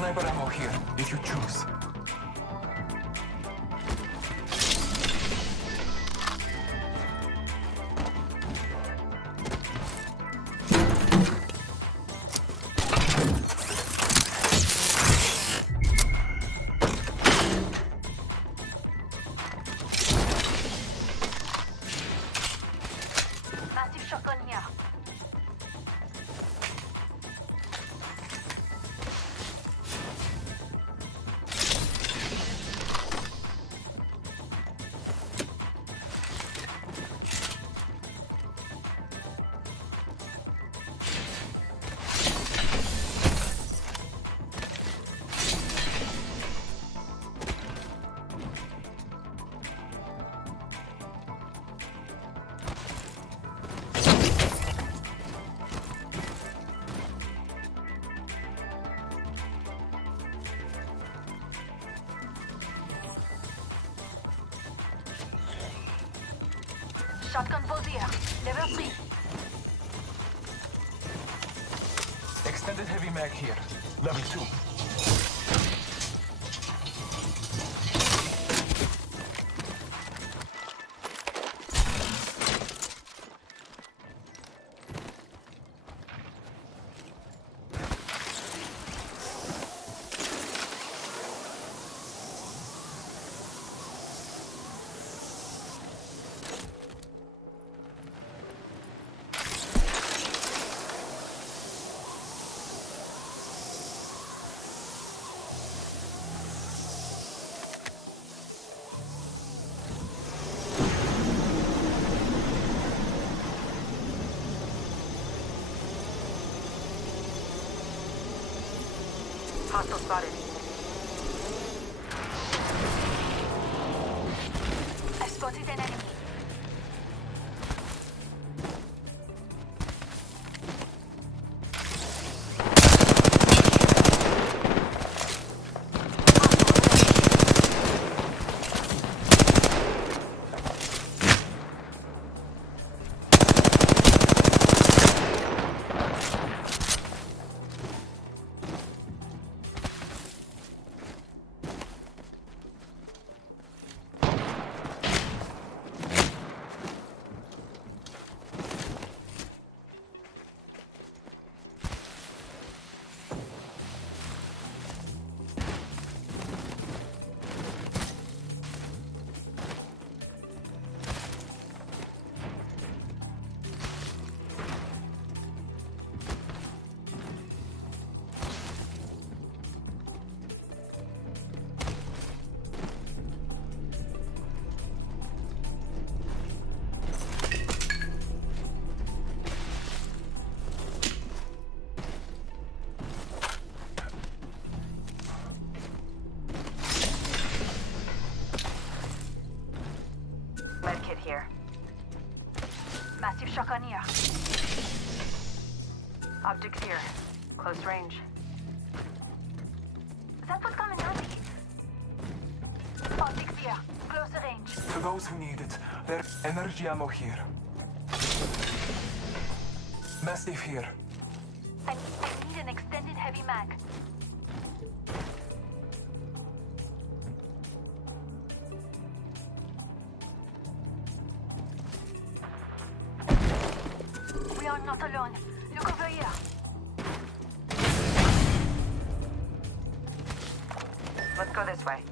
Sniper ammo here, if you choose. Massive shotgun here. Shotgun bolt here. Level 3. Extended heavy mag here. Level 2. Hostile spotted. I've spotted an enemy. Medkit here. Massive shotgun here. Optics here. Close range. That would come in handy. Optics here. Closer range. For those who need it, there's energy ammo here. Mastiff here. I need an extended heavy mag. We are not alone. Look over here. Let's go this way.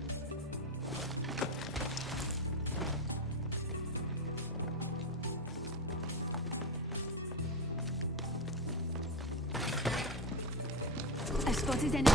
I spotted enemy.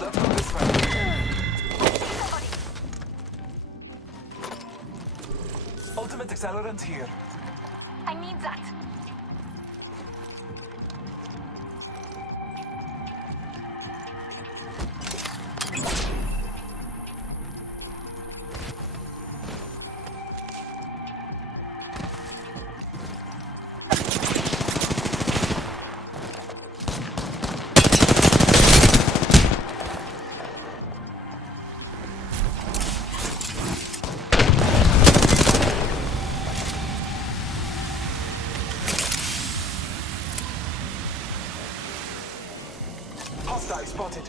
Let's go this way. Somebody. Ultimate accelerant here. I need that. Hostile spotted.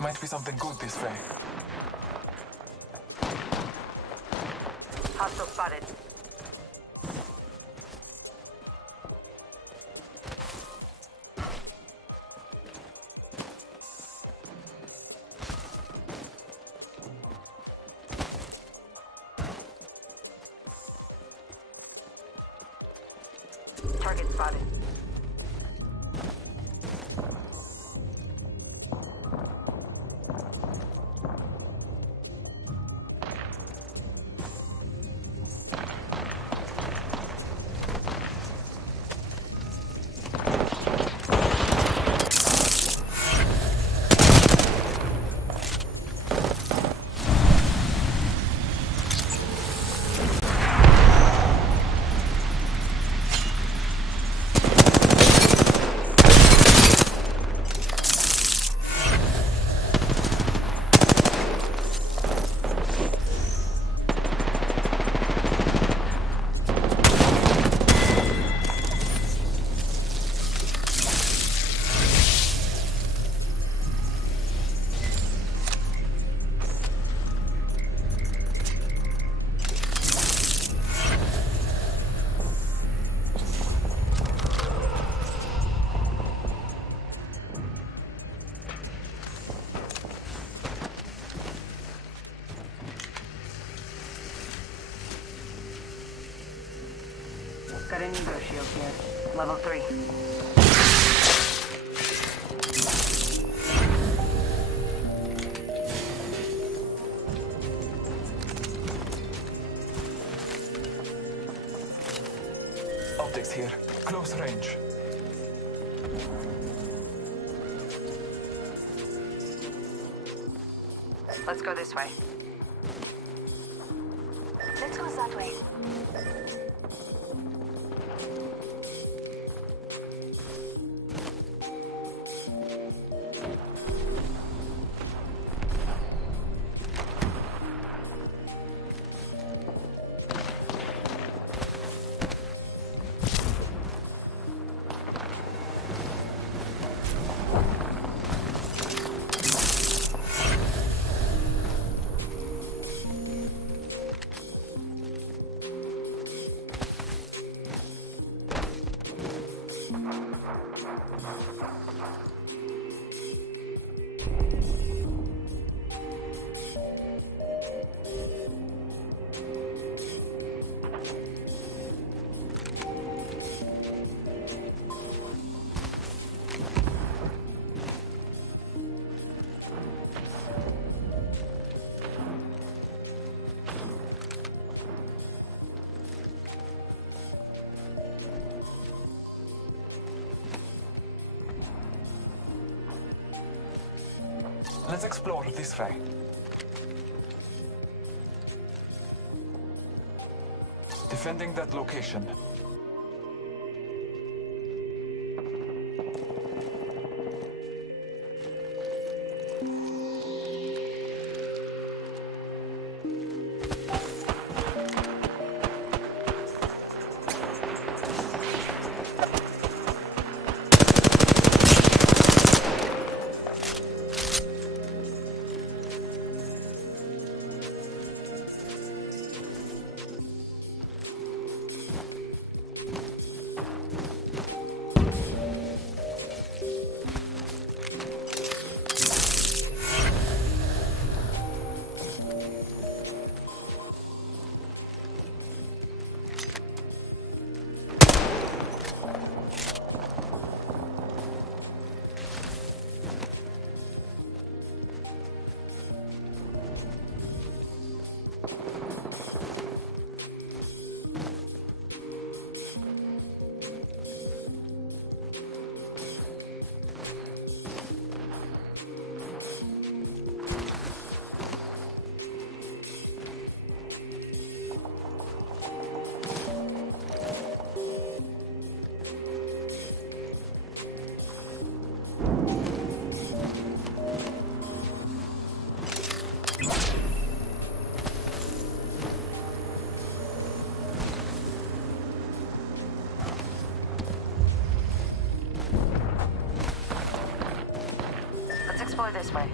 Might be something good this way. Hostile spotted. Target spotted. Got an Evo shield here. Level 3. Optics here. Close range. Let's go this way. Let's go that way. Let's explore this way. Defending that location. This way.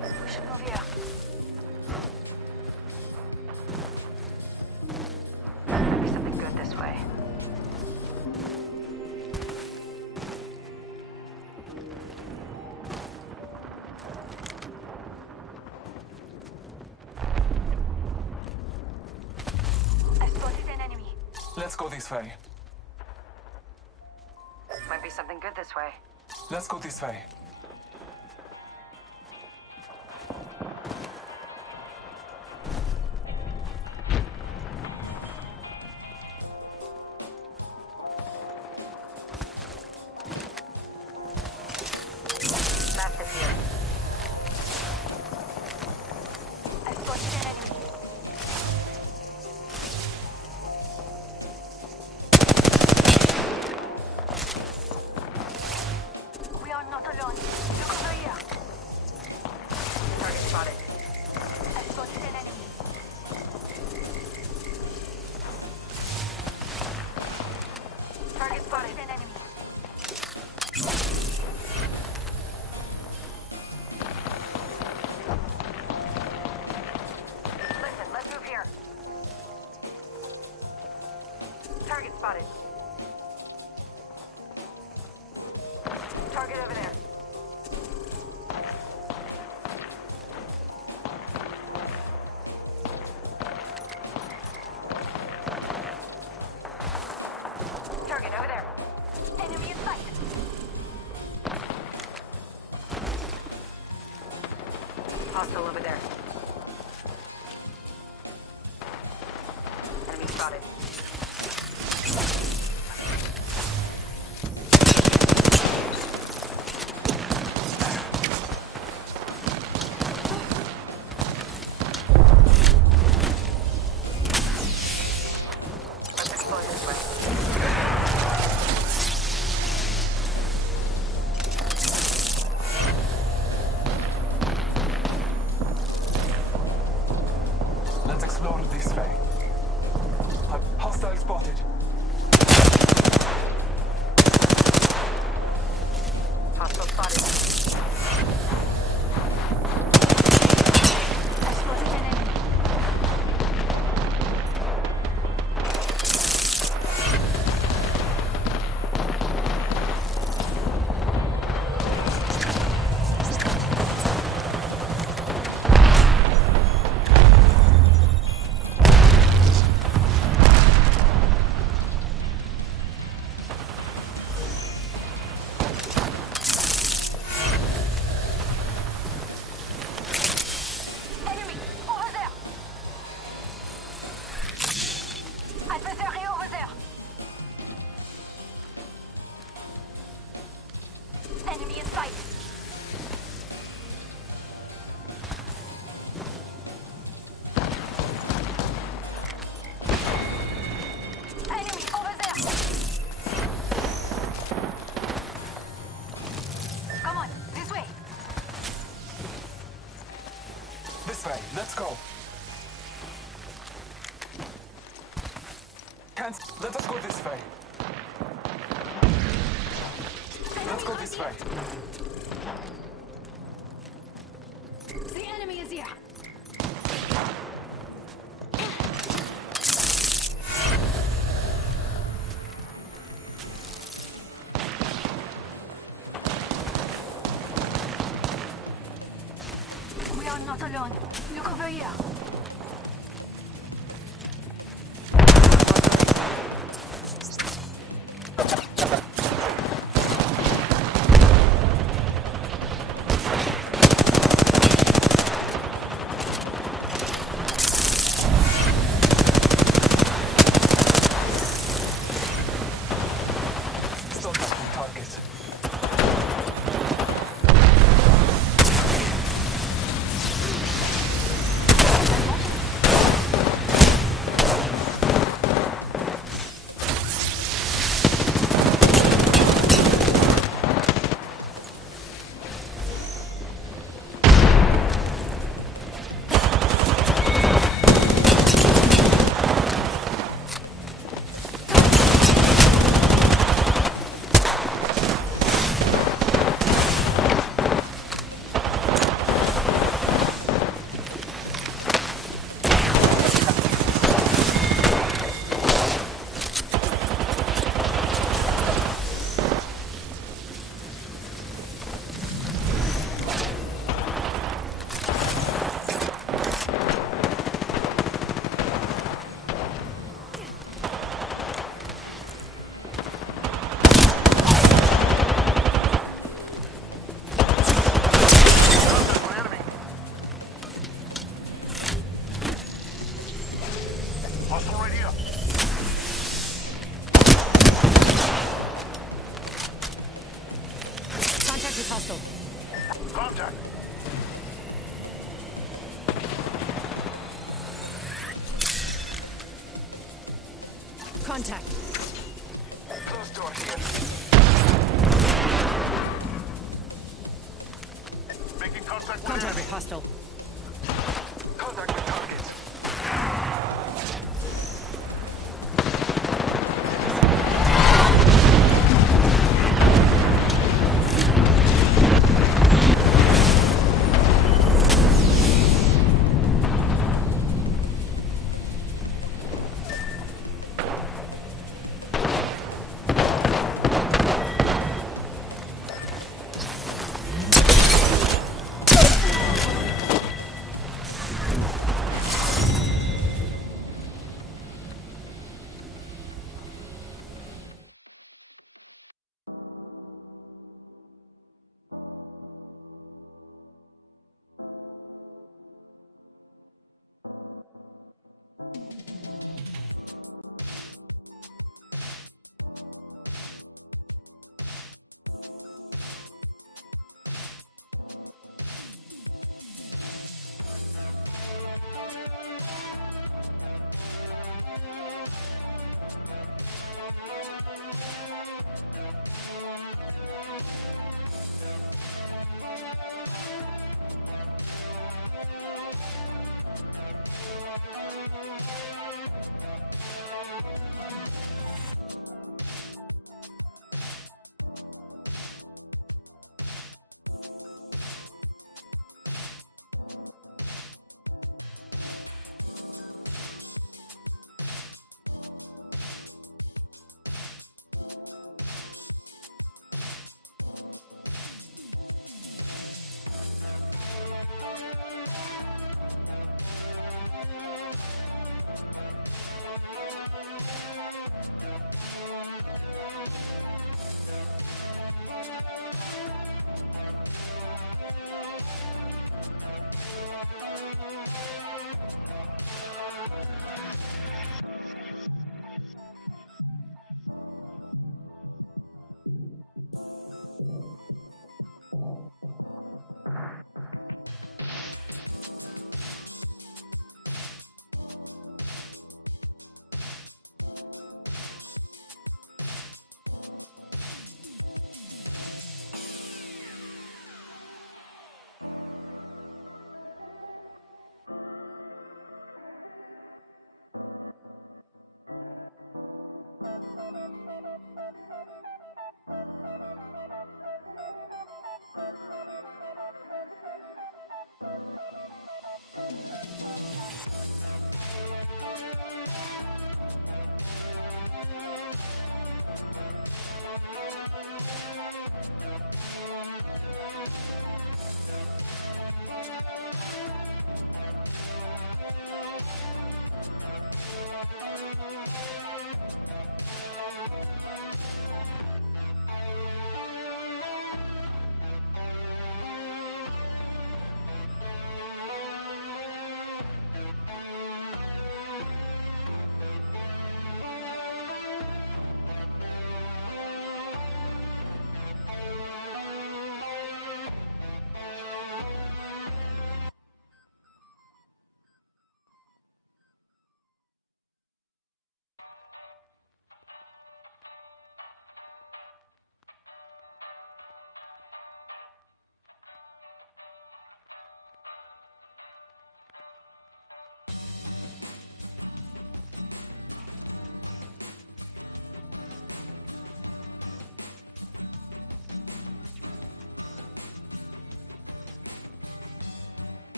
We should move here. Maybe something good this way. I spotted an enemy. Let's go this way. Might be something good this way. Let's go this way. Massive here. I spotted an enemy. We are not alone. Look over here. Target spotted. I spotted an enemy. Target spotted. An enemy. Listen, let's move here. Target spotted. Target over there. Hostile over there. Enemy spotted. Let's explore this way. Let's explore this way. Hostile spotted. Hostile spotted. I spotted an enemy. Enemy, over there. Adversary over there. Enemy in sight. Enemy over there. Come on, this way. This way. Let's go. Let us go this way. Let's go this way. The enemy is here. We are not alone. Look over here. Still tracking target. Hostile right here. Contact with hostile. Contact. Contact. Close door here. Making contact with Contact enemy. with hostile. Contact with target.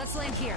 Let's land here.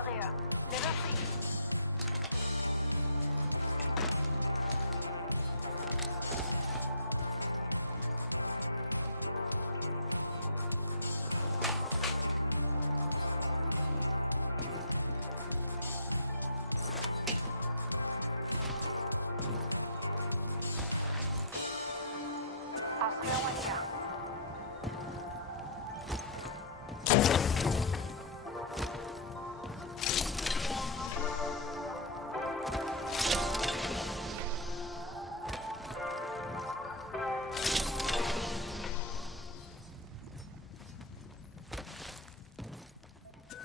over here. Level 3. I'll clear one here.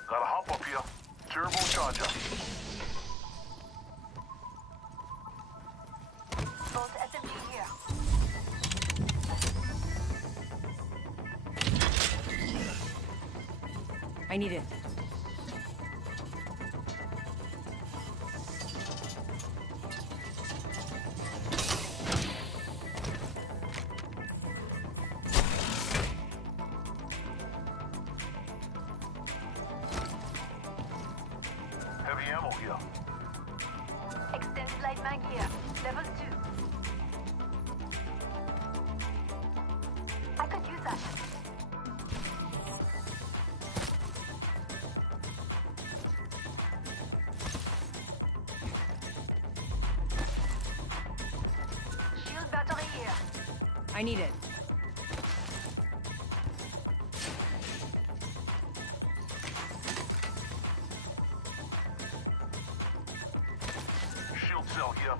Gotta hop up here. Turbocharger. Bolt SMG here. I need it. Heavy ammo here. Extended light mag here. Level 2. I could use that. Shield battery here. I need it. Shield cell here.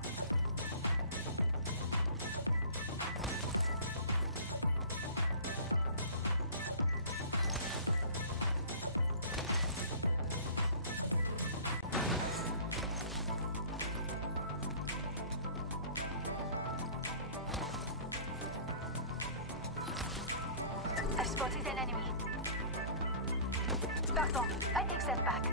I've spotted an enemy. Pardon, I take that back.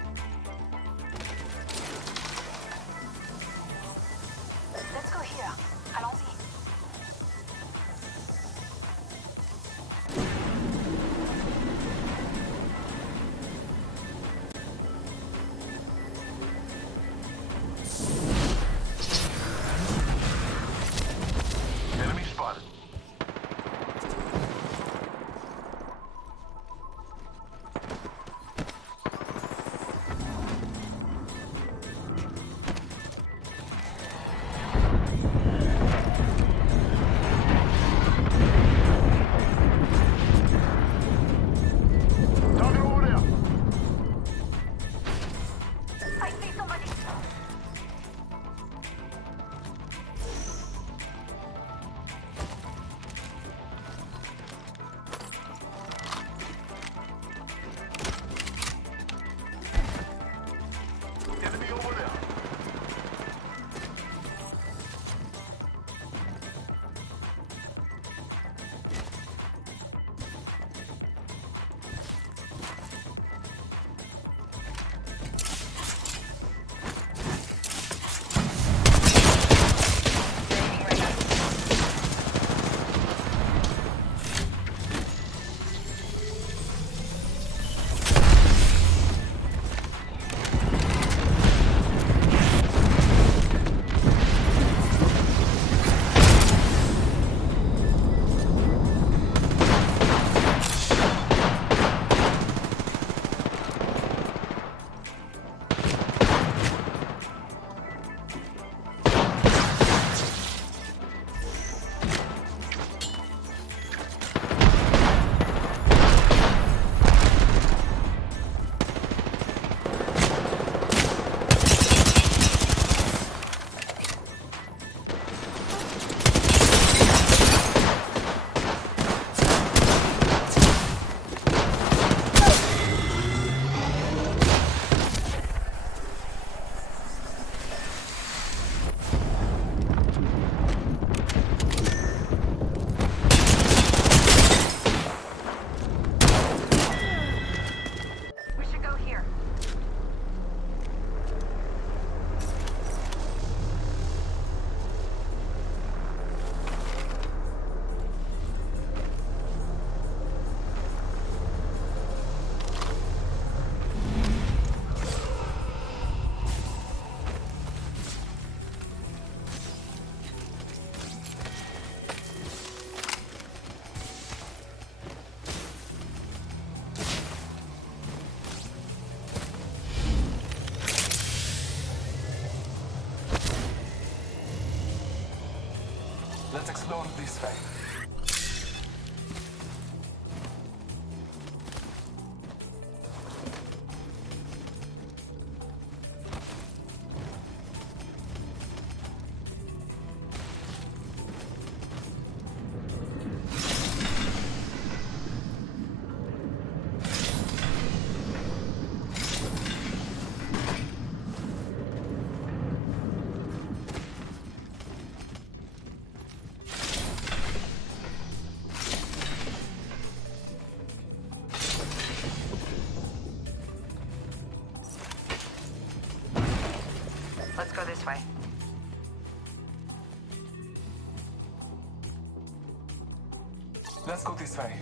Let's explore this way. Let's go this way. Let's go this way.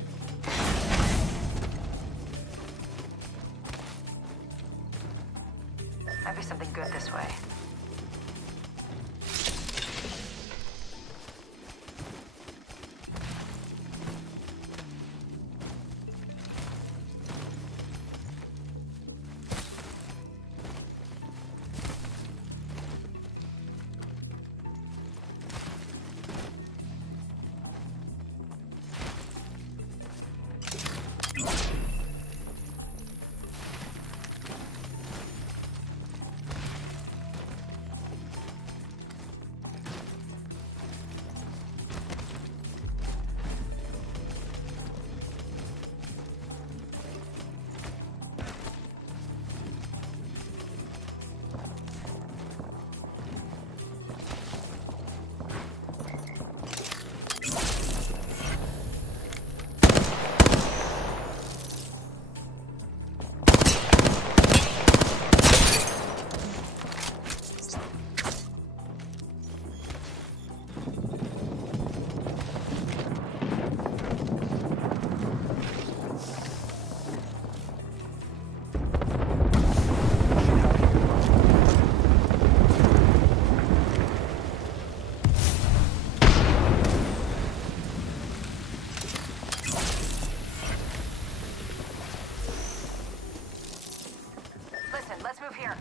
Might be something good this way. Let's move here.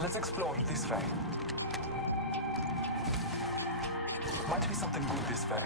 Let's explore this way. Might be something good this way.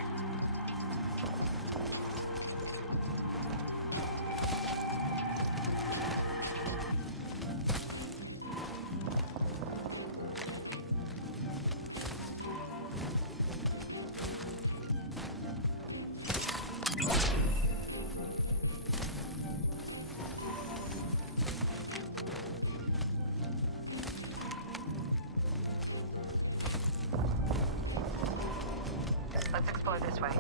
Let's explore this way.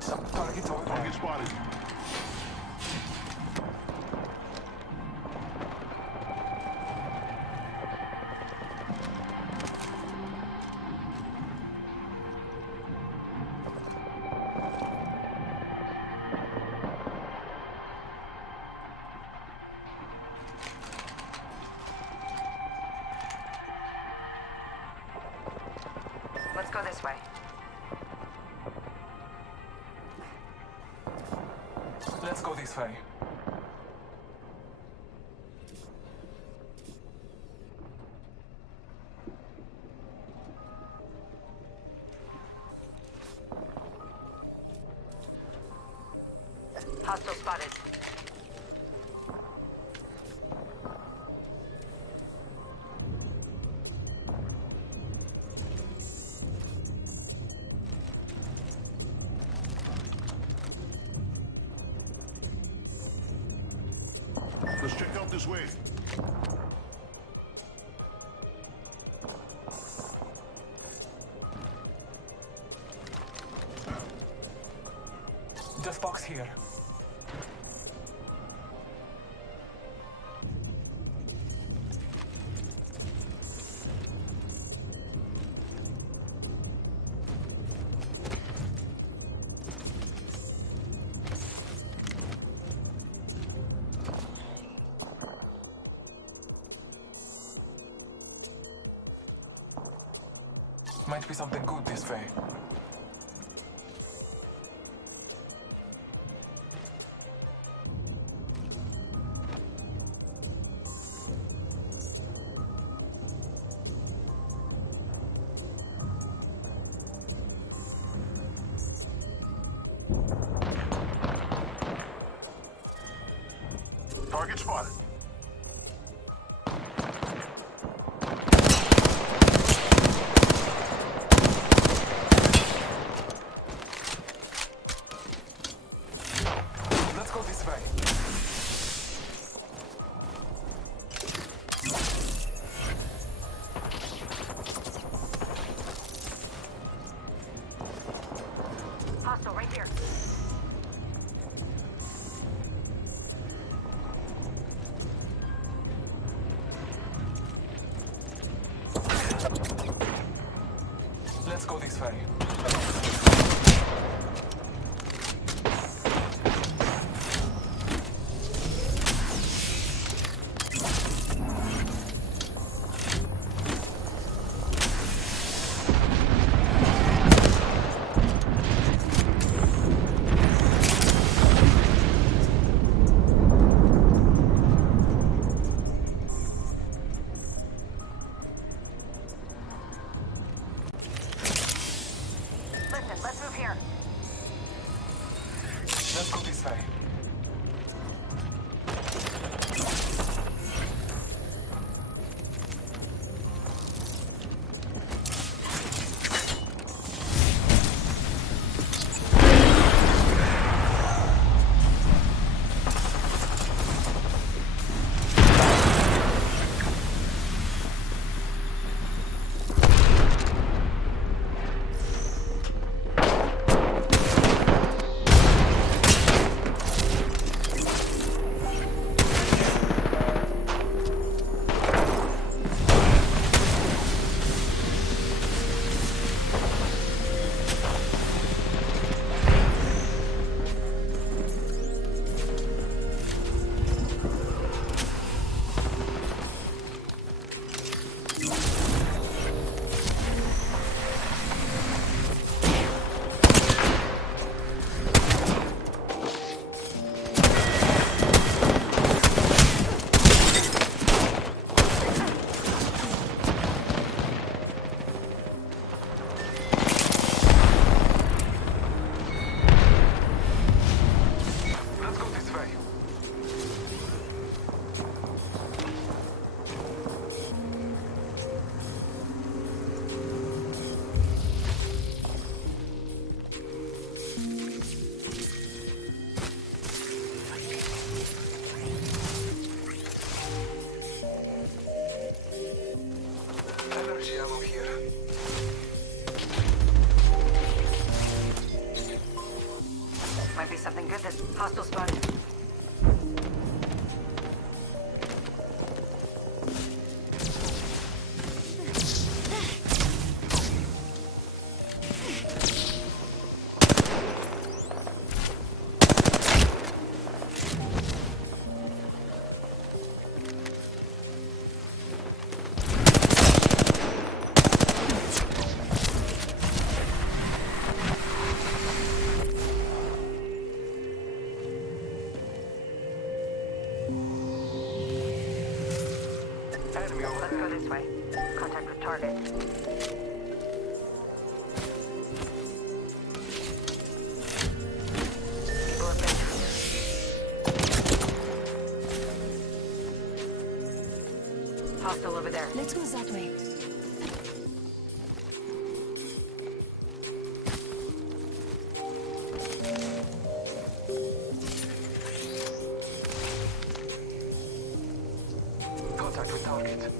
Some targets over there. Target spotted. Let's go this way. this way. Hostile spotted. Let's check out this way. Just box here. Might be something good this way. Target spotted. Let's go this way. Hostile right here. Let's go this way. Listen, let's move here. Let's go this way. Let's go this way. Energy ammo here. Might be something good that hostile spotted. contact with target. People have been... Hostile over there. Let's go that way. Contact with target.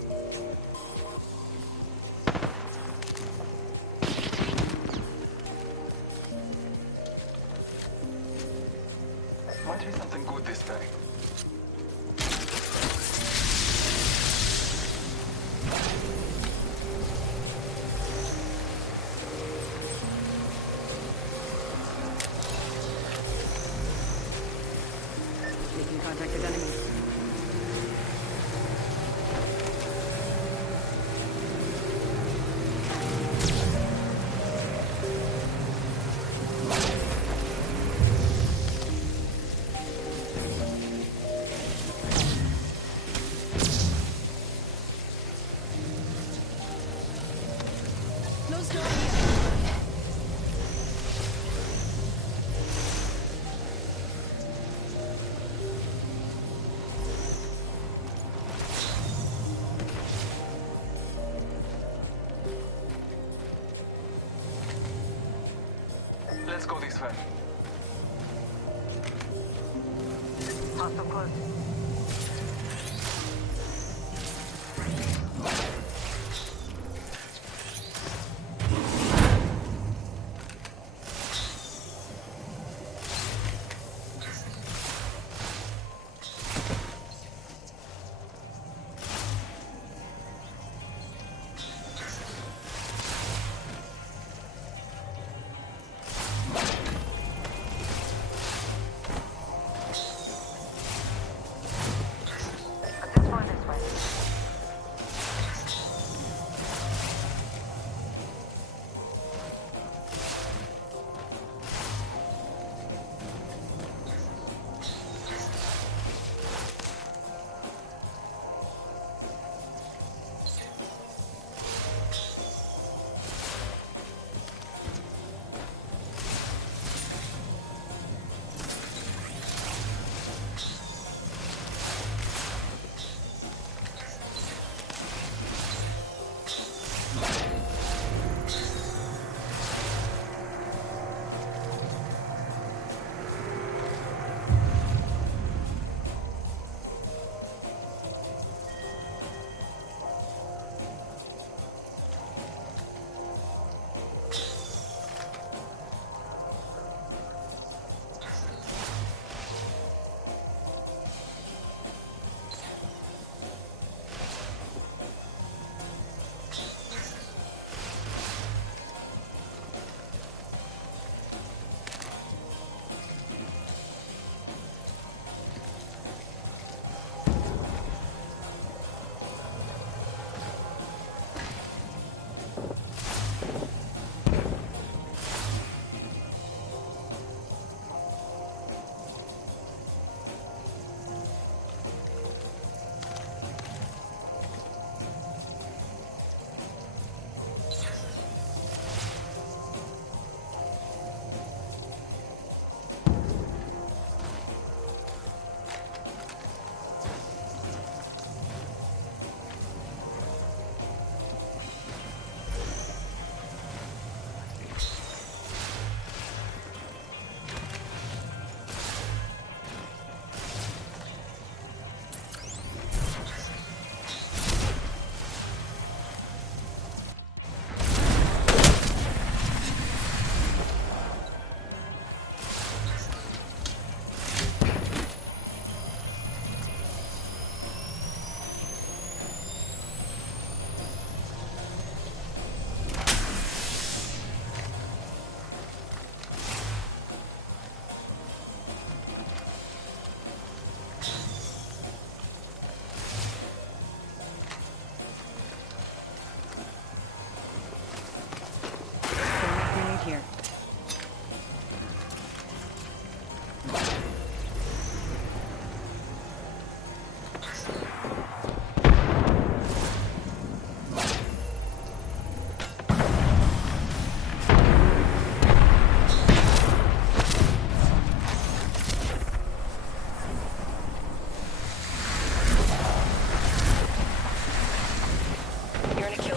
Might be something good this time. Making contact with enemies. Close door here. Let's go this way. Hostile close.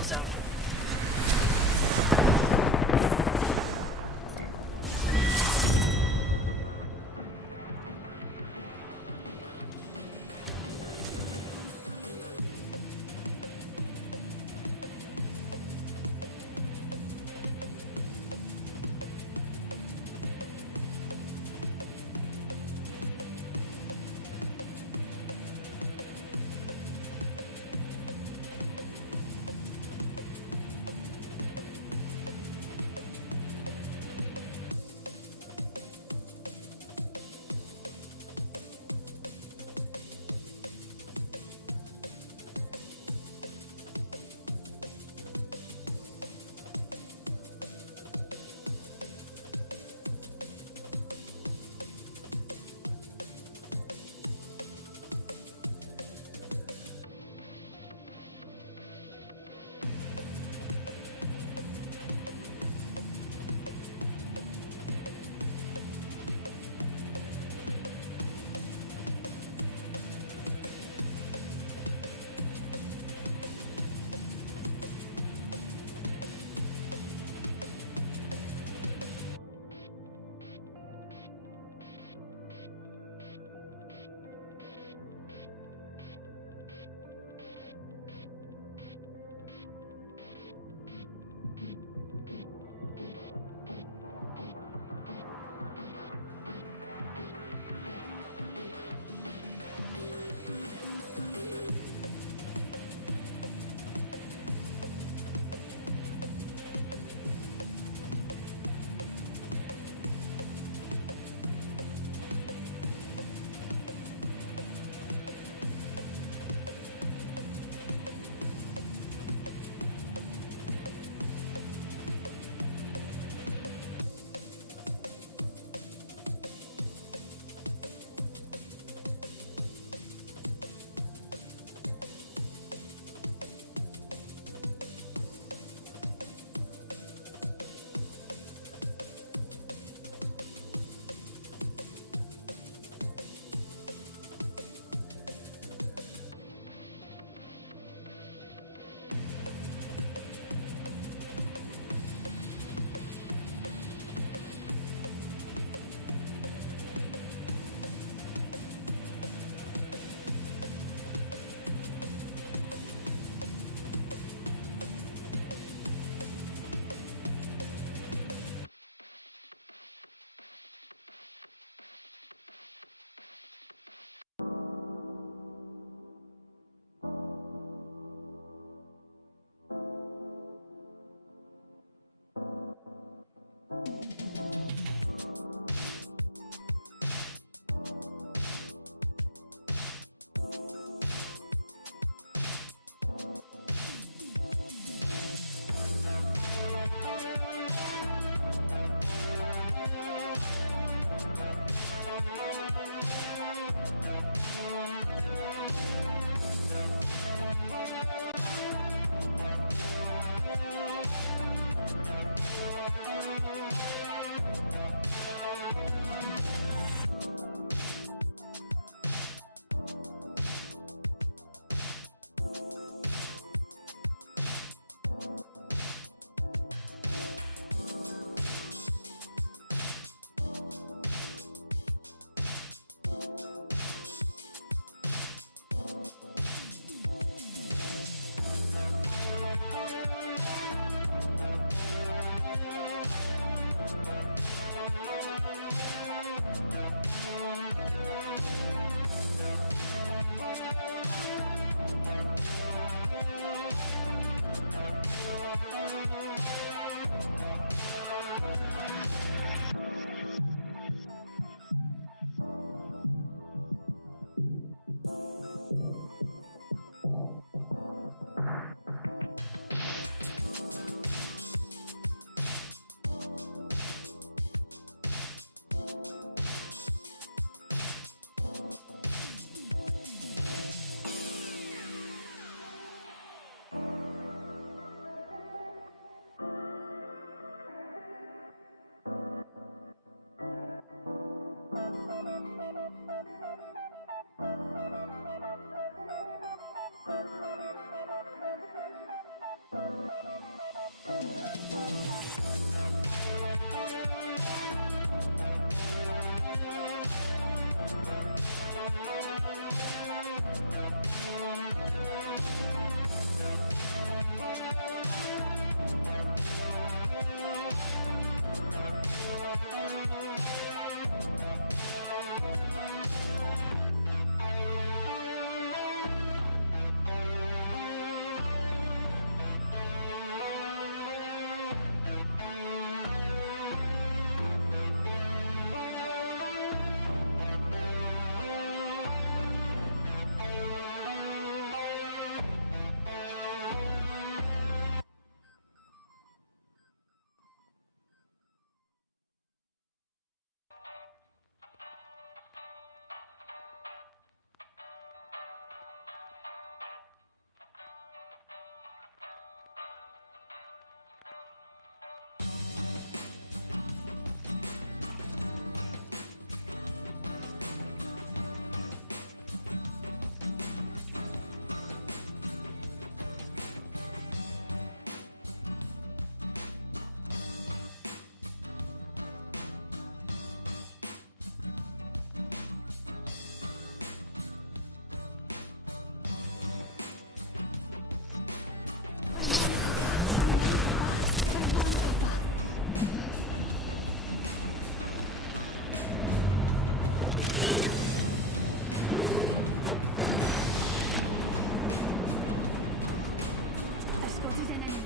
zone. I spotted an enemy.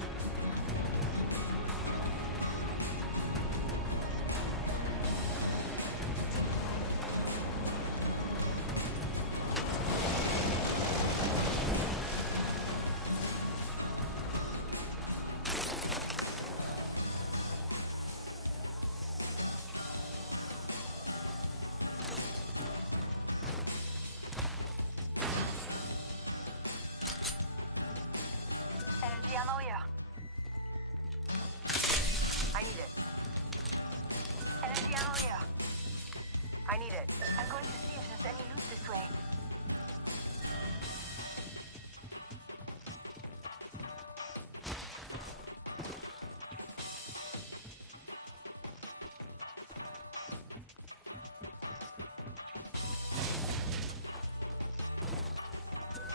Energy ammo here. I need it. Energy ammo here. I need it. I'm going to see if there's any loot this way.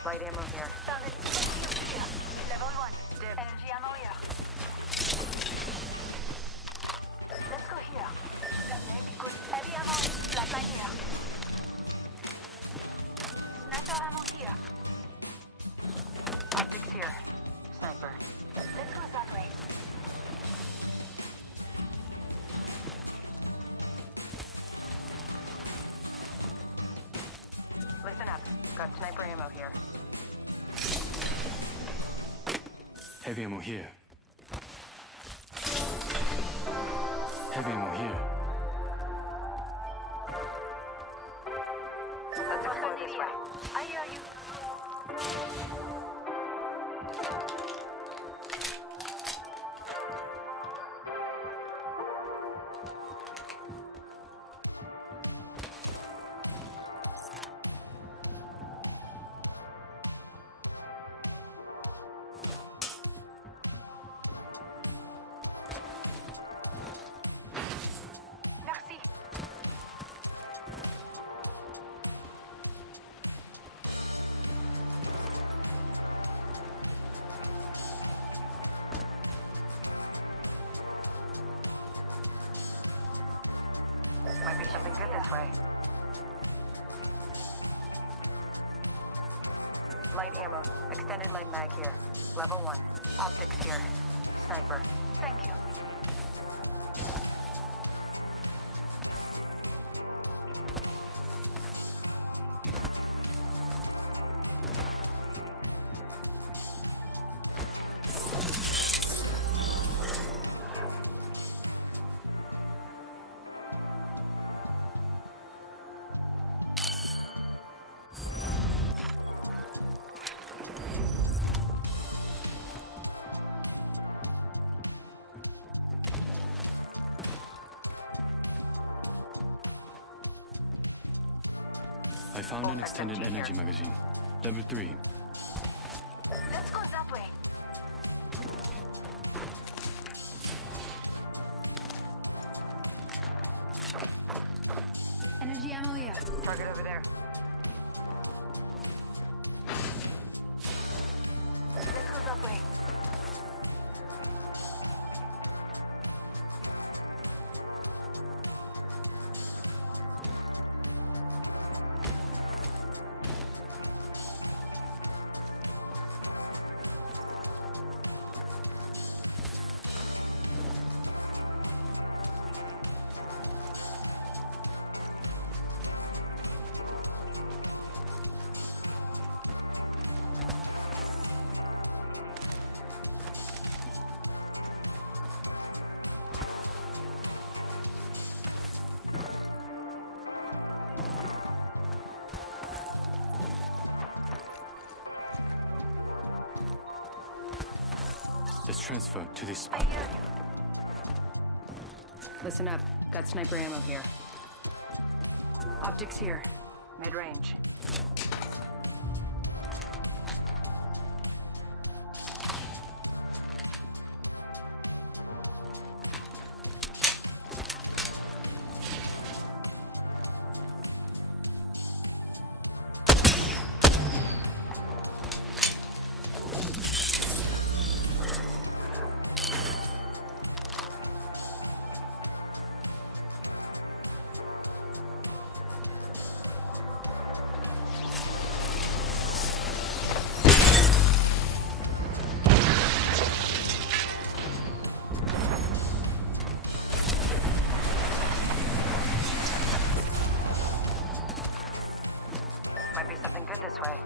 Light ammo here. Found it. Here. Level 1. Dip. Energy ammo here. Let's go here. That may be good. Heavy ammo. Flatline here. Sniper ammo here. Optics here. Sniper. Let's go that way. Listen up. Got sniper ammo here. Heavy ammo here. Heavy ammo here. Let's explore this way. I hear you. Merci. Might be something good this way. Light ammo. Extended light mag here. Level 1. Optics here. Sniper. Thank you. I found an extended energy magazine. Level 3. Let's go that way. Target over there. Let's go that way. Let's transfer to this I spot. hear you. Listen up. Got sniper ammo here. Optics here. Mid-range. Might be something good this way.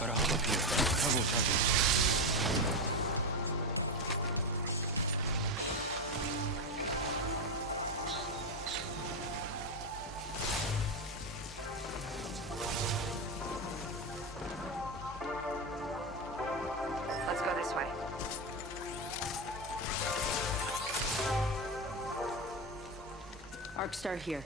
Gotta hop up here. Turbo charges. Let's go this way. Arc star here.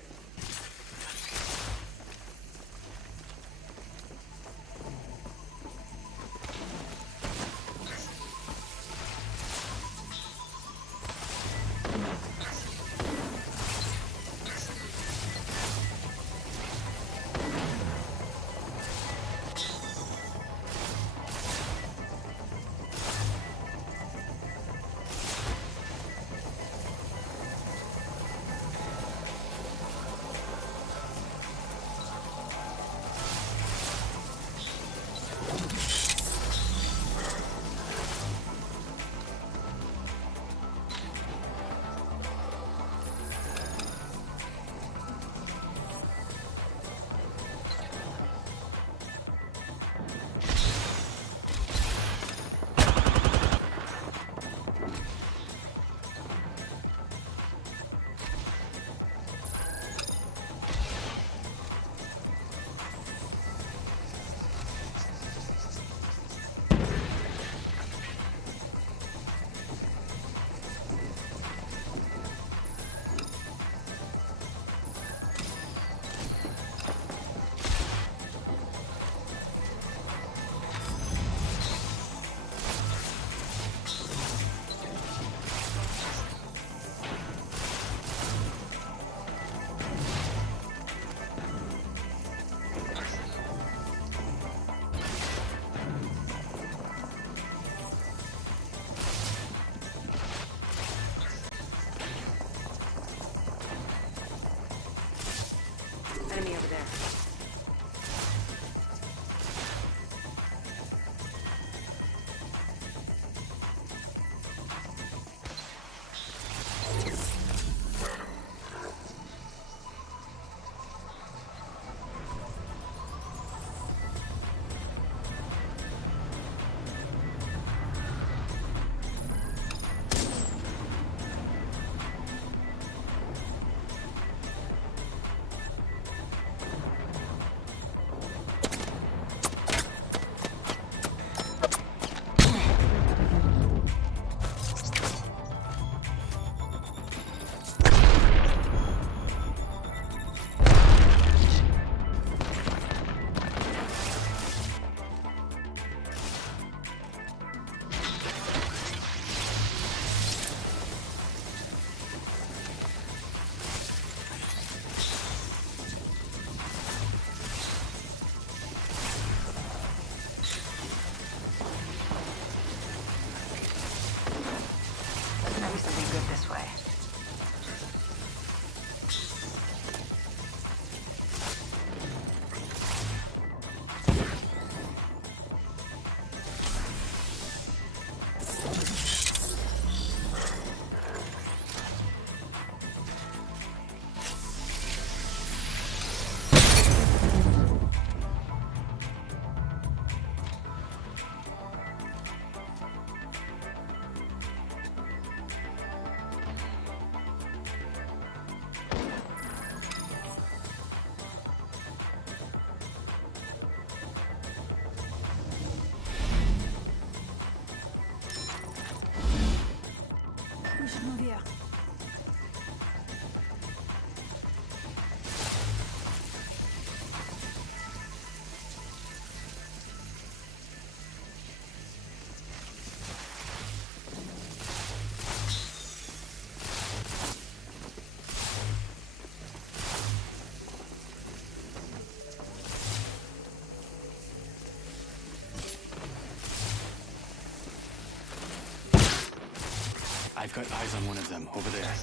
I've got eyes on one of them, over there.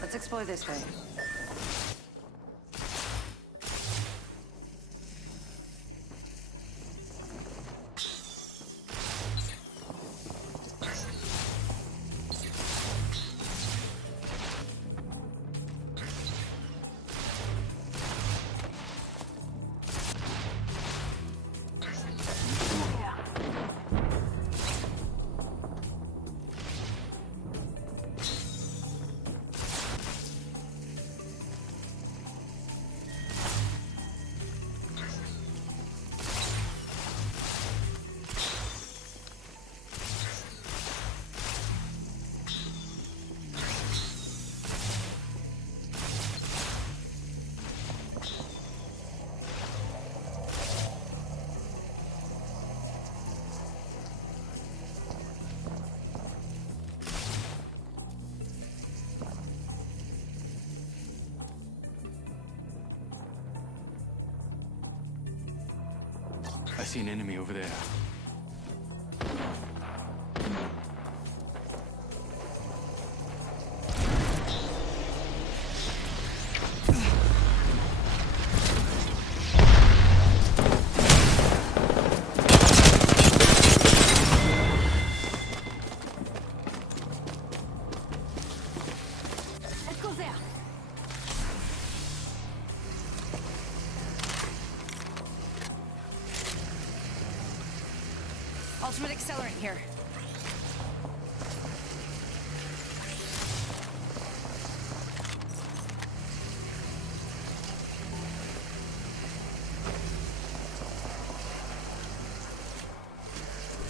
Let's explore this way. I see an enemy over there. Let's go there. Ultimate accelerant here.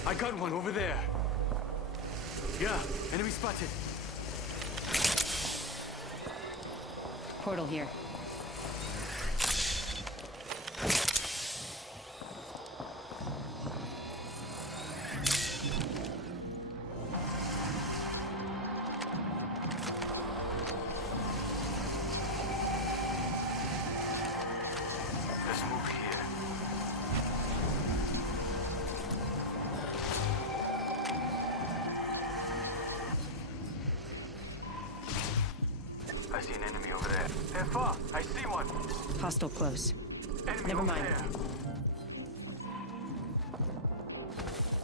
I got one over there. Yeah, enemy spotted. Portal here. Let's move here. I see an enemy over there. They're far. I see one. Hostile close. Enemy Never over mind. there.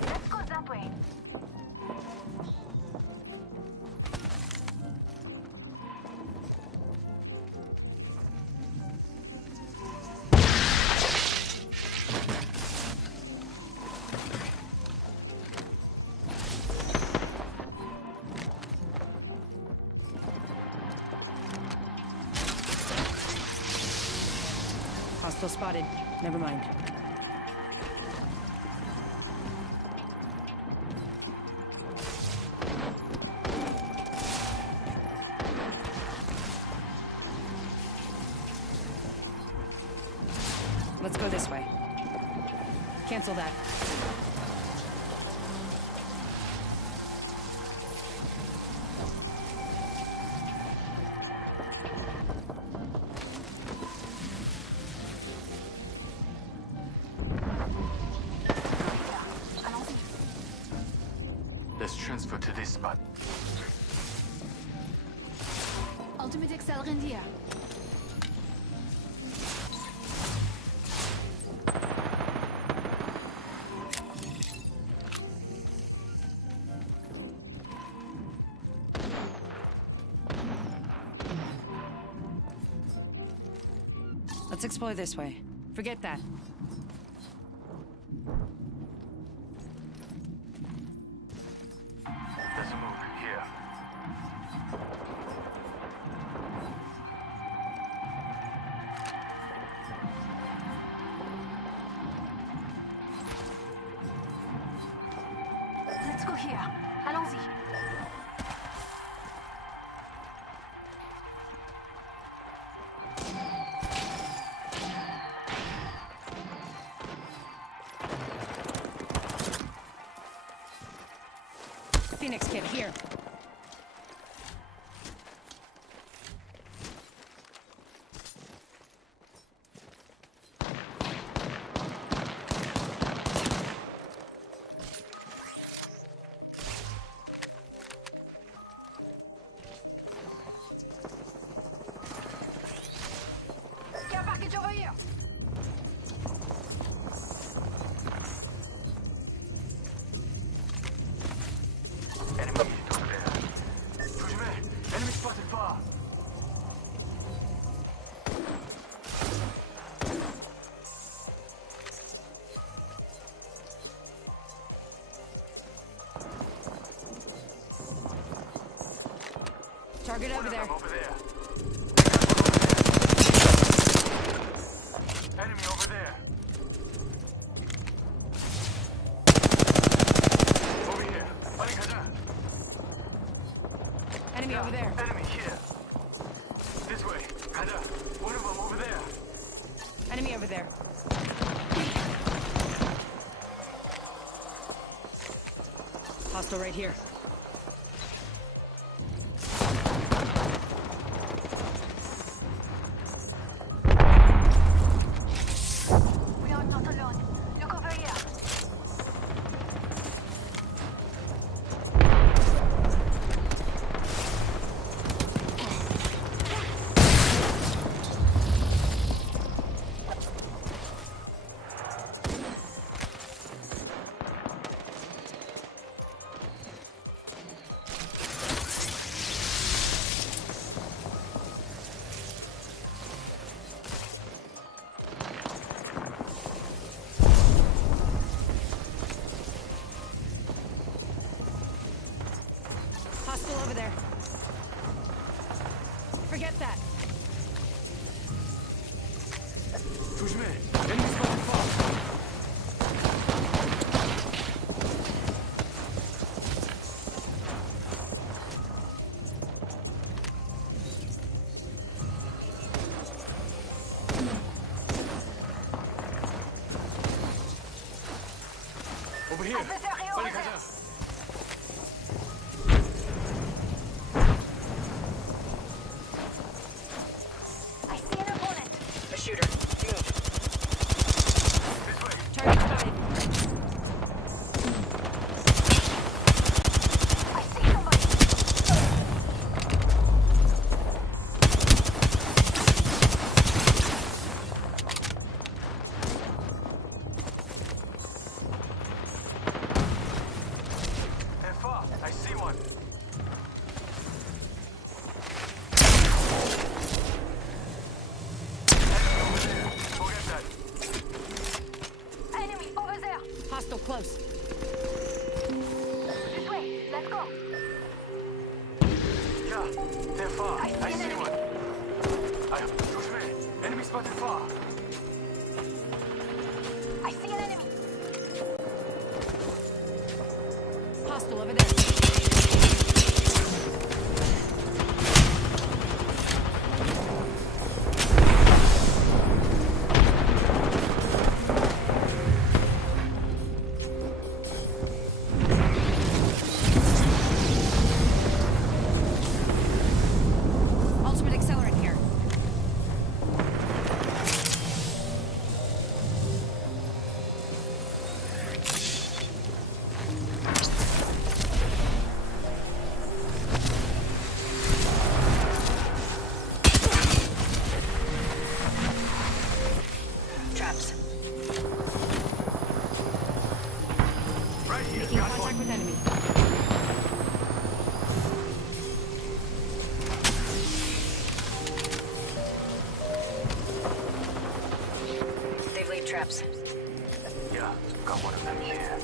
Let's go that way. Hostile spotted. Never mind. Let's go this way. Cancel that. Let's transfer to this spot. Ultimate accelerant here. Let's explore this way. Forget that. here. Allons-y. Phoenix kit here. Care package over here. Enemy over there. Fujime, enemy spotted far. Target over there. Over there. Enemy over there. Over here. 빨리 가자. Enemy over there. Enemy here. This way. 가자. One of them over there. Enemy over there. Hostile right here. We are not alone. Look over here. Hostile over there. Forget that. 조심해. enemy spotted far. Over here. Adversary over 빨리 there. 가자. I see an opponent. A shooter. Move. This way. Target spotted. I see somebody. They're far. I see one. Enemy over there. Forget that. Enemy over there. Hostile close. This way. Let's go. Yeah, they're far. I see I an see enemy. one. 조심해. Enemy spotted far. I see an enemy. Hostile over there. Ultimate accelerant here. Traps. Right here. Making Got contact one. with enemy. They've laid traps. Yeah, got one of them here.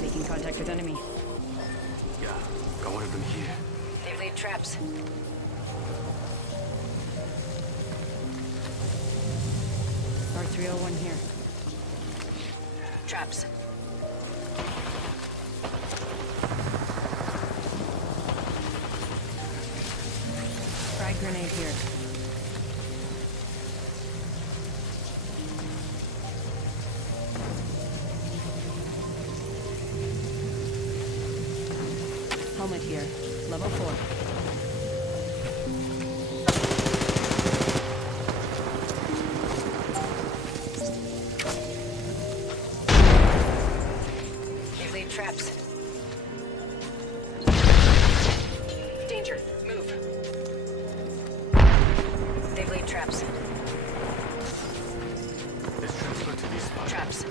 Making contact with enemy. Yeah, got one of them here. They've laid traps. R301 here. Traps. grenade here. Helmet here. Level 4. They've laid traps. Danger. Move. They've laid traps. Let's transfer to this spot. Traps.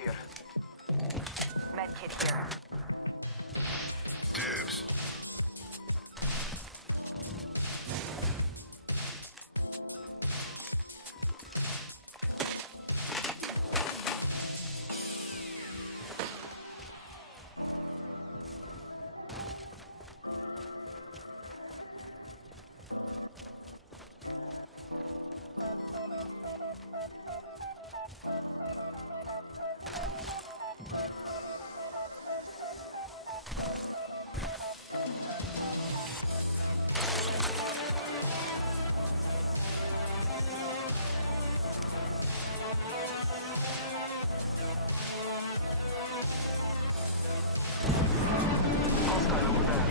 here. Medkit here. Dibs. Hostile over there.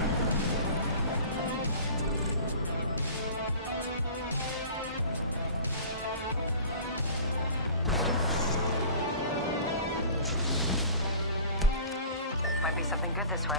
Might be something good this way.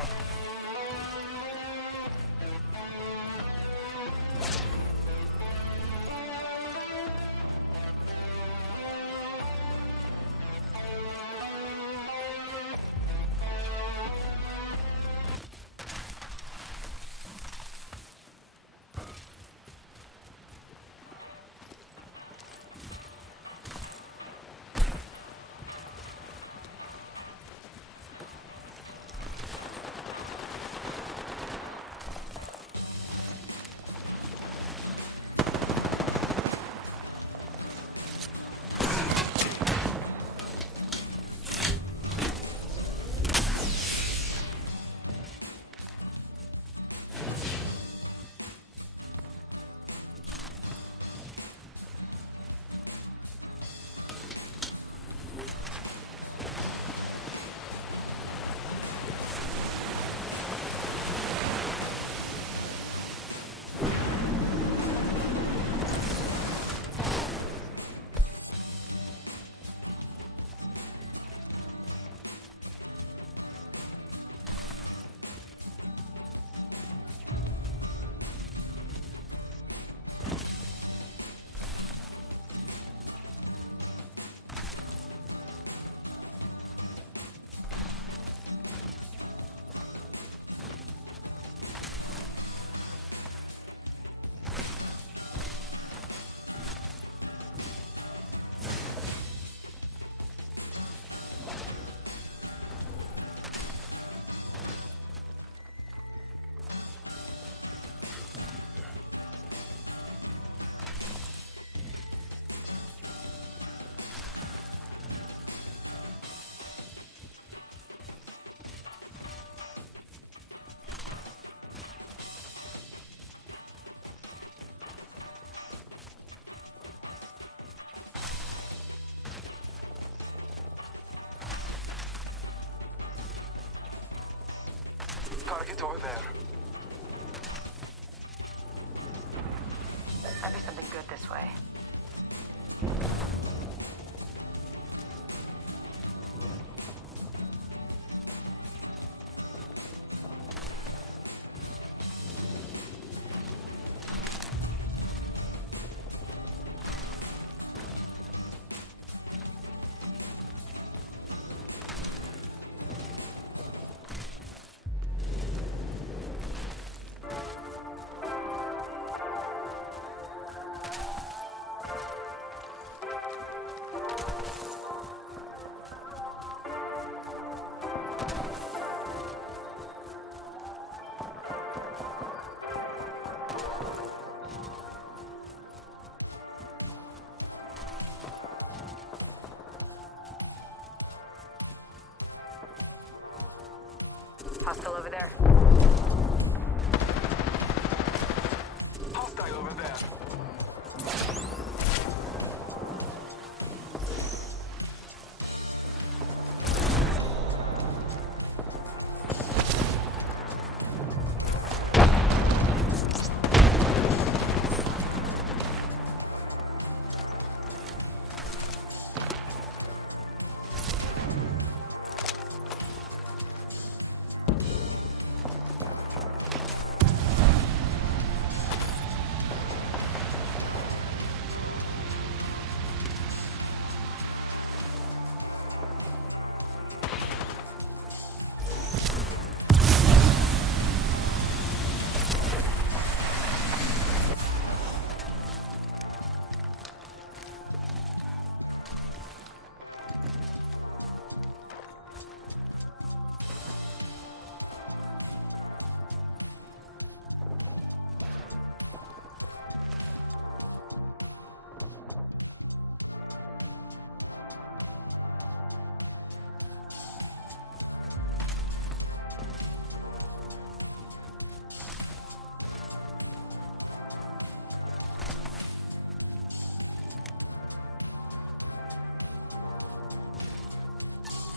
Target over there. Might be something good this way.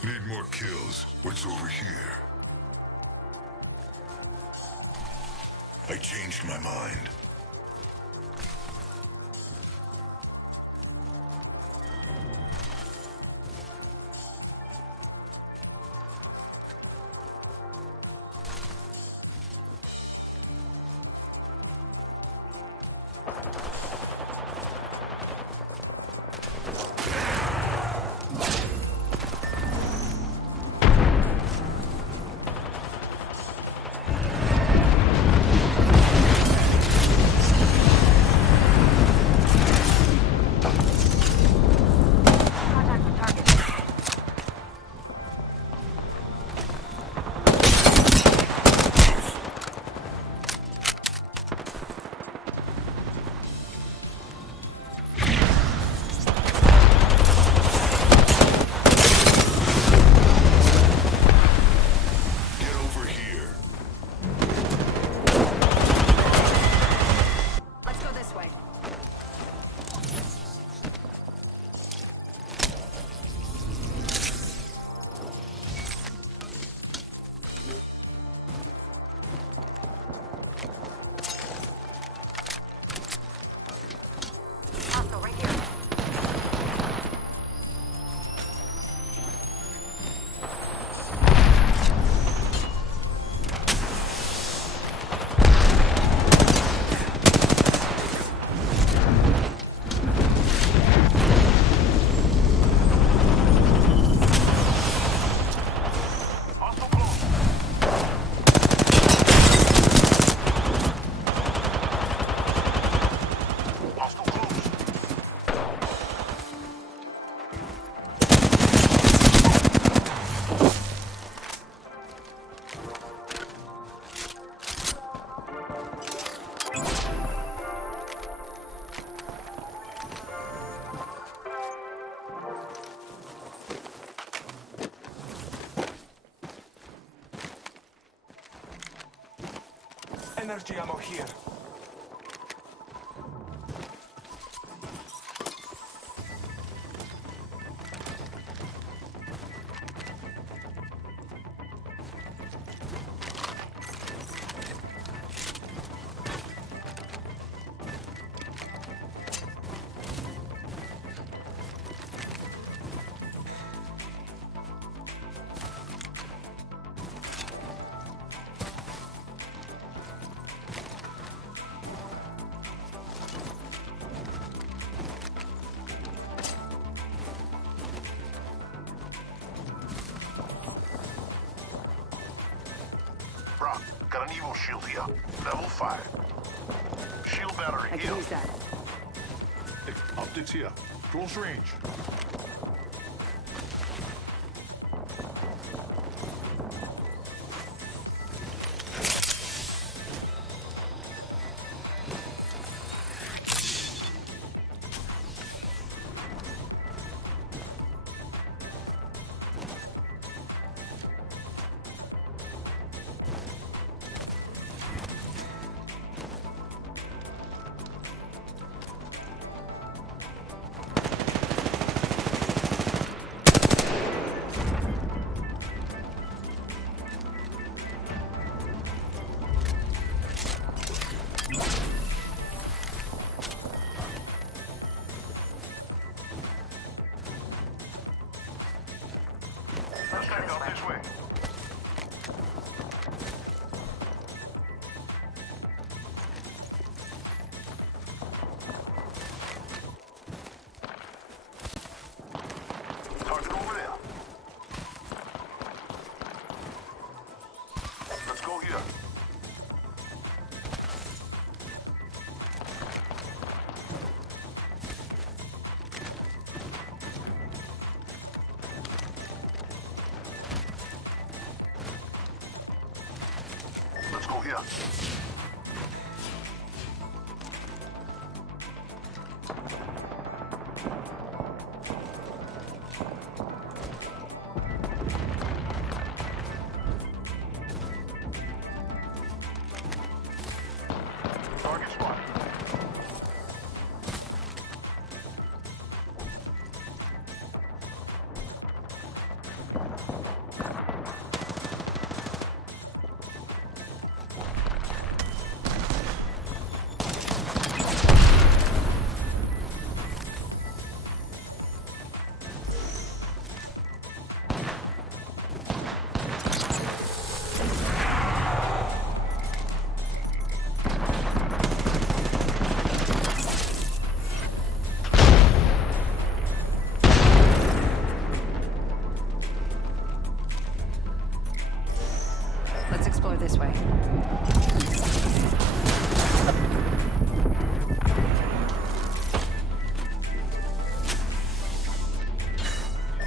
Need more kills. What's over here? I changed my mind. Contact with target. Get over here. Let's go this way. Hostile right here. Hostile close. Hostile close. Energy ammo here. Brock, got an Evo shield here. Level 5. Shield battery I here. can use that. Hey, optics here. Close range. Let's check out this way. Target over there. Let's go here. Let's go here. Target spot.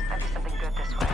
Might be something good this way.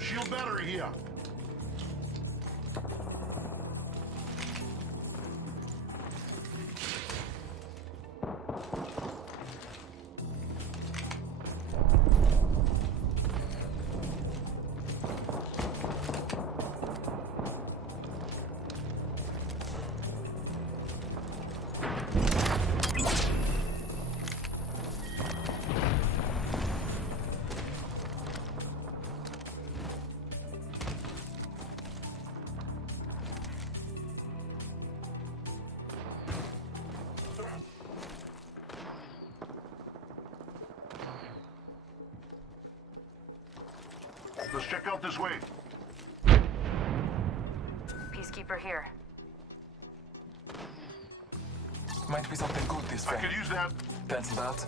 Shield battery here. Let's check out this way. Peacekeeper here. Might be something good this I way. could use that. Cancel that.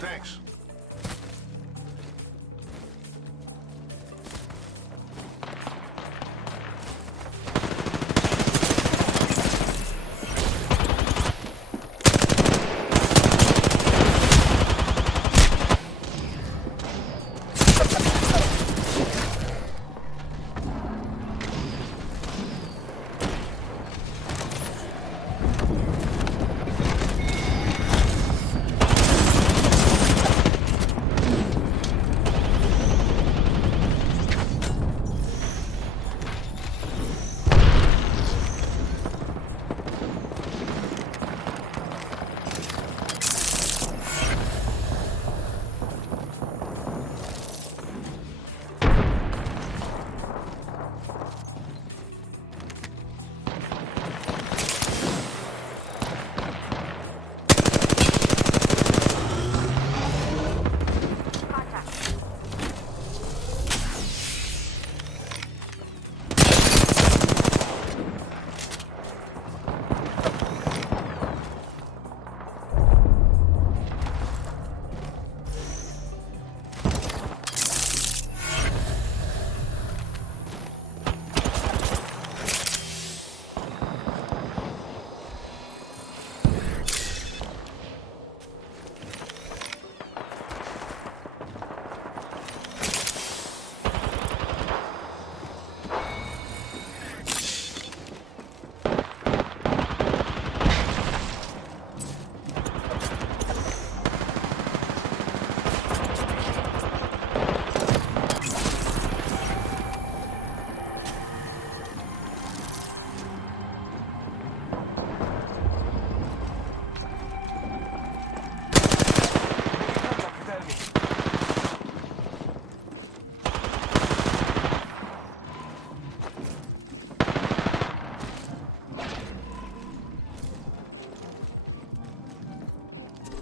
Thanks.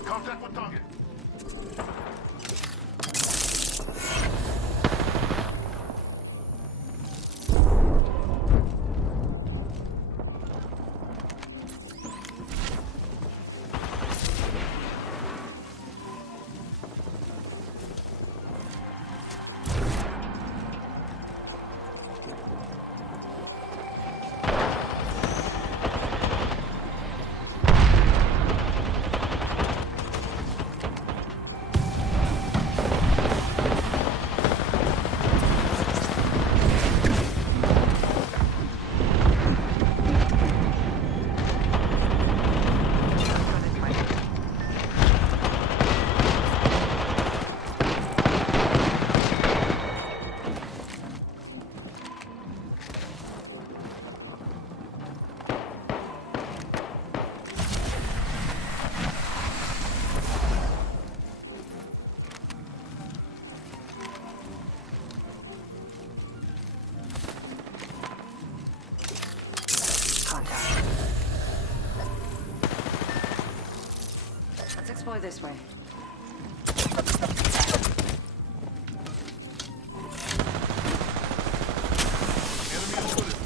Contact with target. explore this way. Enemy spotted.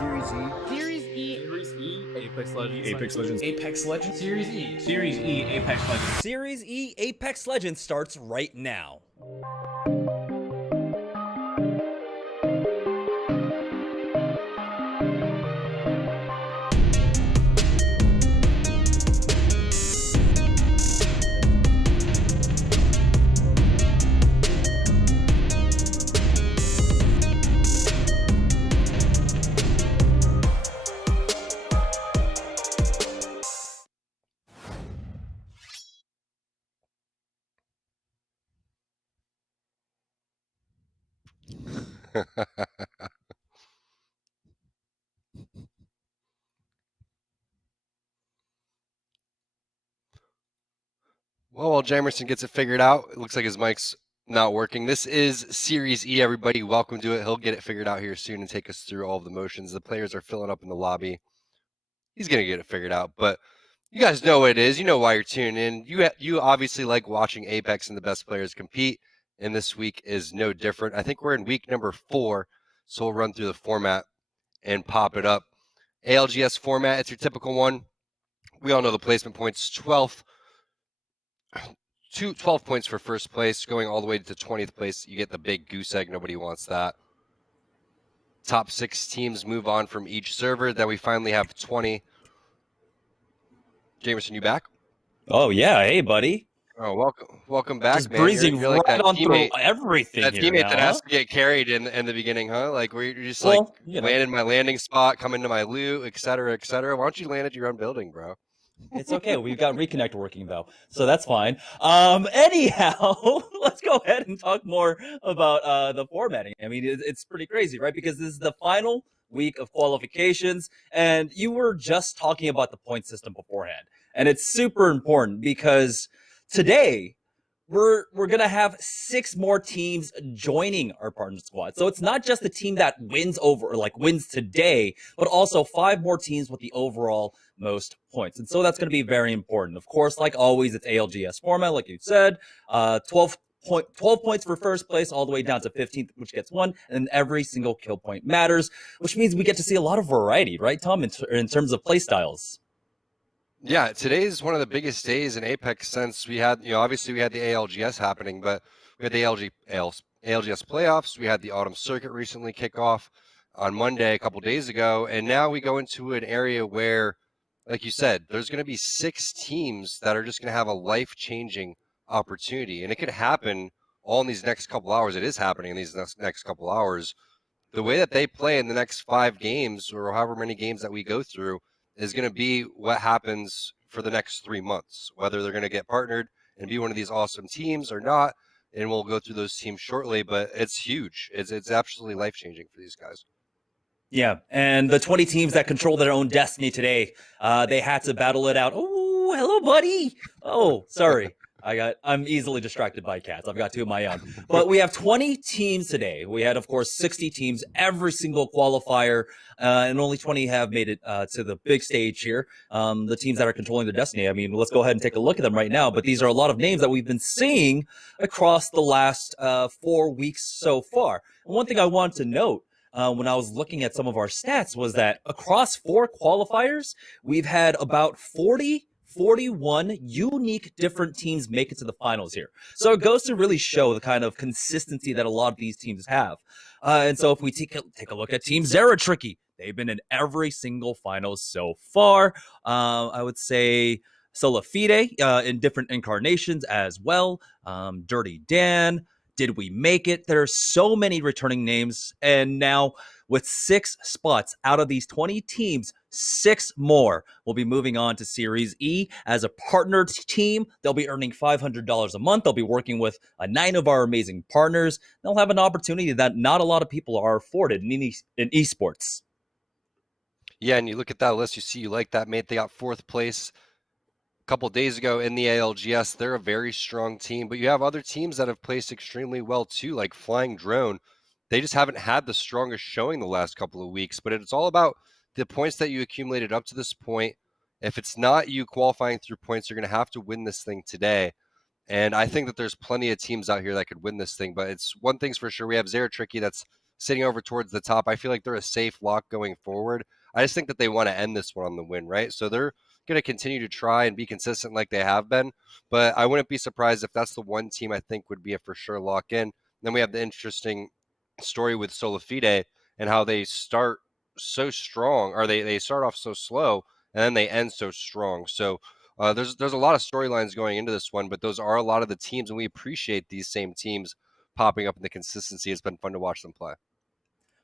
Series E. Series E. Series E. Apex Legends. Apex Legends. Apex Legends. Series E. Series E. Apex Legends. Series E Apex Legends starts right now. Well, while Jamerson gets it figured out, it looks like his mic's not working. This is Series E, everybody. Welcome to it. He'll get it figured out here soon and take us through all of the motions. The players are filling up in the lobby. He's going to get it figured out, but you guys know what it is. You know why you're tuning in. You obviously like watching Apex and the best players compete, and this week is no different. I think we're in week number 4, so we'll run through the format and pop it up. ALGS format, it's your typical one. We all know the placement points. 12th 12 points for first place, going all the way to 20th place. You get the big goose egg. Nobody wants that. Top 6 teams move on from each server. Then we finally have 20. Jamerson, you back? Oh yeah, hey buddy. Oh, welcome back, Just man. breezing You're like right that on teammate, through everything that here teammate now, that huh? has to get carried in the beginning, huh? Like where you're just Well, like you know. land in my landing spot, come into my loot, et cetera, et cetera. Why don't you land at your own building, bro? It's okay. We've got Reconnect working though, so that's fine. Anyhow, let's go ahead and talk more about the formatting. I mean, it's pretty crazy, right? Because this is the final week of qualifications, and you were just talking about the point system beforehand, and it's super important because today we're gonna have 6 more teams joining our partner squad. So it's not just the team that wins today, but also 5 more teams with the overall most points. And so that's gonna be very important. Of course, like always, it's ALGS format, like you said. 12 points for first place, all the way down to 15th, which gets 1, and every single kill point matters, which means we get to see a lot of variety, right, Tom, in terms of play styles. Yeah, today is one of the biggest days in Apex since we had, obviously we had the ALGS happening, but we had the ALGS playoffs. We had the autumn circuit recently kick off on Monday a couple days ago, and now we go into an area where, like you said, there's going to be 6 teams that are just going to have a life-changing opportunity, and it could happen all in these next couple hours. It is happening in these next couple hours. The way that they play in the next 5 games, or however many games that we go through, is going to be what happens for the next 3 months, whether they're going to get partnered and be one of these awesome teams or not. And we'll go through those teams shortly, but it's huge. It's absolutely life-changing for these guys. Yeah, and the 20 teams that control their own destiny today, they had to battle it out. Oh, hello, buddy. Oh, sorry. I'm easily distracted by cats. I've got 2 of my own. But we have 20 teams today. We had, of course, 60 teams, every single qualifier, and only 20 have made it to the big stage here. The teams that are controlling their destiny. I mean, let's go ahead and take a look at them right now. But these are a lot of names that we've been seeing across the last 4 weeks so far. And one thing I want to note, when I was looking at some of our stats, was that across 4 qualifiers, we've had about 41 unique different teams make it to the finals here. So it goes to really show the kind of consistency that a lot of these teams have. And so if we take a look at Team Zeratricky, they've been in every single final so far. I would say Solafide in different incarnations as well. Dirty Dan. Did we make it? There are so many returning names. And now with 6 spots out of these 20 teams, 6 more will be moving on to Series E as a partnered team. They'll be earning $500 a month. They'll be working with 9 of our amazing partners. They'll have an opportunity that not a lot of people are afforded in esports. Yeah, and you look at that list, you see you like that, mate. They got 4th place a couple days ago in the ALGS. They're a very strong team, but you have other teams that have placed extremely well too, like Flying Drone. They just haven't had the strongest showing the last couple of weeks, but it's all about the points that you accumulated up to this point. If it's not you qualifying through points, you're going to have to win this thing today. And I think that there's plenty of teams out here that could win this thing, but it's one thing's for sure. We have Zeratricky that's sitting over towards the top. I feel like they're a safe lock going forward. I just think that they want to end this one on the win, right? So they're going to continue to try and be consistent like they have been, but I wouldn't be surprised if that's the one team I think would be a for sure lock in. Then we have the interesting story with Solafide and how they start so strong, or they start off so slow and then they end so strong. So there's a lot of storylines going into this one, but those are a lot of the teams, and we appreciate these same teams popping up in the consistency. It's been fun to watch them play.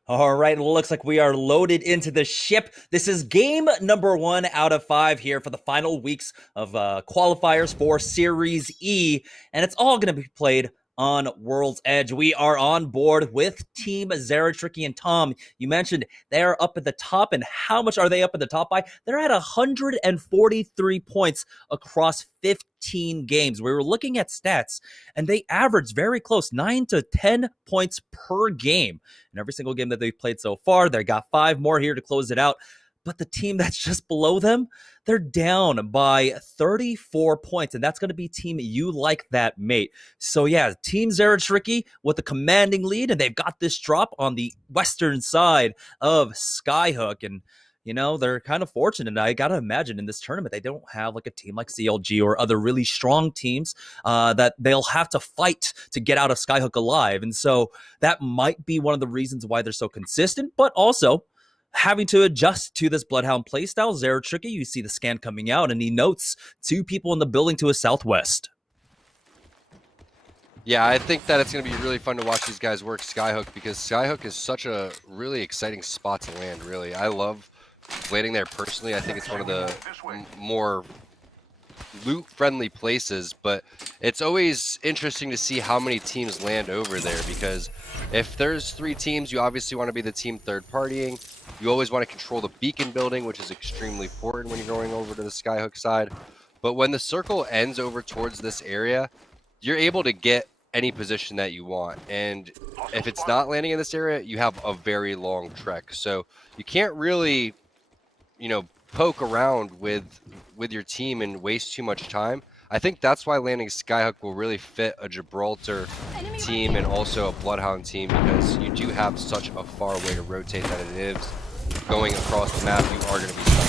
All right, well, looks like we are loaded into the ship. This is game number 1 out of 5 here for the final weeks of qualifiers for Series E, and it's all going to be played on World's Edge. We are on board with Team Zeratricky. And Tom, you mentioned they're up at the top, and how much are they up at the top by? They're at 143 points across 15 games. We were looking at stats, and they average very close, 9 to 10 points per game. In every single game that they've played so far, they got 5 more here to close it out. But the team that's just below them, they're down by 34 points, and that's going to be Team You Like That, Mate. So yeah, Team Zeratricky with a commanding lead, and they've got this drop on the western side of Skyhook. And you know, they're kind of fortunate. I got to imagine in this tournament, they don't have like a team like CLG or other really strong teams that they'll have to fight to get out of Skyhook alive. And so that might be one of the reasons why they're so consistent, but also having to adjust to this Bloodhound playstyle. Zero Tricky, you see the scan coming out, and he notes 2 people in the building to his southwest. Yeah, I think that it's going to be really fun to watch these guys work Skyhook, because Skyhook is such a really exciting spot to land, really. I love landing there personally. I think it's one of the more loot-friendly places, but it's always interesting to see how many teams land over there, because if there's 3 teams, you obviously want to be the team third-partying. You always want to control the beacon building, which is extremely important when you're going over to the Skyhook side. But when the circle ends over towards this area, you're able to get any position that you want, and if it's not landing in this area, you have a very long trek, so you can't really, you know, poke around with your team and waste too much time. I think that's why landing Skyhook will really fit a Gibraltar team and also a Bloodhound team, because you do have such a far way to rotate that it is going across the map. You are going to be stuck.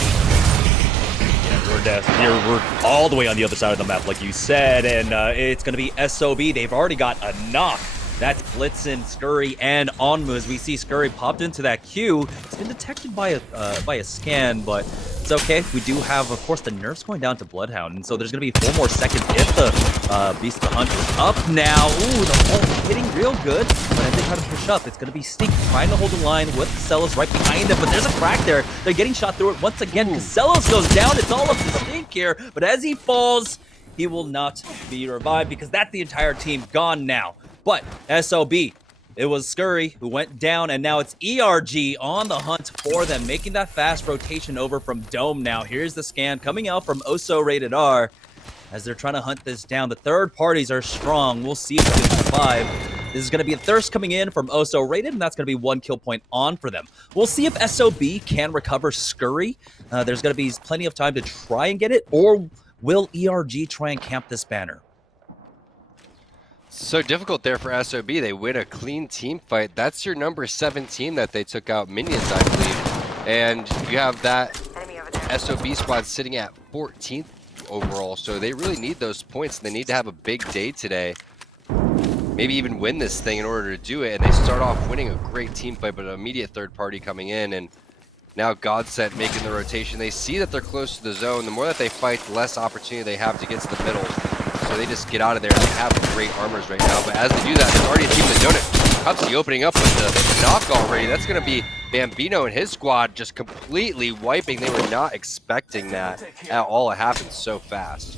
We're all the way on the other side of the map, like you said, and it's going to be SOB. They've already got a knock. That's Blitzen, Scurry, and Onmu. As we see Scurry popped into that queue. It's been detected by a scan, but it's okay. We do have, of course, the nerfs going down to Bloodhound, and so there's going to be 4 more seconds if the Beast of the Hunt is up now. Ooh, the ult hitting real good, but as they try to push up, it's going to be Stink trying to hold the line with Casellas right behind them, but there's a crack there. They're getting shot through it once again. Casellas goes down. It's all up to Stink here, but as he falls, he will not be revived, because that's the entire team gone now. But SOB, it was Scurry who went down, and now it's ERG on the hunt for them, making that fast rotation over from Dome now. Here's the scan coming out from Oso Rated R as they're trying to hunt this down. The third parties are strong. We'll see if they can survive. This is going to be a thirst coming in from Oso Rated, and that's going to be 1 kill point on for them. We'll see if SOB can recover Scurry. There's going to be plenty of time to try and get it, or will ERG try and camp this banner? So difficult there for SOB. They win a clean team fight. That's your number 7 team that they took out Minions, I believe. And you have that SOB squad sitting at 14th overall. So they really need those points. They need to have a big day today. Maybe even win this thing in order to do it. And they start off winning a great team fight, but an immediate third party coming in. And now Godsent making the rotation. They see that they're close to the zone. The more that they fight, the less opportunity they have to get to the middle. So they just get out of there, and they have great armors right now. But as they do that, there's already a team in the donut. Cupsy opening up with the knock already. That's going to be Bambino and his squad just completely wiping. They were not expecting that at all. It happened so fast.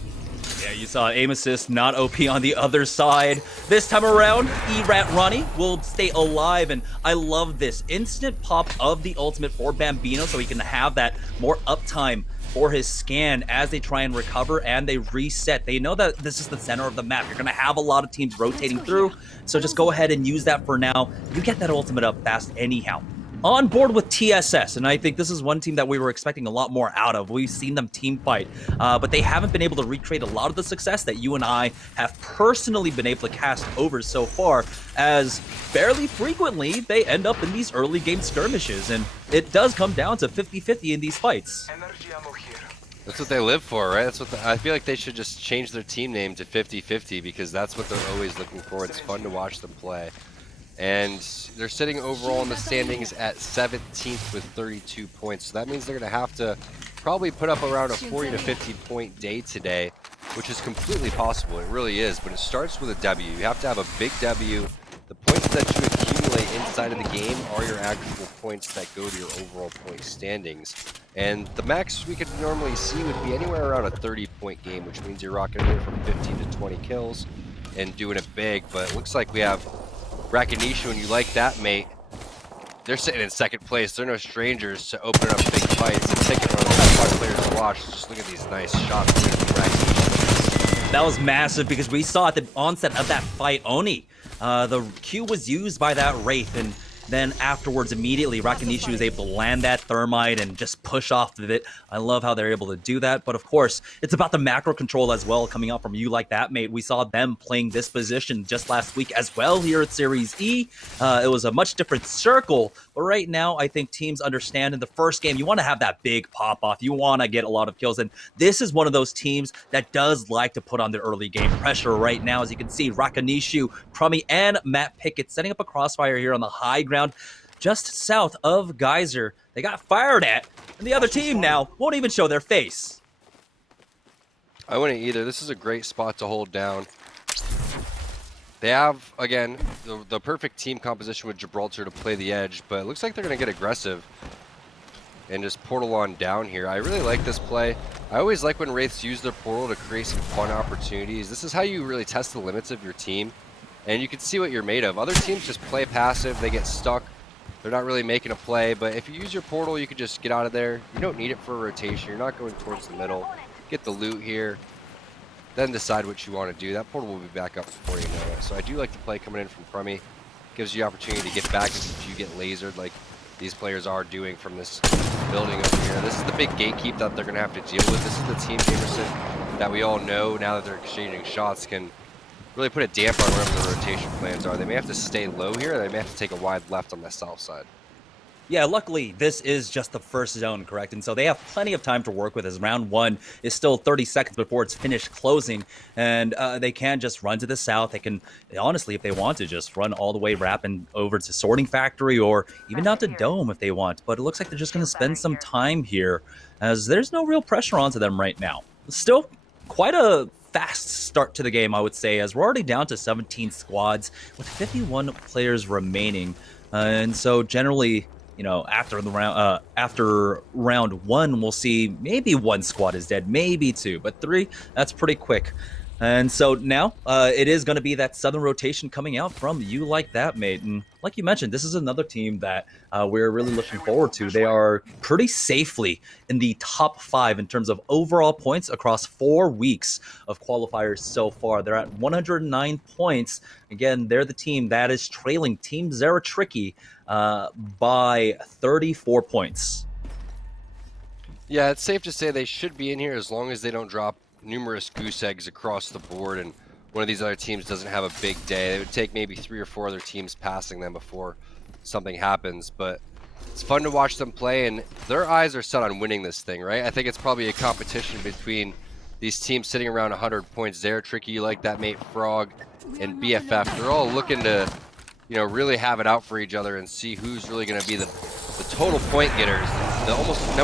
Yeah, you saw aim assist, not OP on the other side. This time around, E-Rat Ronnie will stay alive, and I love this instant pop of the ultimate for Bambino so he can have that more uptime for his scan as they try and recover and they reset. They know that this is the center of the map. You're going to have a lot of teams rotating through, so just go ahead and use that for now. You get that ultimate up fast anyhow. On board with TSS, and I think this is one team that we were expecting a lot more out of. We've seen them team fight, but they haven't been able to recreate a lot of the success that you and I have personally been able to cast over so far, as fairly frequently they end up in these early game skirmishes, and it does come down to 50-50 in these fights. That's what they live for, right? That's what I feel like they should just change their team name to 50-50, because that's what they're always looking for. It's fun to watch them play. And they're sitting overall in the standings at 17th with 32 points. So that means they're going to have to probably put up around a 40 to 50 point day today, which is completely possible. It really is. But it starts with a W. You have to have a big W. The points that you accumulate inside of the game are your actual points that go to your overall point standings. And the max we could normally see would be anywhere around a 30-point game, which means you're rocking anywhere from 15 to 20 kills and doing it big. But it looks like we have Rakinishu, and you like that, mate. They're sitting in second place. They're no strangers to opening up big fights and taking one of the top 5 players to watch. Just look at these nice shots from Rakinishu. That was massive because we saw at the onset of that fight, Oni, the Q was used by that Wraith, and then afterwards, immediately, Rakanishu is able to land that thermite and just push off of it. I love how they're able to do that. But of course, it's about the macro control as well, coming out from You Like That, Mate. We saw them playing this position just last week as well here at Series E. It was a much different circle. But right now, I think teams understand in the first game, you want to have that big pop-off. You want to get a lot of kills. And this is one of those teams that does like to put on the early game pressure right now. As you can see, Rakanishu, Crummy, and Matt Pickett setting up a crossfire here on the high ground just south of Geyser. They got fired at, and the other team now won't even show their face. I wouldn't either. This is a great spot to hold down. They have, again, the perfect team composition with Gibraltar to play the edge, but it looks like they're going to get aggressive and just portal on down here. I really like this play. I always like when Wraiths use their portal to create some fun opportunities. This is how you really test the limits of your team, and you can see what you're made of. Other teams just play passive. They get stuck. They're not really making a play, but if you use your portal, you can just get out of there. You don't need it for a rotation. You're not going towards the middle. Get the loot here, then decide what you want to do. That portal will be back up before you know it. So I do like the play coming in from Crummy. Gives you the opportunity to get back if you get lasered like these players are doing from this building over here. This is the big gatekeep that they're going to have to deal with. This is the team, Jamerson, that we all know now that they're exchanging shots can really put a damper on whatever the rotation plans are. They may have to stay low here, or they may have to take a wide left on the south side. Yeah, luckily, this is just the first zone, correct? And so they have plenty of time to work with, as round one is still 30 seconds before it's finished closing. And they can just run to the south. They can, honestly, if they want to, just run all the way wrapping over to Sorting Factory or even down to Dome if they want. But it looks like they're just going to spend some time here, as there's no real pressure onto them right now. Still, quite a fast start to the game, I would say, as we're already down to 17 squads with 51 players remaining. And so generally, you know, after round one, we'll see maybe one squad is dead, maybe two, but three, that's pretty quick. And so now it is going to be that southern rotation coming out from You Like That, Mate. And like you mentioned, this is another team that we're really looking forward to. They are pretty safely in the top 5 in terms of overall points across 4 weeks of qualifiers so far. They're at 109 points. Again, they're the team that is trailing Team Zero Tricky by 34 points. Yeah, it's safe to say they should be in here as long as they don't drop numerous goose eggs across the board and one of these other teams doesn't have a big day. It would take maybe 3 or 4 other teams passing them before something happens, but it's fun to watch them play, and their eyes are set on winning this thing, right? I think it's probably a competition between these teams sitting around 100 points there. Tricky, You Like That, Mate, Frog, and BFF. They're all looking to, you know, really have it out for each other and see who's really going to be the total point getters, the almost #1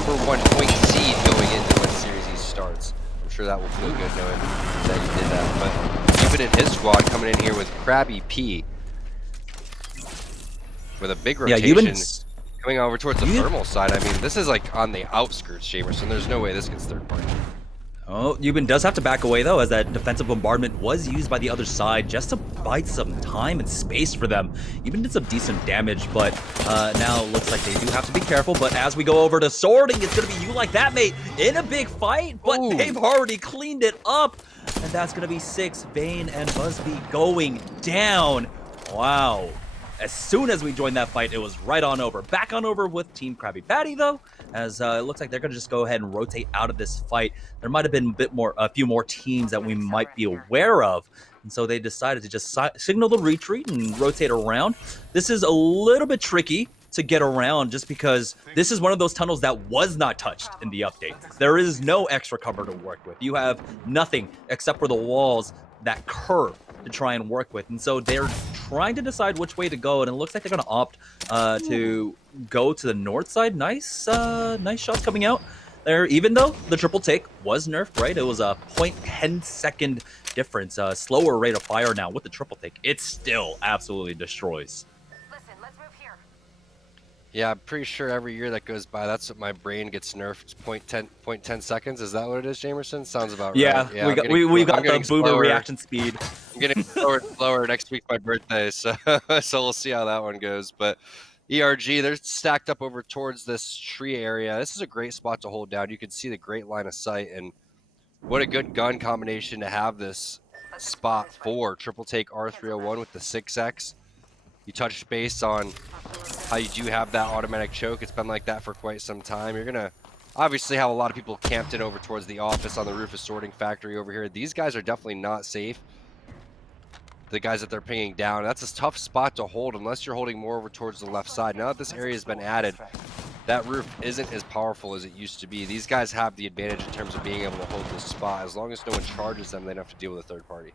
point seed going into when Series E starts. I'm sure that will feel good knowing that you did that. But even in his squad, coming in here with Krabby P with a big rotation coming over towards the thermal side. I mean, this is like on the outskirts, Jamerson. There's no way this gets third party. Oh, Euban does have to back away, though, as that defensive bombardment was used by the other side just to bide some time and space for them. Euban did some decent damage, but now it looks like they do have to be careful. But as we go over to Sorting, it's going to be You Like That, Mate, in a big fight, but they've already cleaned it up. And that's going to be 6, Vayne and Busby going down. Wow. As soon as we joined that fight, it was right on over. Back on over with Team Krabby Patty, though, as it looks like they're going to just go ahead and rotate out of this fight. There might have been a few more teams that we might be aware of, and so they decided to just signal the retreat and rotate around. This is a little bit tricky to get around just because this is one of those tunnels that was not touched in the update. There is no extra cover to work with. You have nothing except for the walls that curve to try and work with, and so they're trying to decide which way to go, and it looks like they're going to opt to go to the north side. Nice shots coming out there, even though the triple take was nerfed, right? It was a 0.10 second difference, slower rate of fire now with the triple take. It still absolutely destroys. Listen, let's move here. Yeah, I'm pretty sure every year that goes by, that's what my brain gets nerfed. 0.10 seconds. Is that what it is, Jamerson? Sounds about right. Yeah, we got the boomer reaction speed. I'm getting slower and slower. Next week's my birthday, so we'll see how that one goes. But ERG, they're stacked up over towards this tree area. This is a great spot to hold down. You can see the great line of sight, and what a good gun combination to have this spot for. Triple take R301 with the 6X. You touched base on how you do have that automatic choke. It's been like that for quite some time. You're going to obviously have a lot of people camped in over towards the office on the roof of Sorting Factory over here. These guys are definitely not safe. The guys that they're pinging down. That's a tough spot to hold unless you're holding more over towards the left side. Now that this area has been added, that roof isn't as powerful as it used to be. These guys have the advantage in terms of being able to hold this spot. As long as no one charges them, they don't have to deal with a third party.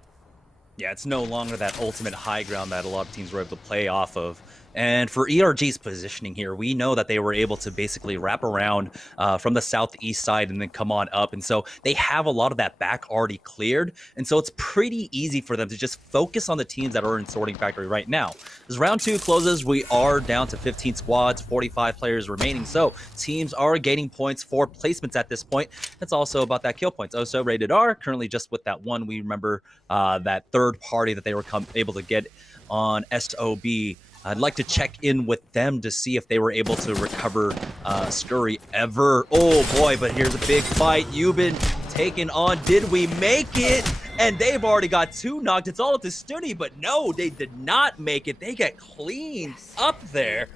Yeah, it's no longer that ultimate high ground that a lot of teams were able to play off of. And for ERG's positioning here, we know that they were able to basically wrap around from the southeast side and then come on up. And so they have a lot of that back already cleared. And so it's pretty easy for them to just focus on the teams that are in Sorting Factory right now. As round 2 closes, we are down to 15 squads, 45 players remaining. So teams are gaining points for placements at this point. It's also about that kill points. Also rated R, currently just with that one. We remember that third party that they were able to get on SOB. I'd like to check in with them to see if they were able to recover Scurry ever. Oh boy, but here's a big fight. Euban taken on. Did we make it? And they've already got 2 knocked. It's all up to Stunny, but no, they did not make it. They get cleaned up there.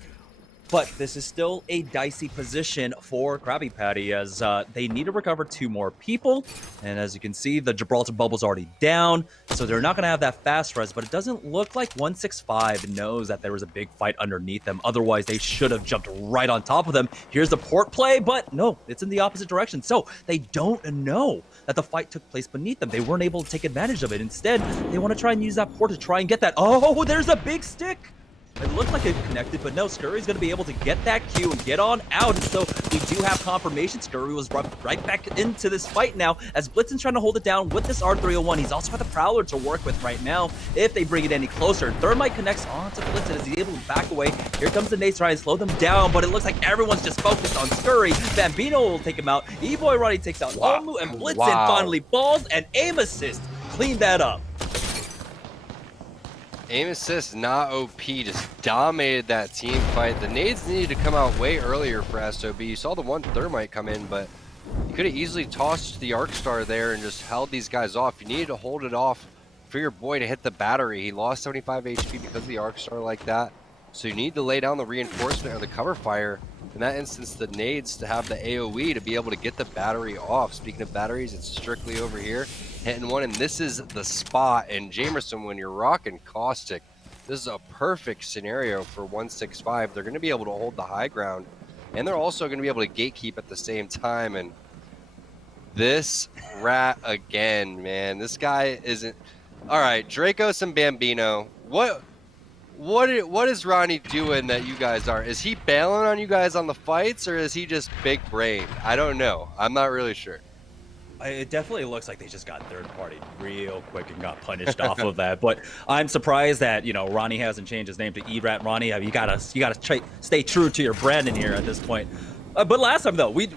But this is still a dicey position for Krabby Patty as they need to recover 2 more people. And as you can see, the Gibraltar bubble's already down, so they're not going to have that fast res, but it doesn't look like 165 knows that there was a big fight underneath them. Otherwise, they should have jumped right on top of them. Here's the port play, but no, it's in the opposite direction. So they don't know that the fight took place beneath them. They weren't able to take advantage of it. Instead, they want to try and use that port to try and get that. Oh, there's a big stick. It looked like it connected, but no, Scurry's going to be able to get that Q and get on out. And so we do have confirmation. Scurry was right back into this fight now as Blitzen's trying to hold it down with this R301. He's also got the Prowler to work with right now if they bring it any closer. Thermite connects onto Blitzen as he's able to back away. Here comes the nades trying to slow them down, but it looks like everyone's just focused on Scurry. Bambino will take him out. E-Boy Ronnie takes out Olmu, and Blitzen finally falls, and aim assist cleaned that up. Aim assist, not OP, just dominated that team fight. The nades needed to come out way earlier for SOB. You saw the one Thermite come in, but you could have easily tossed the Arc Star there and just held these guys off. You needed to hold it off for your boy to hit the battery. He lost 75 HP because of the Arc Star like that. So you need to lay down the reinforcement or the cover fire. In that instance, the nades to have the AoE to be able to get the battery off. Speaking of batteries, it's strictly over here, hitting one, and this is the spot. And Jamerson, when you're rocking Caustic, this is a perfect scenario for 165. They're going to be able to hold the high ground, and they're also going to be able to gatekeep at the same time. And this rat again, man, this guy isn't... All right, Dracos and Bambino, what is Ronnie doing that you guys aren't? Is he bailing on you guys on the fights, or is he just big brain? I don't know. I'm not really sure. It definitely looks like they just got third party real quick and got punished off of that. But I'm surprised that, you know, Ronnie hasn't changed his name to E-Rat Ronnie. You gotta stay true to your brand in here at this point. But last time, though, we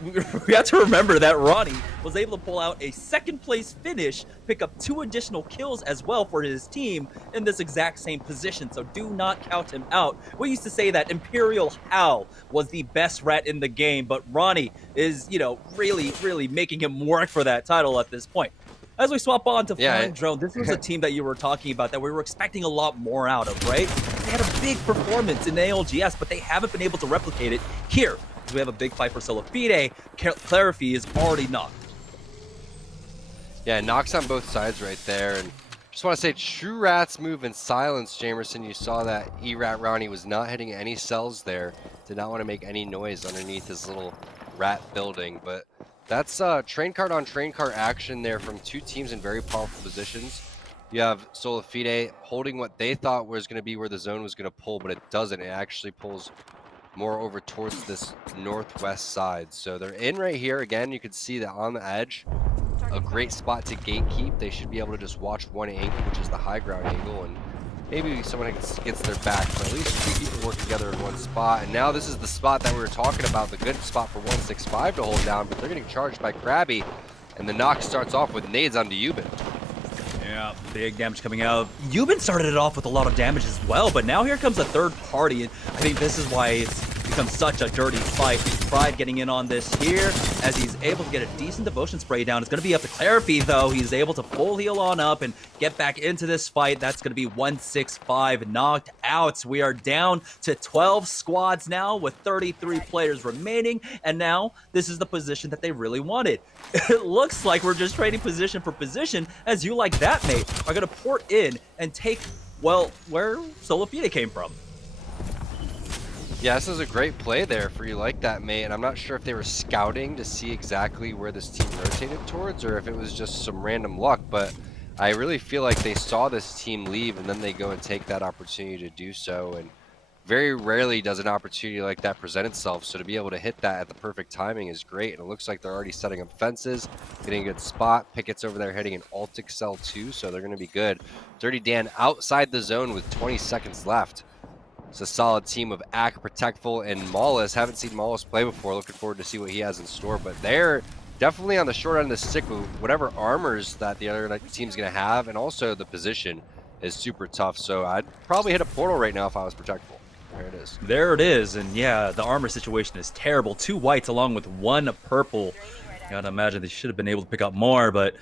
have to remember that Ronnie was able to pull out a second-place finish, pick up 2 additional kills as well for his team in this exact same position, so do not count him out. We used to say that Imperial Hal was the best rat in the game, but Ronnie is, you know, really making him work for that title at this point. As we swap on to Flying Drone, this was a team that you were talking about that we were expecting a lot more out of, right? They had a big performance in ALGS, but they haven't been able to replicate it here. We have a big fight for Solifide. Clarify is already knocked. Yeah, knocks on both sides right there. And just want to say, true rats move in silence, Jamerson. You saw that E-Rat Ronnie was not hitting any cells there. Did not want to make any noise underneath his little rat building. But that's train cart on train cart action there from 2 teams in very powerful positions. You have Solifide holding what they thought was going to be where the zone was going to pull, but it doesn't. It actually pulls more over towards this northwest side. So they're in right here. Again, you can see that on the edge, a great spot to gatekeep. They should be able to just watch one angle, which is the high ground angle, and maybe someone gets their back, but at least 2 people work together in one spot. And now this is the spot that we were talking about, the good spot for 165 to hold down, but they're getting charged by Krabby, and the knock starts off with nades onto Euban. Yeah, big damage coming out. Euban started it off with a lot of damage as well, but now here comes a third party, and I think this is why it's becomes such a dirty fight. Pride getting in on this here as he's able to get a decent devotion spray down. It's going to be up to Clarify, though. He's able to full heal on up and get back into this fight. That's going to be 165 knocked out. We are down to 12 squads now with 33 players remaining. And now this is the position that they really wanted. It looks like we're just trading position for position as You Like That, Mate are going to port in and take, well, where Solofita came from. Yeah, this is a great play there for You Like That, Mate, and I'm not sure if they were scouting to see exactly where this team rotated towards or if it was just some random luck, but I really feel like they saw this team leave and then they go and take that opportunity to do so, and very rarely does an opportunity like that present itself, so to be able to hit that at the perfect timing is great, and it looks like they're already setting up fences, getting a good spot. Pickett's over there hitting an Altic cell too, so they're going to be good. Dirty Dan outside the zone with 20 seconds left. It's a solid team of Ack, Protectful, and Maulus. Haven't seen Maulus play before. Looking forward to see what he has in store. But they're definitely on the short end of the stick with whatever armors that the other team's going to have. And also the position is super tough. So I'd probably hit a portal right now if I was Protectful. There it is. There it is. And yeah, the armor situation is terrible. 2 whites along with 1 purple. Gotta imagine they should have been able to pick up more, but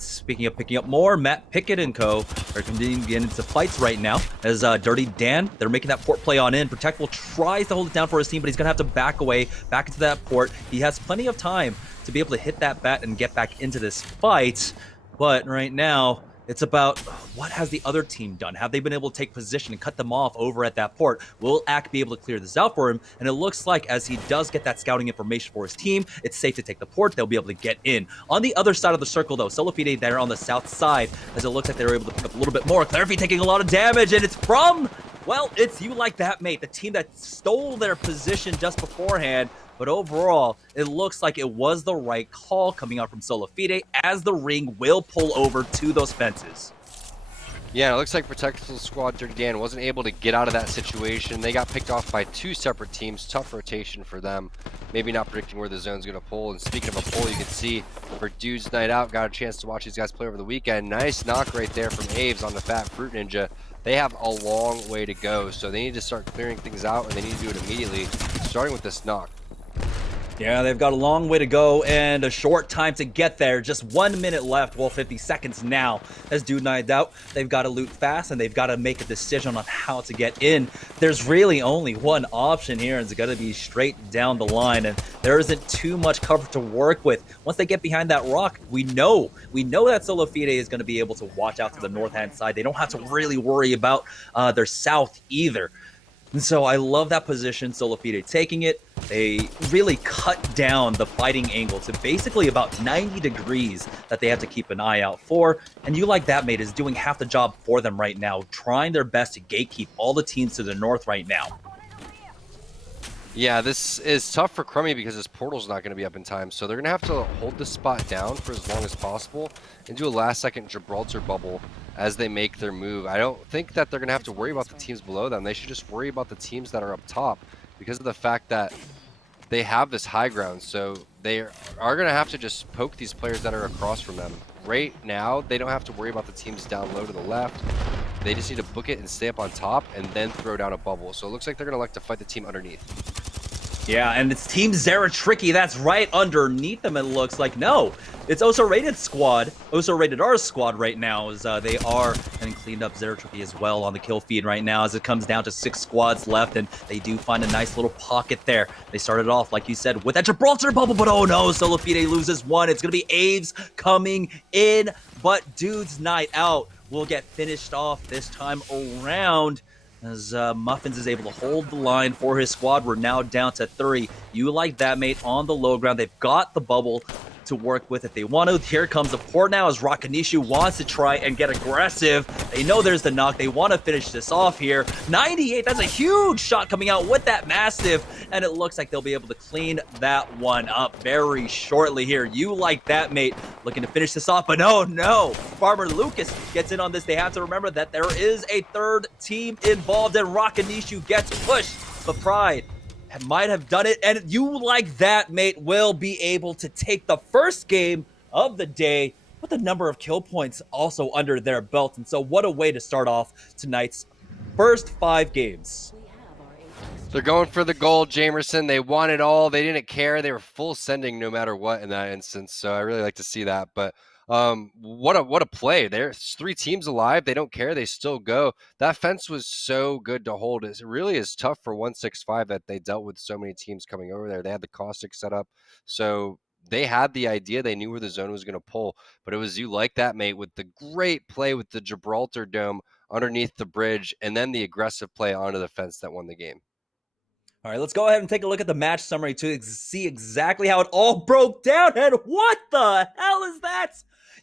speaking of picking up more, Matt Pickett and co are continuing to get into fights right now as Dirty Dan, they're making that port play on in. Protectful tries to hold it down for his team, but he's gonna have to back away, back into that port. He has plenty of time to be able to hit that bat and get back into this fight, but right now, it's about what has the other team done? Have they been able to take position and cut them off over at that port? Will Ack be able to clear this out for him? And it looks like as he does get that scouting information for his team, it's safe to take the port. They'll be able to get in. On the other side of the circle, though, Solofita there on the south side, as it looks like they're able to pick up a little bit more. Clarify taking a lot of damage, and it's from, well, it's You Like That, Mate, the team that stole their position just beforehand. But overall, it looks like it was the right call coming out from Solofita as the ring will pull over to those fences. Yeah, it looks like Protectful squad Dirty Dan wasn't able to get out of that situation. They got picked off by 2 separate teams. Tough rotation for them. Maybe not predicting where the zone's going to pull. And speaking of a pull, you can see for Dude's Night Out, got a chance to watch these guys play over the weekend. Nice knock right there from Aves on the Fat Fruit Ninja. They have a long way to go, so they need to start clearing things out, and they need to do it immediately, starting with this knock. Yeah, they've got a long way to go and a short time to get there. Just 1 minute left, well, 50 seconds now. As Dude Night Out, they've got to loot fast and they've got to make a decision on how to get in. There's really only one option here, and it's got to be straight down the line, and there isn't too much cover to work with. Once they get behind that rock, we know that Solofita is going to be able to watch out to the north-hand side. They don't have to really worry about their south either. And so I love that position, Solofita taking it. They really cut down the fighting angle to basically about 90 degrees that they have to keep an eye out for. And You Like That, Mate is doing half the job for them right now, trying their best to gatekeep all the teams to the north right now. Yeah, this is tough for Crummy because his portal's not going to be up in time. So they're going to have to hold this spot down for as long as possible and do a last-second Gibraltar bubble as they make their move. I don't think that they're going to have to worry about the teams below them. They should just worry about the teams that are up top because of the fact that they have this high ground. So they are going to have to just poke these players that are across from them. Right now, they don't have to worry about the teams down low to the left. They just need to book it and stay up on top and then throw down a bubble. So it looks like they're going to like to fight the team underneath. Yeah, and it's Team Zera Tricky. That's right underneath them, it looks like. No, it's Oso Rated squad. Oso Rated R squad right now as they are getting cleaned up. Zera Tricky as well on the kill feed right now as it comes down to 6 squads left, and they do find a nice little pocket there. They started off, like you said, with that Gibraltar bubble, but oh no, Solofita loses one. It's going to be Aves coming in, but Dude's Night Out will get finished off this time around. As Muffins is able to hold the line for his squad. We're now down to 3. You Like That, Mate, on the low ground. They've got the bubble to work with if they want to. Here comes the port now as Rakanishu wants to try and get aggressive. They know there's the knock. They want to finish this off here. 98, that's a huge shot coming out with that Mastiff, and it looks like they'll be able to clean that one up very shortly here. You Like That, Mate, looking to finish this off, but no. Farmer Lucas gets in on this. They have to remember that there is a third team involved, and Rakanishu gets pushed. But Pride might have done it, and You Like That, Mate will be able to take the first game of the day with a number of kill points also under their belt. And so what a way to start off tonight's first 5 games. We have our Apex They're going for the gold, Jamerson. They want it all. They didn't care. They were full sending no matter what in that instance. So I really like to see that. But what a play. There's 3 teams alive. They don't care. They still go. That fence was so good to hold. It really is tough for 165 that they dealt with so many teams coming over there. They had the caustic set up. So they had the idea. They knew where the zone was going to pull. But it was You Like That, Mate, with the great play with the Gibraltar Dome underneath the bridge and then the aggressive play onto the fence that won the game. All right, let's go ahead and take a look at the match summary to see exactly how it all broke down. And what the hell is that?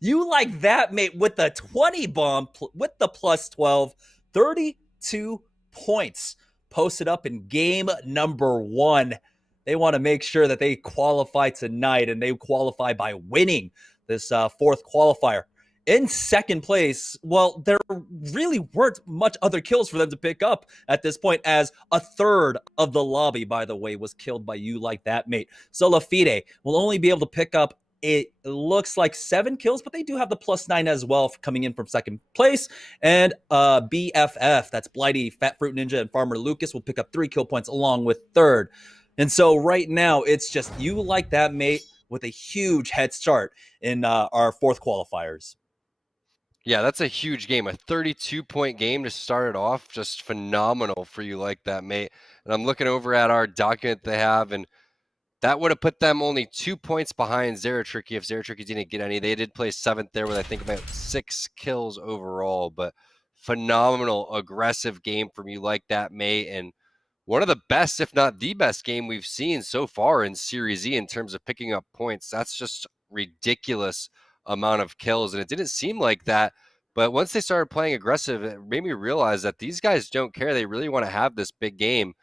You Like That, Mate, with the 20 bomb, with the plus 12, 32 points posted up in game number 1. They want to make sure that they qualify tonight, and they qualify by winning this 4th qualifier. In second place, well, there really weren't much other kills for them to pick up at this point, as a third of the lobby, by the way, was killed by You Like That, Mate. So Lafide will only be able to pick up, it looks like 7 kills, but they do have the plus 9 as well for coming in from second place. And BFF, that's Blighty, Fat Fruit Ninja, and Farmer Lucas will pick up 3 kill points along with third. And so right now, it's just You Like That, Mate, with a huge head start in our 4th qualifiers. Yeah, that's a huge game. A 32-point game to start it off. Just phenomenal for You Like That, Mate. And I'm looking over at our document they have, and that would have put them only 2 points behind Zeratricky if Zeratricky didn't get any. They did place 7th there with, I think, about 6 kills overall. But phenomenal, aggressive game from You Like That, Mate. And one of the best, if not the best game we've seen so far in Series E in terms of picking up points. That's just ridiculous amount of kills, and it didn't seem like that, but once they started playing aggressive, it made me realize that these guys don't care. They really want to have this big game,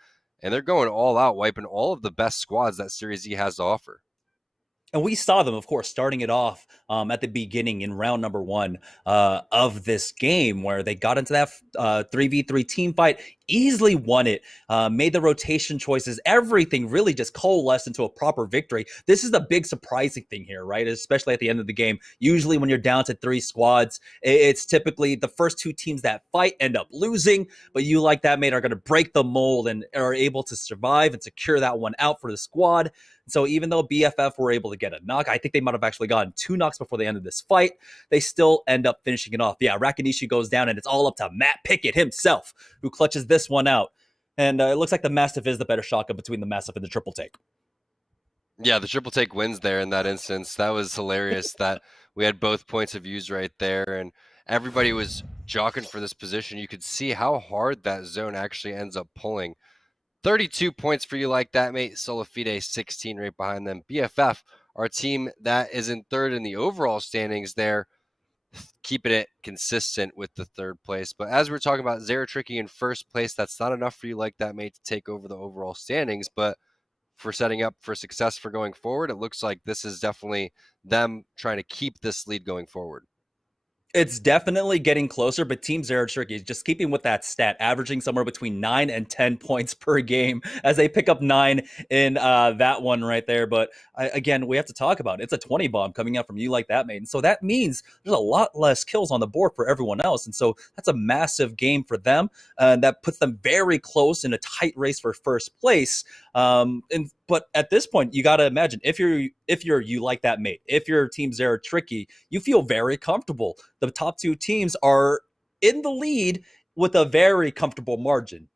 and they're going all out, wiping all of the best squads that Series E has to offer. And we saw them, of course, starting it off at the beginning in round number 1 of this game, where they got into that 3v3 team fight, easily won it, made the rotation choices, everything really just coalesced into a proper victory. This is the big surprising thing here, right? Especially at the end of the game. Usually when you're down to 3 squads, it's typically the first 2 teams that fight end up losing, but You Like That, Mate, are going to break the mold and are able to survive and secure that one out for the squad. So even though BFF were able to get a knock, I think they might have actually gotten 2 knocks before the end of this fight, they still end up finishing it off. Yeah, Rakanishi goes down, and it's all up to Matt Pickett himself, who clutches this one out. And it looks like the Mastiff is the better shotgun between the Mastiff and the triple take. Yeah, the triple take wins there in that instance. That was hilarious that we had both points of views right there, and everybody was jockeying for this position. You could see how hard that zone actually ends up pulling. 32 points for You Like That, Mate. Solafide 16 right behind them. BFF, our team that is in third in the overall standings there, keeping it consistent with the 3rd place. But as we're talking about Zeratricky in 1st place, that's not enough for You Like That, Mate, to take over the overall standings. But for setting up for success for going forward, it looks like this is definitely them trying to keep this lead going forward. It's definitely getting closer, but Team Zeratricky is just keeping with that stat, averaging somewhere between 9 and 10 points per game as they pick up 9 in that one right there. But again, we have to talk about it. It's a 20 bomb coming out from You Like That, Mate. And so that means there's a lot less kills on the board for everyone else. And so that's a massive game for them. And that puts them very close in a tight race for 1st place. But at this point, you got to imagine if you're You Like That, Mate, if your Team Zeratricky, you feel very comfortable. The top 2 teams are in the lead with a very comfortable margin.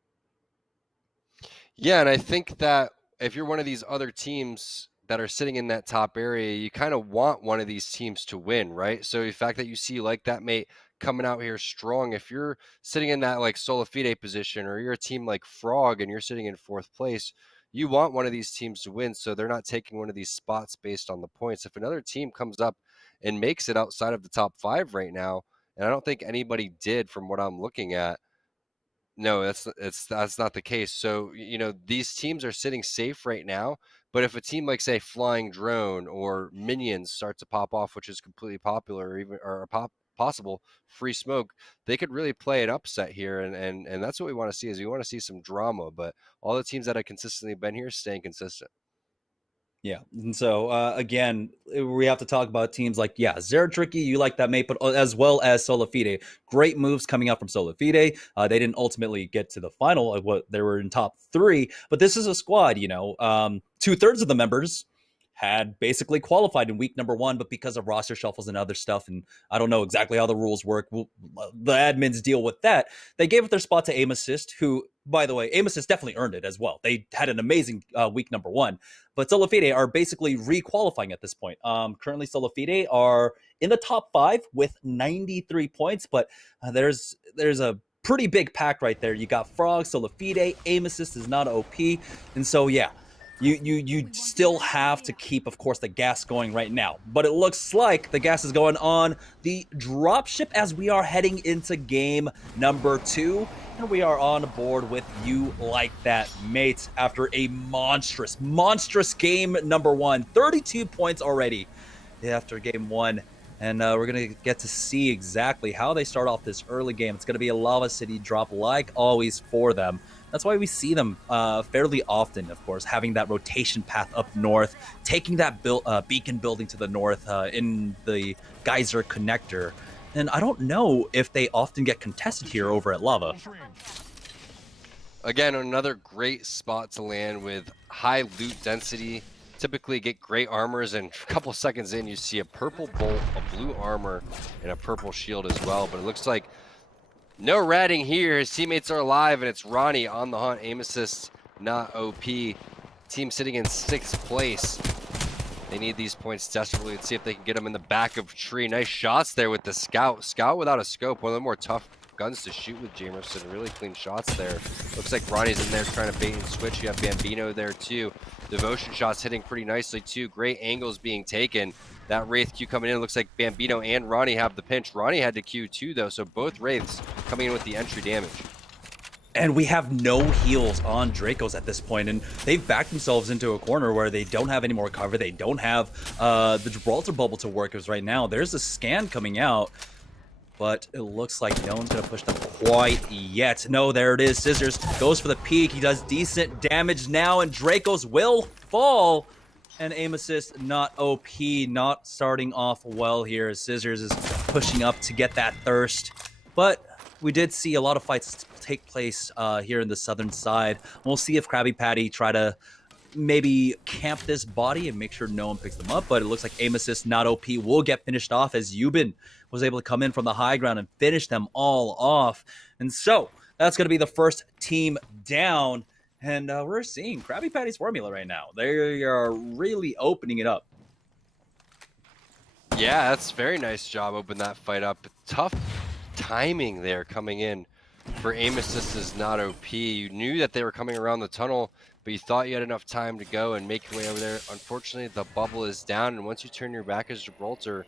Yeah, and I think that if you're one of these other teams that are sitting in that top area, you kind of want one of these teams to win, right? So the fact that you see Like That, Mate, coming out here strong, if you're sitting in that like Solafide position, or you're a team like Frog and you're sitting in 4th place, you want one of these teams to win, so they're not taking one of these spots based on the points. If another team comes up and makes it outside of the top 5 right now, and I don't think anybody did from what I'm looking at, no, that's not the case. So, these teams are sitting safe right now, but if a team like, say, Flying Drone or Minions start to pop off, which is completely popular, or possible free smoke, they could really play an upset here, and that's what we want to see. Is we want to see some drama, but all the teams that have consistently been here staying consistent. Yeah. And so again, we have to talk about teams like, yeah, Zeratricky, you like that mate, but as well as Solafide. Great moves coming out from Solafide. They didn't ultimately get to the final of what they were in top 3, but this is a squad, 2/3 of the members had basically qualified in week number 1, but because of roster shuffles and other stuff, and I don't know exactly how the rules work, the admins deal with that. They gave up their spot to Aim Assist, who, by the way, Aim Assist definitely earned it as well. They had an amazing week number 1, but Solafide are basically re-qualifying at this point. Currently, Solafide are in the top 5 with 93 points, but there's a pretty big pack right there. You got Frog, Solafide, Aim Assist is not OP, and so yeah. You still have to keep, of course, the gas going right now. But it looks like the gas is going on the dropship as we are heading into game number 2. And we are on board with You Like That, Mate, after a monstrous game number 1. 32 points already after game 1. And we're going to get to see exactly how they start off this early game. It's going to be a Lava City drop like always for them. That's why we see them fairly often, of course, having that rotation path up north, taking that beacon building to the north in the Geyser connector. And I don't know if they often get contested here over at Lava. Again, another great spot to land with high loot density. Typically get great armors, and a couple seconds in, you see a purple bolt, a blue armor, and a purple shield as well. But it looks like no ratting here. His teammates are alive, and it's Ronnie on the hunt. Aim assist, not OP. Team sitting in 6th place. They need these points desperately. Let's see if they can get them in the back of tree. Nice shots there with the scout. Scout without a scope. One of the more tough guns to shoot with Jamerson. Really clean shots there. Looks like Ronnie's in there trying to bait and switch. You have Bambino there too. Devotion shots hitting pretty nicely too. Great angles being taken. That Wraith Q coming in. Looks like Bambino and Ronnie have the pinch. Ronnie had to Q too though, so both Wraiths coming in with the entry damage. And we have no heals on Dracos at this point, and they've backed themselves into a corner where they don't have any more cover. They don't have the Gibraltar bubble to work with right now. There's a scan coming out, but it looks like no one's going to push them quite yet. No, there it is. Scissors goes for the peak. He does decent damage now, and Dracos will fall. And Aim Assist, not OP, not starting off well here. Scissors is pushing up to get that thirst. But we did see a lot of fights take place here in the southern side. We'll see if Krabby Patty try to maybe camp this body and make sure no one picks them up. But it looks like Aim Assist, not OP, will get finished off as Yubin was able to come in from the high ground and finish them all off. And so that's going to be the first team down. And we're seeing Krabby Patty's formula right now. They are really opening it up. Yeah, that's a very nice job opening that fight up. Tough timing there coming in for Aim Assist is not OP. You knew that they were coming around the tunnel, but you thought you had enough time to go and make your way over there. Unfortunately, the bubble is down, and once you turn your back as Gibraltar,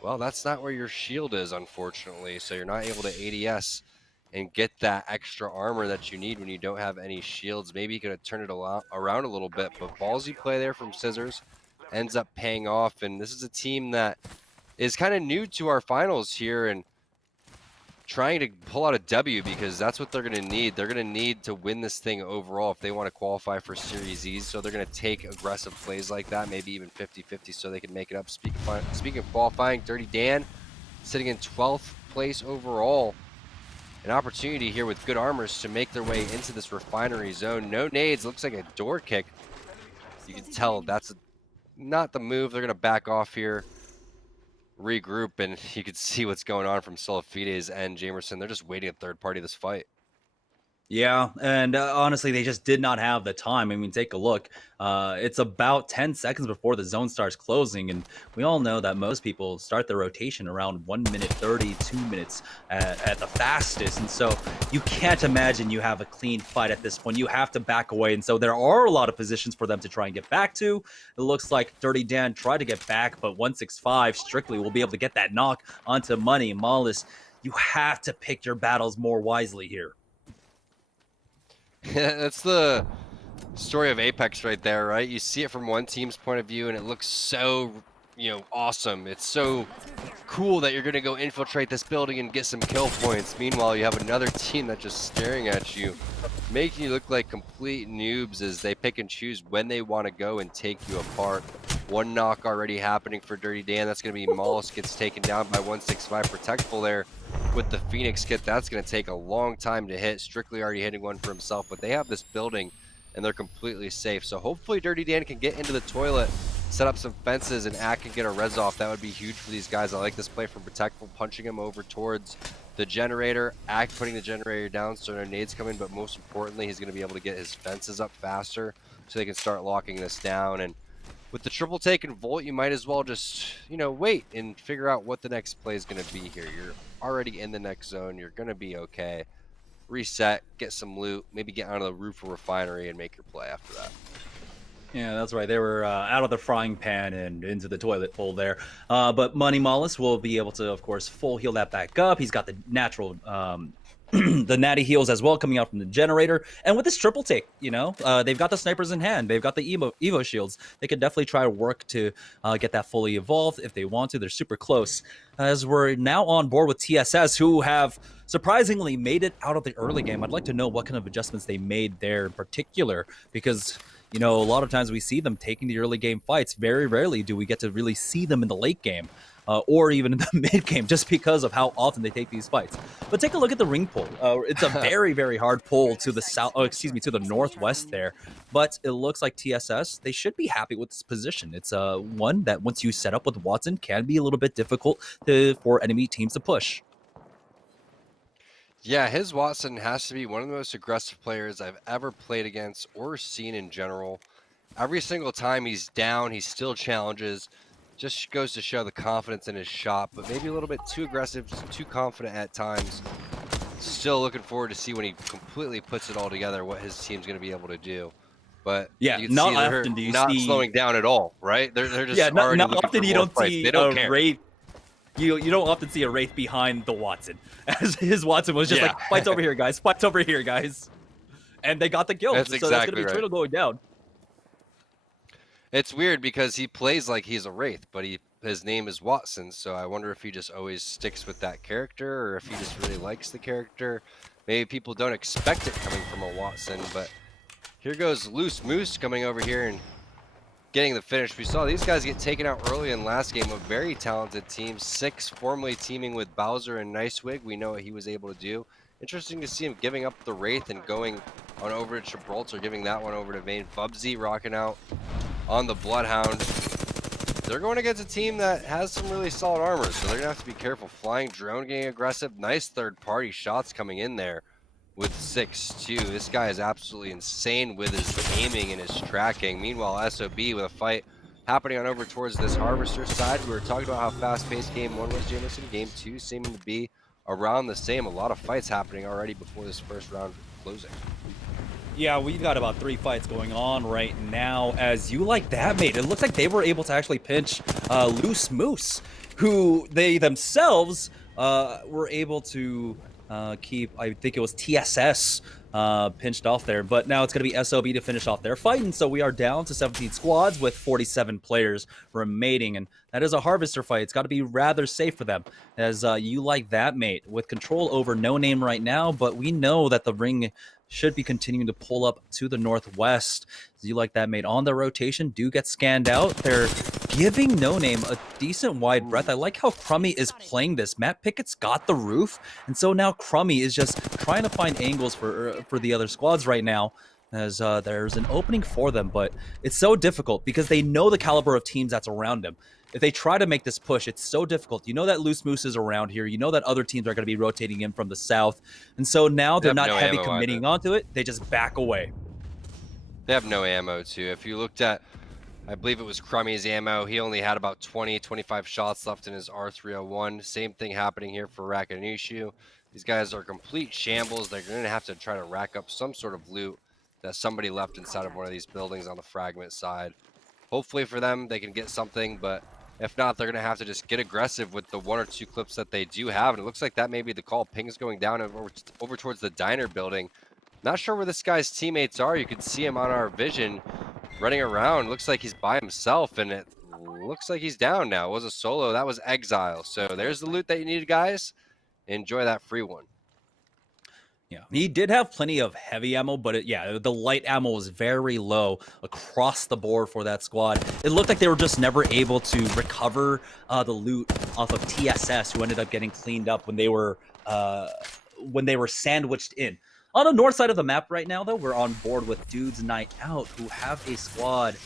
well, that's not where your shield is, unfortunately. So you're not able to ADS and get that extra armor that you need when you don't have any shields. Maybe you could have turned it around a little bit, but ballsy play there from Scissors ends up paying off. And this is a team that is kind of new to our finals here and trying to pull out a W, because that's what they're going to need. They're going to need to win this thing overall if they want to qualify for Series E. So they're going to take aggressive plays like that, maybe even 50-50, so they can make it up. Speaking of qualifying, Dirty Dan sitting in 12th place overall. An opportunity here with good armors to make their way into this refinery zone. No nades, looks like a door kick. You can tell that's not the move. They're going to back off here, regroup, and you can see what's going on from Solafides and Jamerson. They're just waiting a third party this fight. Yeah, and honestly, they just did not have the time. I mean, take a look. It's about 10 seconds before the zone starts closing, and we all know that most people start their rotation around 1 minute 30, 2 minutes at the fastest, and so you can't imagine you have a clean fight at this point. You have to back away, and so there are a lot of positions for them to try and get back to. It looks like Dirty Dan tried to get back, but 165 Strictly will be able to get that knock onto Money. Mollis, you have to pick your battles more wisely here. That's the story of Apex right there, right? You see it from one team's point of view, and it looks so, awesome. It's so cool that you're going to go infiltrate this building and get some kill points. Meanwhile, you have another team that's just staring at you making you look like complete noobs as they pick and choose when they want to go and take you apart. One knock already happening for Dirty Dan. That's going to be Mollis gets taken down by 165. Protectful there with the Phoenix kit. That's going to take a long time to hit. Strictly already hitting one for himself, but they have this building and they're completely safe. So hopefully Dirty Dan can get into the toilet, set up some fences, and Ack can get a res off. That would be huge for these guys. I like this play from Protectful, punching him over towards the generator. Ack putting the generator down so no nades come in, but most importantly, he's going to be able to get his fences up faster so they can start locking this down. And with the triple take and Volt, you might as well just, wait and figure out what the next play is going to be here. You're already in the next zone. You're going to be okay. Reset, get some loot, maybe get onto the roof of Refinery and make your play after that. Yeah, that's right. They were out of the frying pan and into the toilet bowl there. But Money Mollis will be able to, of course, full heal that back up. He's got the natural, the natty heals as well coming out from the generator. And with this triple take, they've got the snipers in hand. They've got the Evo shields. They could definitely try to work to get that fully evolved if they want to. They're super close. As we're now on board with TSS, who have surprisingly made it out of the early game. I'd like to know what kind of adjustments they made there in particular, because a lot of times we see them taking the early game fights. Very rarely do we get to really see them in the late game or even in the mid game, just because of how often they take these fights. But take a look at the ring pull. It's a very, very hard pull to the south. Oh, excuse me, to the northwest there. But it looks like TSS, they should be happy with this position. It's one that once you set up with Watson can be a little bit difficult for enemy teams to push. Yeah, his Watson has to be one of the most aggressive players I've ever played against or seen in general. Every single time he's down, he still challenges. Just goes to show the confidence in his shot, but maybe a little bit too aggressive, just too confident at times. Still looking forward to see when he completely puts it all together, what his team's going to be able to do. But yeah, not often do you not see slowing down at all, right? They're just not already looking often for you more don't fights. see They don't a care. Wraith. You don't often see a Wraith behind the Watson. As his Watson was just like, fights over here, guys. Fights over here, guys. And they got the kill. That's so exactly that's going to be right. Triddle going down. It's weird because he plays like he's a Wraith, but his name is Watson, so I wonder if he just always sticks with that character or if he just really likes the character. Maybe people don't expect it coming from a Watson, but here goes Loose Moose coming over here and getting the finish. We saw these guys get taken out early in last game. A very talented team. 6 formerly teaming with Bowser and Nicewig. We know what he was able to do. Interesting to see him giving up the Wraith and going on over to Gibraltar, giving that one over to Vayne. Bubsy rocking out on the Bloodhound. They're going against a team that has some really solid armor, so they're going to have to be careful. Flying Drone getting aggressive. Nice third-party shots coming in there with 6-2. This guy is absolutely insane with his aiming and his tracking. Meanwhile, SOB with a fight happening on over towards this Harvester side. We were talking about how fast-paced game 1 was, Jameson. Game 2 seeming to be around the same. A lot of fights happening already before this first round closing. Yeah, we've got about 3 fights going on right now. As you like that, mate, it looks like they were able to actually pinch Loose Moose, who they themselves were able to keep, I think it was TSS pinched off there, but now it's going to be SOB to finish off their fight, and so we are down to 17 squads with 47 players remaining, and that is a Harvester fight. It's got to be rather safe for them, as you like that, mate, with control over No Name right now, but we know that the ring should be continuing to pull up to the northwest. You like that, mate, on the rotation, do get scanned out. They're giving No Name a decent wide breath. I like how Crummy is playing this. Matt Pickett's got the roof, and so now Crummy is just trying to find angles for the other squads right now, as there's an opening for them, but it's so difficult because they know the caliber of teams that's around them. If they try to make this push, it's so difficult. You know that Loose Moose is around here. You know that other teams are going to be rotating in from the south, and so now they're not heavy committing onto it. They just back away. They have no ammo, too. If you looked at, I believe it was Crummy's ammo, he only had about 20, 25 shots left in his R301. Same thing happening here for Rakanishu. These guys are complete shambles. They're going to have to try to rack up some sort of loot that somebody left inside of one of these buildings on the fragment side. Hopefully for them, they can get something, but if not, they're going to have to just get aggressive with the 1 or 2 clips that they do have. And it looks like that may be the call. Ping's going down over towards the diner building. Not sure where this guy's teammates are. You can see him on our vision running around. Looks like he's by himself, and it looks like he's down now. It was a solo. That was Exile. So there's the loot that you needed, guys. Enjoy that free one. Yeah, he did have plenty of heavy ammo, but the light ammo was very low across the board for that squad. It looked like they were just never able to recover the loot off of TSS, who ended up getting cleaned up when they were sandwiched in. On the north side of the map right now, though, we're on board with Dudes Night Out, who have a squad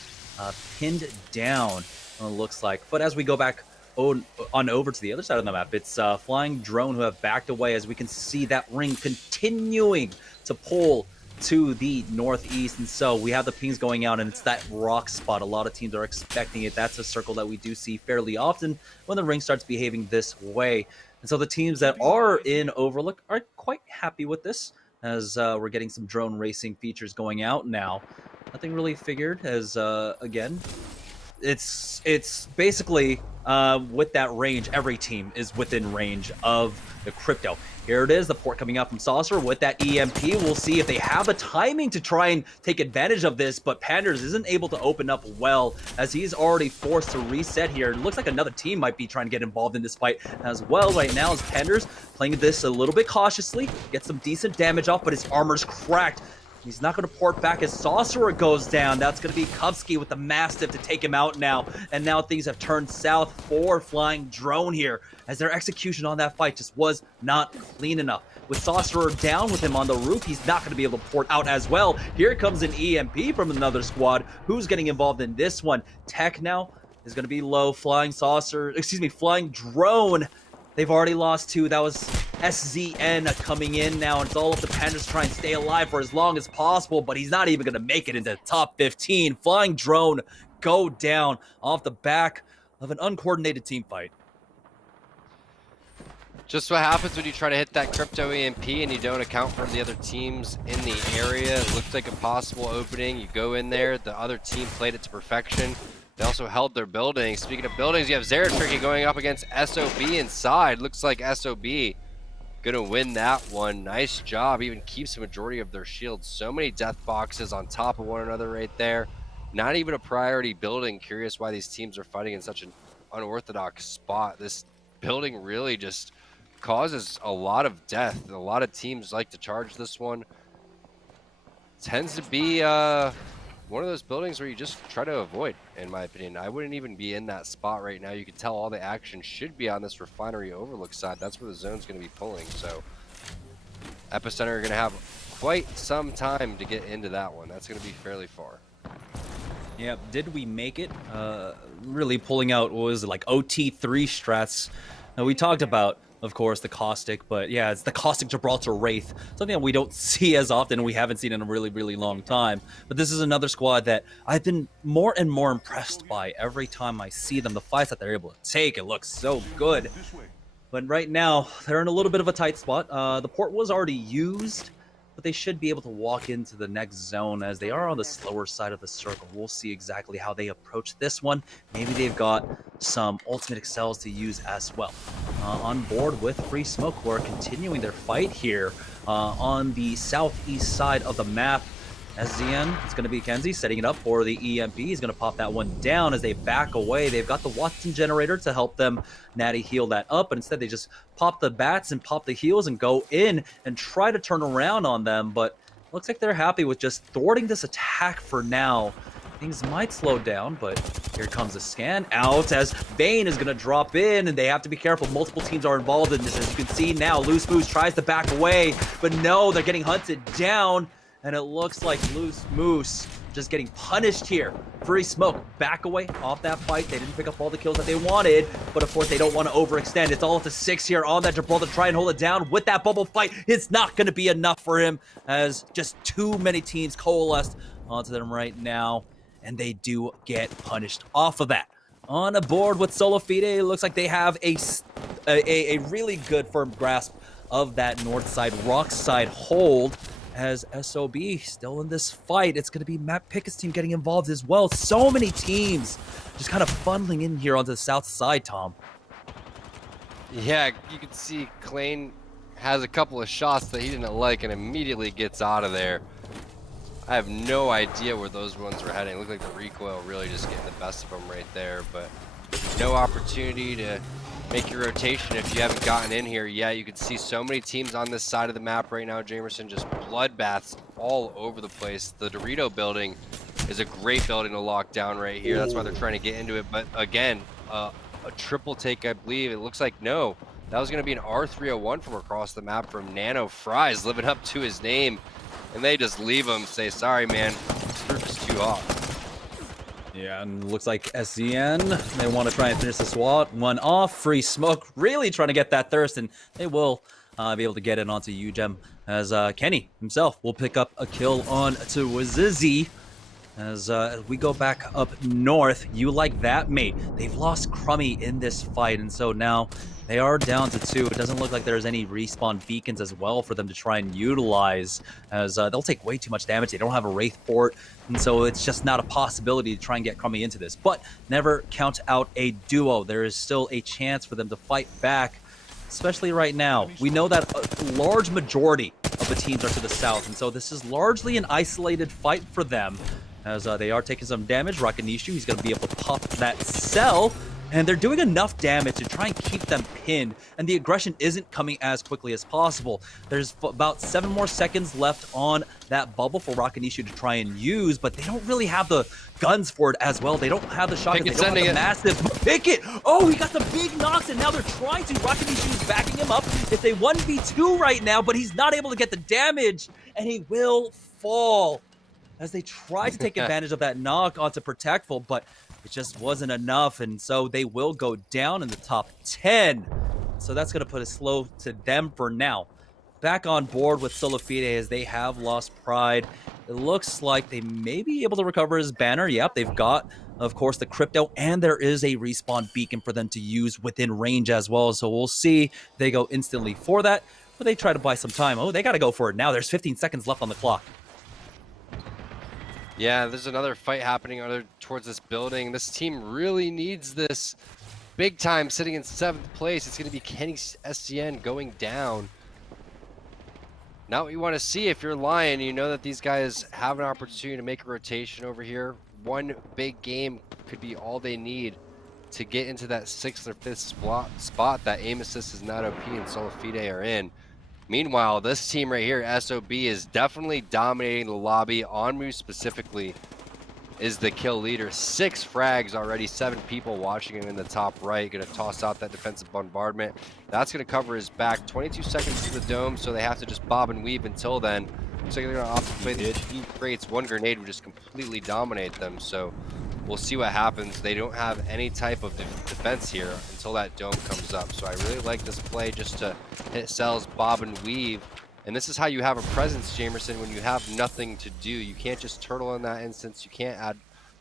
pinned down, it looks like. But as we go back on over to the other side of the map, it's Flying Drone who have backed away, as we can see that ring continuing to pull to the northeast. And so we have the pings going out, and it's that rock spot. A lot of teams are expecting it. That's a circle that we do see fairly often when the ring starts behaving this way. And so the teams that are in Overlook are quite happy with this, as we're getting some drone racing features going out now. Nothing really figured, as again, it's basically with that range, every team is within range of the crypto. Here it is, the port coming out from Saucer with that EMP. We'll see if they have the timing to try and take advantage of this, but Panders isn't able to open up well, as he's already forced to reset here. It looks like another team might be trying to get involved in this fight as well right now, as Panders playing this a little bit cautiously, gets some decent damage off, but his armor's cracked. He's not going to port back as Sorcerer goes down. That's going to be Kupski with the Mastiff to take him out now. And now things have turned south for Flying Drone here, as their execution on that fight just was not clean enough. With Sorcerer down with him on the roof, he's not going to be able to port out as well. Here comes an EMP from another squad. Who's getting involved in this one? Tech now is going to be low. Flying Drone. They've already lost 2. That was SZN coming in now, and it's all up to Pandas to try and stay alive for as long as possible, but he's not even going to make it into the top 15. Flying Drone go down off the back of an uncoordinated team fight. Just what happens when you try to hit that crypto EMP and you don't account for the other teams in the area. It looked like a possible opening. You go in there, the other team played it to perfection. They also held their buildings. Speaking of buildings, you have Zeratricky going up against SOB inside. Looks like SOB gonna win that one. Nice job. Even keeps the majority of their shields. So many death boxes on top of one another right there. Not even a priority building. Curious why these teams are fighting in such an unorthodox spot. This building really just causes a lot of death. A lot of teams like to charge this one. Tends to be one of those buildings where you just try to avoid, in my opinion. I wouldn't even be in that spot right now. You can tell all the action should be on this refinery overlook side. That's where the zone's going to be pulling. So Epicenter are going to have quite some time to get into that one. That's going to be fairly far. Yeah, did we make it? Really pulling out, what was it, like OT3 strats. Now, we talked about, of course, the Caustic, but yeah, it's the Caustic Gibraltar Wraith. Something that we don't see as often, and we haven't seen in a really, really long time. But this is another squad that I've been more and more impressed by every time I see them. The fights that they're able to take, it looks so good. But right now, they're in a little bit of a tight spot. The port was already used, but they should be able to walk into the next zone, as they are on the slower side of the circle. We'll see exactly how they approach this one. Maybe they've got some ultimate excels to use as well. On board with Free Smoke, who are continuing their fight here on the southeast side of the map. SZN, it's going to be Kenzie setting it up for the EMP. He's going to pop that one down as they back away. They've got the Watson generator to help them natty heal that up, but instead they just pop the bats and pop the heals and go in and try to turn around on them, but looks like they're happy with just thwarting this attack for now. Things might slow down, but here comes a scan out as Bane is going to drop in, and they have to be careful. Multiple teams are involved in this. As you can see now, Loose Moose tries to back away, but no, they're getting hunted down. And it looks like Loose Moose just getting punished here. Free Smoke back away off that fight. They didn't pick up all the kills that they wanted, but of course they don't want to overextend. It's all up to 6 here on that Gibraltar. Try and hold it down with that bubble fight. It's not going to be enough for him, as just too many teams coalesced onto them right now, and they do get punished off of that. On a board with Solo Fide, it looks like they have a really good firm grasp of that north side, rock side hold. As SOB still in this fight, it's going to be Matt Pickett's team getting involved as well. So many teams just kind of funneling in here onto the south side, Tom. Yeah, you can see Klein has a couple of shots that he didn't like and immediately gets out of there. I have no idea where those ones were heading. It looked like the recoil really just getting the best of them right there, but no opportunity to make your rotation if you haven't gotten in here yet. You can see so many teams on this side of the map right now, Jamerson, just bloodbaths all over the place. The Dorito building is a great building to lock down right here. That's why they're trying to get into it. But again, a triple take, I believe. It looks like no. That was going to be an R301 from across the map from Nano Fries, living up to his name. And they just leave him, say, sorry, man, this roof is too hot. Yeah, and looks like SZN, they want to try and finish the SWAT. One off, free smoke, really trying to get that thirst, and they will be able to get it onto UGEM as Kenny himself will pick up a kill on to Wazizi. As we go back up north, you like that, mate? They've lost Crummy in this fight, and so now they are down to 2. It doesn't look like there's any respawn beacons as well for them to try and utilize, as they'll take way too much damage. They don't have a Wraith port, and so it's just not a possibility to try and get Crummy into this. But never count out a duo. There is still a chance for them to fight back, especially right now. We know that a large majority of the teams are to the south, and so this is largely an isolated fight for them, as they are taking some damage. Rakanishu, he's going to be able to pop that cell, and they're doing enough damage to try and keep them pinned, and the aggression isn't coming as quickly as possible. There's about 7 more seconds left on that bubble for Rakanishu to try and use, but they don't really have the guns for it as well. They don't have the shotguns. They don't have the massive Picket. Oh, he got the big knocks, and now they're trying to. Rakanishu is backing him up. It's a 1v2 right now, but he's not able to get the damage, and he will fall as they try to take advantage of that knock onto Protectful, but it just wasn't enough, and so they will go down in the top 10. So that's going to put a slow to them for now. Back on board with Solofide as they have lost Pride. It looks like they may be able to recover his banner. Yep, they've got, of course, the crypto, and there is a respawn beacon for them to use within range as well. So we'll see. They go instantly for that, but they try to buy some time. Oh, they got to go for it now. There's 15 seconds left on the clock. Yeah, there's another fight happening towards this building. This team really needs this big time, sitting in 7th place. It's going to be Kenny SCN going down. Not what you want to see. If you're Lion, you know that these guys have an opportunity to make a rotation over here. One big game could be all they need to get into that 6th or 5th spot that Aim Assist is not OP and Solofide are in. Meanwhile, this team right here, SOB, is definitely dominating the lobby. Onmu specifically is the kill leader. 6 frags already, 7 people watching him in the top right. Going to toss out that defensive bombardment. That's going to cover his back. 22 seconds to the dome, so they have to just bob and weave until then. Looks like they're going to opt to play the 2 crates. 1 grenade would just completely dominate them, so we'll see what happens. They don't have any type of defense here until that dome comes up. So I really like this play just to hit cells, bob and weave. And this is how you have a presence, Jamerson, when you have nothing to do. You can't just turtle in that instance. You can't add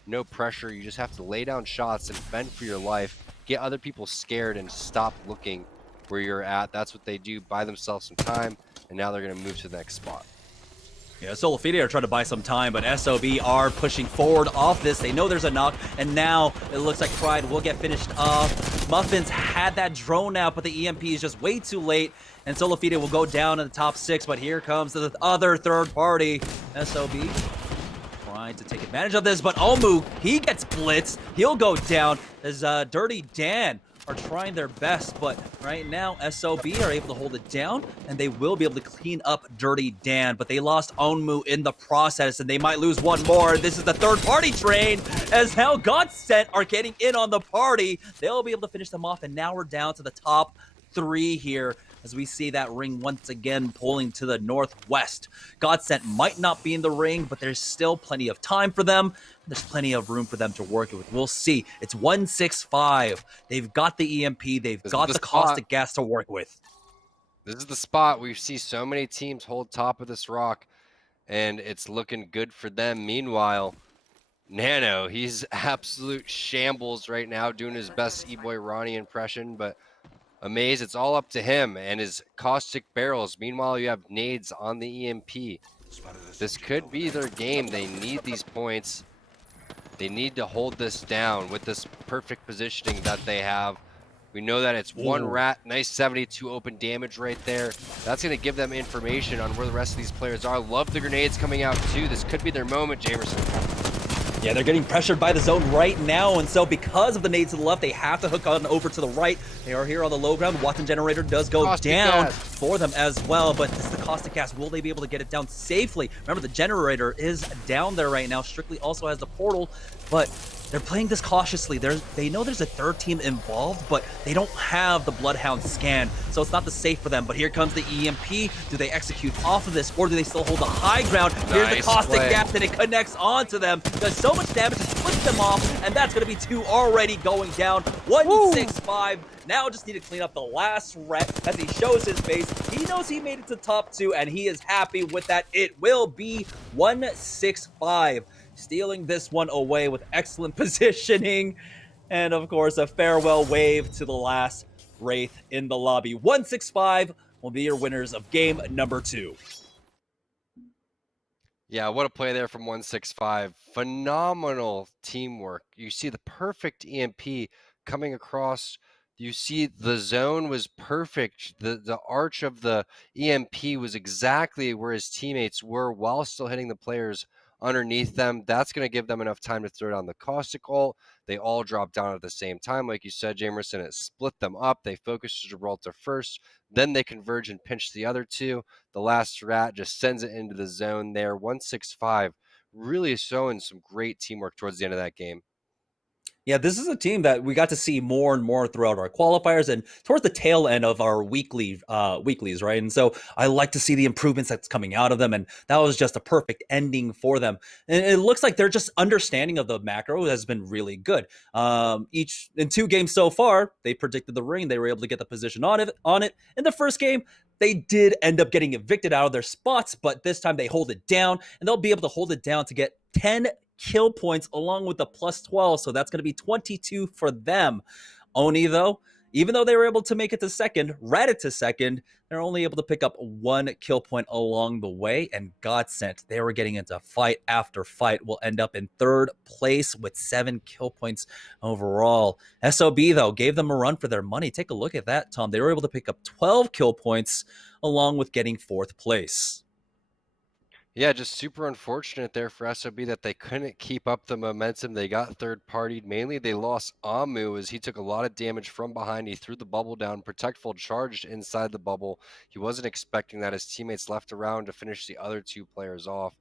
no pressure. You just have to lay down shots and fend for your life. Get other people scared and stop looking where you're at. That's what they do. Buy themselves some time. And now they're going to move to the next spot. Yeah, Solofide are trying to buy some time, but SOB are pushing forward off this. They know there's a knock, and now it looks like Pride will get finished off. Muffins had that drone out, but the EMP is just way too late, and Solofide will go down in the top 6, but here comes the other third party. SOB trying to take advantage of this, but Omu, he gets blitzed. He'll go down as Dirty Dan are trying their best, but right now SOB are able to hold it down, and they will be able to clean up Dirty Dan, but they lost Onmu in the process, and they might lose one more. This is the third party train, as now Godsent are getting in on the party. They'll be able to finish them off, and now we're down to the top 3 here, as we see that ring once again pulling to the northwest. Godsent might not be in the ring, but there's still plenty of time for them. There's plenty of room for them to work with. We'll see. It's 165. They've got the EMP. They've got the caustic gas to work with. This is the spot we see so many teams hold top of this rock, and it's looking good for them. Meanwhile, Nano, he's absolute shambles right now, doing his best E-Boy Ronnie impression, but Amaze, it's all up to him and his caustic barrels. Meanwhile, you have nades on the EMP. This could be their game. They need these points. They need to hold this down with this perfect positioning that they have. We know that it's 1 rat, nice 72 open damage right there. That's going to give them information on where the rest of these players are. Love the grenades coming out too. This could be their moment, Jamerson. Yeah, they're getting pressured by the zone right now, and so because of the nades to the left, they have to hook on over to the right. They are here on the low ground. Watson generator does go Caustic down gas for them as well, but this is the caustic gas. Will they be able to get it down safely? Remember, the generator is down there right now. Strictly also has the portal, but they're playing this cautiously. They know there's a third team involved, but they don't have the Bloodhound scan, so it's not the safe for them. But here comes the EMP. Do they execute off of this, or do they still hold the high ground? Here's the Nice caustic play. gas, and it connects onto them. Does so much damage to split them off, and that's going to be 2 already going down. 165. Now just need to clean up the last ret as he shows his face. He knows he made it to top 2, and he is happy with that. It will be 165. Stealing this one away with excellent positioning. And of course, a farewell wave to the last Wraith in the lobby. 165 will be your winners of game number 2. Yeah, what a play there from 165. Phenomenal teamwork. You see the perfect EMP coming across. You see the zone was perfect. The arch of the EMP was exactly where his teammates were while still hitting the players underneath them. That's going to give them enough time to throw down the caustic ult. They all drop down at the same time. Like you said, Jamerson, it split them up. They focused Gibraltar first. Then they converge and pinch the other two. The last rat just sends it into the zone there. 165 really showing some great teamwork towards the end of that game. Yeah, this is a team that we got to see more and more throughout our qualifiers and towards the tail end of our weeklies, right? And so I like to see the improvements that's coming out of them, and that was just a perfect ending for them. And it looks like their just understanding of the macro has been really good. Each in 2 games so far, they predicted the ring. They were able to get the position on it. In the first game, they did end up getting evicted out of their spots, but this time they hold it down, and they'll be able to hold it down to get 10 kill points along with the plus 12, so that's going to be 22 for them. Oni, though, even though they were able to make it to second, ratted to second, they're only able to pick up 1 kill point along the way, and God sent they were getting into fight after fight. Will end up in 3rd place with 7 kill points overall. SOB, though, gave them a run for their money. Take a look at that, Tom. They were able to pick up 12 kill points along with getting 4th place. Yeah, just super unfortunate there for SOB that they couldn't keep up the momentum. They got third-partied. Mainly, they lost Amu as he took a lot of damage from behind. He threw the bubble down. Protectful charged inside the bubble. He wasn't expecting that. His teammates left around to finish the other 2 players off.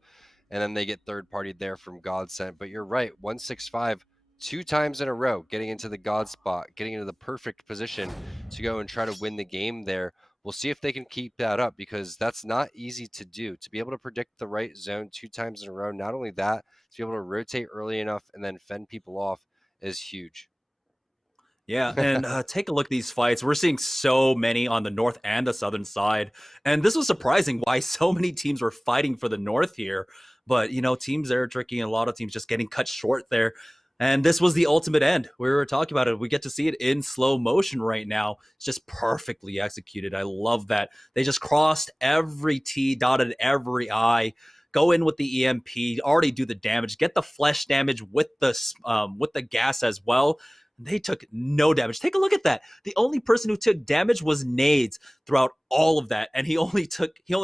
And then they get third-partied there from Godsent. But you're right, 165, 2 times in a row, getting into the God spot, getting into the perfect position to go and try to win the game there. We'll see if they can keep that up, because that's not easy to do. To be able to predict the right zone 2 times in a row, not only that, to be able to rotate early enough and then fend people off is huge. Yeah, and take a look at these fights. We're seeing so many on the north and the southern side. And this was surprising why so many teams were fighting for the north here. But, you know, teams there are tricky, and a lot of teams just getting cut short there. And this was the ultimate end. We were talking about it. We get to see it in slow motion right now. It's just perfectly executed. I love that. They just crossed every T, dotted every I, go in with the EMP, already do the damage, get the flesh damage with the gas as well. They took no damage. Take a look at that. The only person who took damage was Nades throughout all of that, and he only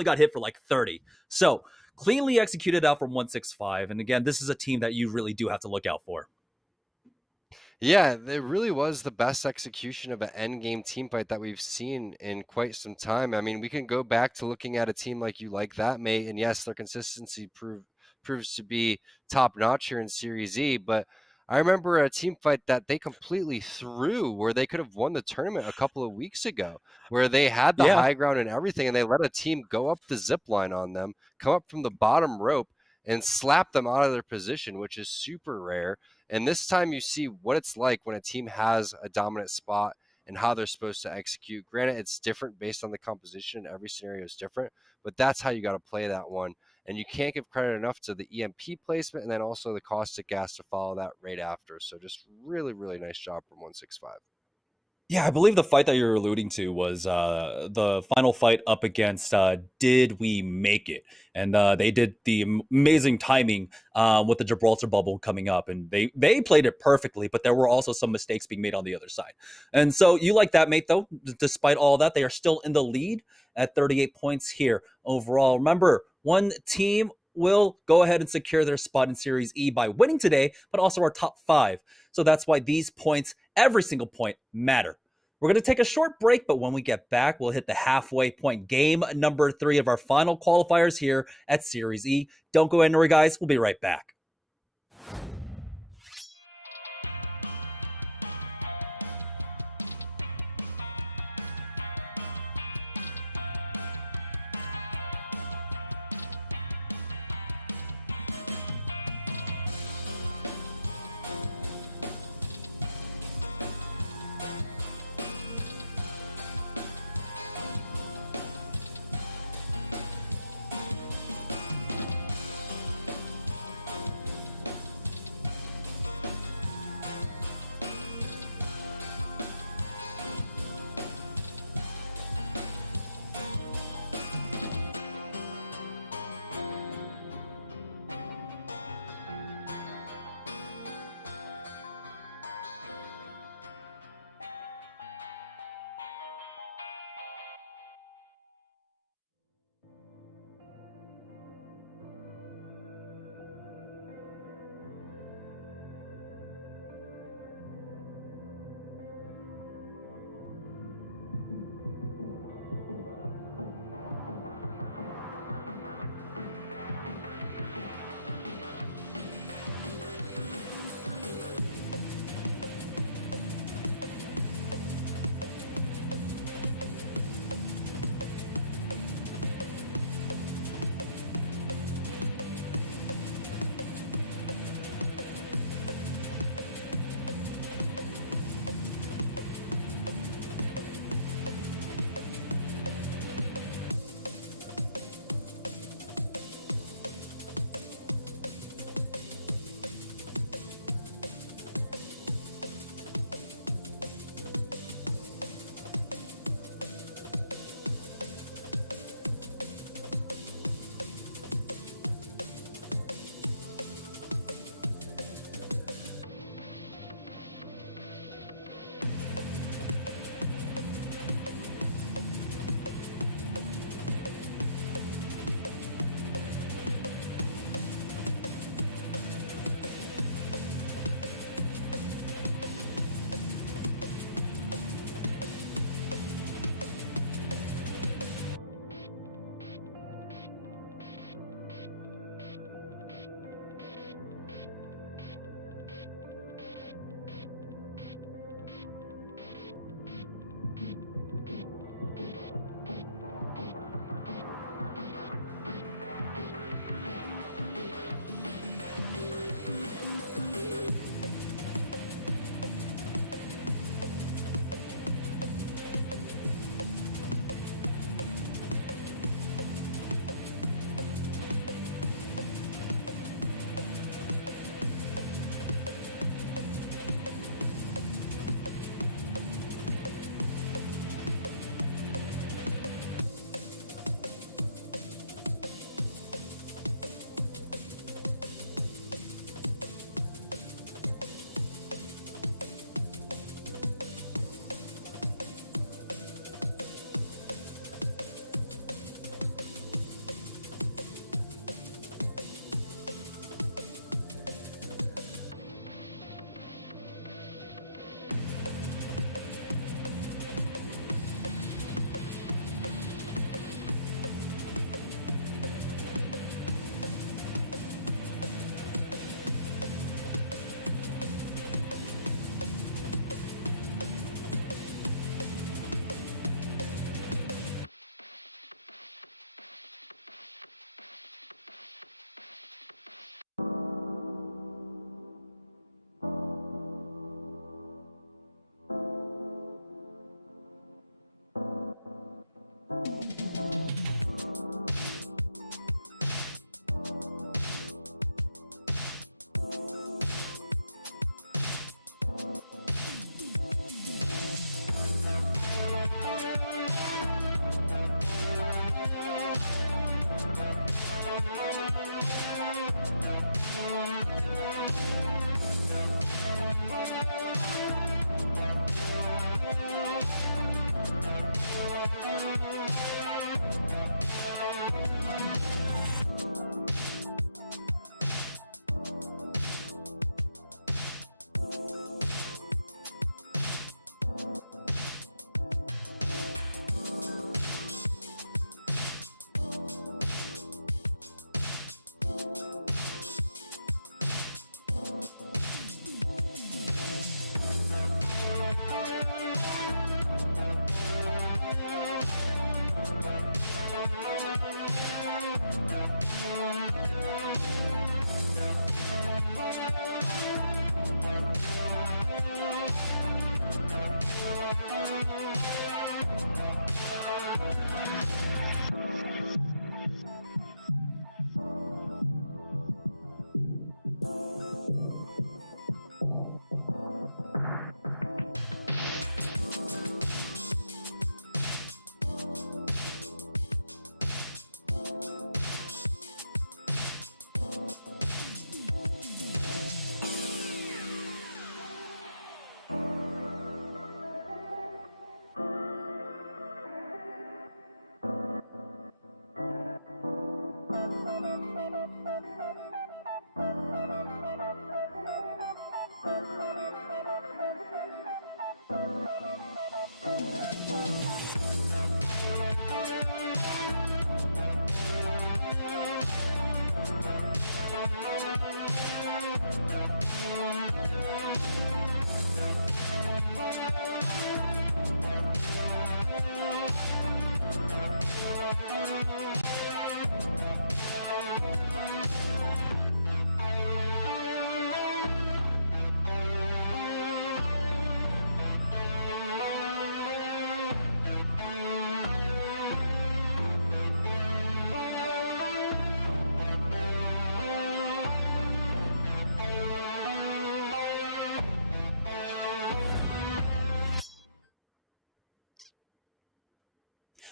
got hit for like 30. So cleanly executed out from 165. And again, this is a team that you really do have to look out for. Yeah, it really was the best execution of an endgame team fight that we've seen in quite some time. I mean, we can go back to looking at a team like you like that, mate, and yes, their consistency proves to be top notch here in Series E. But I remember a team fight that they completely threw, where they could have won the tournament a couple of weeks ago, where they had the high ground and everything, and they let a team go up the zip line on them, come up from the bottom rope, and slap them out of their position, which is super rare. And this time you see what it's like when a team has a dominant spot and how they're supposed to execute. Granted, it's different based on the composition. Every scenario is different, but that's how you got to play that one. And you can't give credit enough to the EMP placement and then also the caustic gas to follow that right after. So just really, really nice job from 165. Yeah, I believe the fight that you're alluding to was the final fight up against Did We Make It? And they did the amazing timing with the Gibraltar bubble coming up. And they played it perfectly, but there were also some mistakes being made on the other side. And so you like that, mate, though. Despite all that, they are still in the lead at 38 points here overall. Remember, one team, will go ahead and secure their spot in Series E by winning today, but also our top 5. So that's why these points, every single point, matter. We're going to take a short break, but when we get back, we'll hit the halfway point game number 3 of our final qualifiers here at Series E. Don't go anywhere, guys. We'll be right back.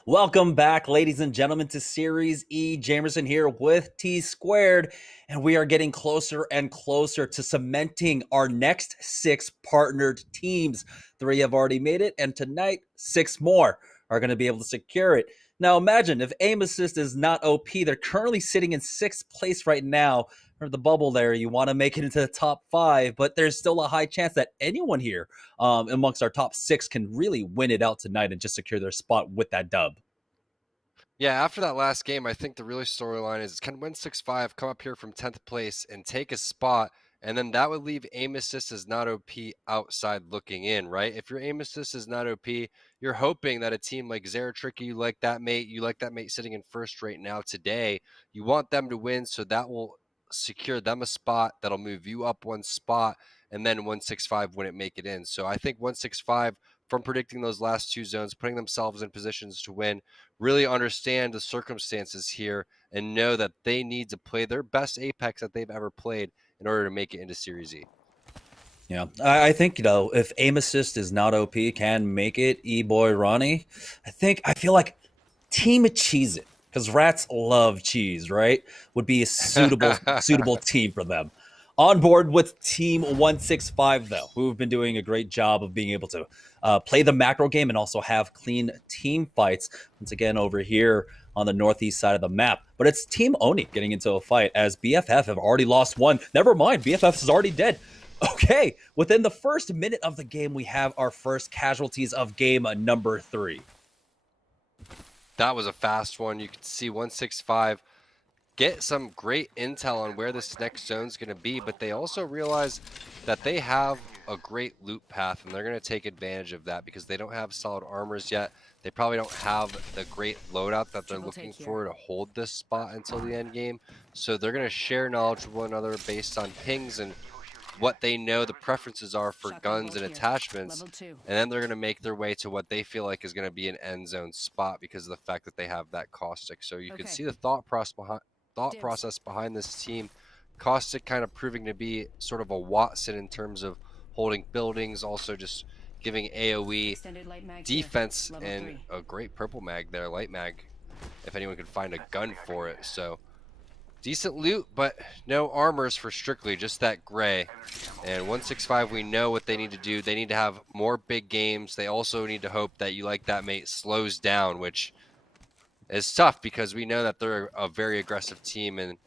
Welcome back, ladies and gentlemen, to Series E. Jamerson here with T Squared, and we are getting closer and closer to cementing our next 6 partnered teams. 3 have already made it, and tonight, 6 more are going to be able to secure it. Now, imagine if Aim Assist is not OP. They're currently sitting in 6th place right now. Or the bubble there, you want to make it into the top 5, but there's still a high chance that anyone here amongst our top 6 can really win it out tonight and just secure their spot with that dub. Yeah, after that last game, I think the really storyline is can win 6-5, come up here from 10th place and take a spot, and then that would leave Aim Assist as not OP outside looking in, right? If your Aim Assist is not OP, you're hoping that a team like Zeratricky, you like that mate sitting in first right now today, you want them to win, so that will secure them a spot that'll move you up 1 spot, and then 165 wouldn't make it in. So I think 165 from predicting those last 2 zones, putting themselves in positions to win, really understand the circumstances here and know that they need to play their best Apex that they've ever played in order to make it into Series E. Yeah, I think, if Aim Assist is not OP, can make it, E-Boy Ronnie, I feel like Team Cheese It, because rats love cheese, right? Would be a suitable team for them. On board with Team 165, though, who've been doing a great job of being able to play the macro game and also have clean team fights. Once again, over here on the northeast side of the map. But it's Team Oni getting into a fight as BFF have already lost 1. Never mind, BFF is already dead. Okay, within the first minute of the game, we have our first casualties of game number 3. That was a fast one. You can see 165 get some great intel on where this next zone is going to be, but they also realize that they have a great loot path, and they're going to take advantage of that because they don't have solid armors yet. They probably don't have the great loadout that they're looking for to hold this spot until the end game. So they're going to share knowledge with one another based on pings and what they know the preferences are for guns and attachments, and then they're going to make their way to what they feel like is going to be an end zone spot because of the fact that they have that caustic. So you can see the thought process behind this team. Caustic kind of proving to be sort of a Watson in terms of holding buildings, also just giving AoE defense, and a great purple mag there, light mag, if anyone can find a gun for it. So decent loot, but no armors for Strictly, just that gray. And 165, we know what they need to do. They need to have more big games. They also need to hope that You Like That Mate slows down, which is tough because we know that they're a very aggressive team and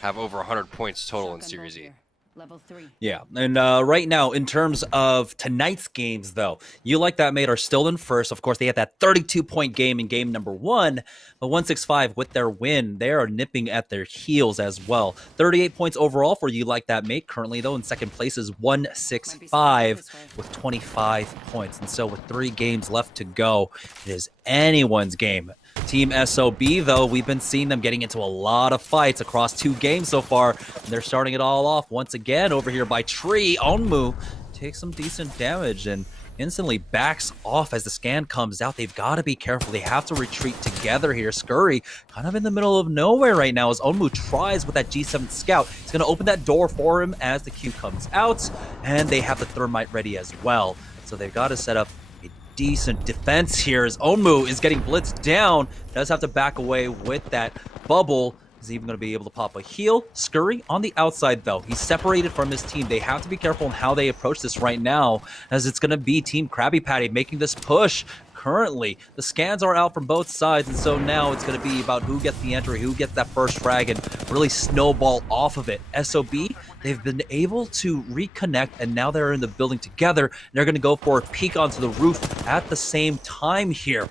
have over 100 points total in Series E. Level 3. Yeah, and right now, in terms of tonight's games, though, You Like That Mate are still in first. Of course, they had that 32-point game in game number 1, but 165, with their win, they are nipping at their heels as well. 38 points overall for You Like That Mate. Currently, though, in second place is 165 with 25 points. And so with 3 games left to go, it is anyone's game. Team SOB, though, we've been seeing them getting into a lot of fights across 2 games so far. And they're starting it all off once again over here by Tree. Onmu takes some decent damage and instantly backs off as the scan comes out. They've got to be careful. They have to retreat together here. Scurry kind of in the middle of nowhere right now as Onmu tries with that G7 scout. He's going to open that door for him as the Q comes out, and they have the thermite ready as well. So they've got to set up decent defense here as Onmu is getting blitzed down. Does have to back away with that bubble. Is even going to be able to pop a heal. Scurry on the outside, though. He's separated from his team. They have to be careful in how they approach this right now, as it's going to be Team Krabby Patty making this push. currently. The scans are out from both sides, and so now it's going to be about who gets the entry, who gets that first frag, and really snowball off of it. SOB, they've been able to reconnect, and now they're in the building together. And they're going to go for a peek onto the roof at the same time here.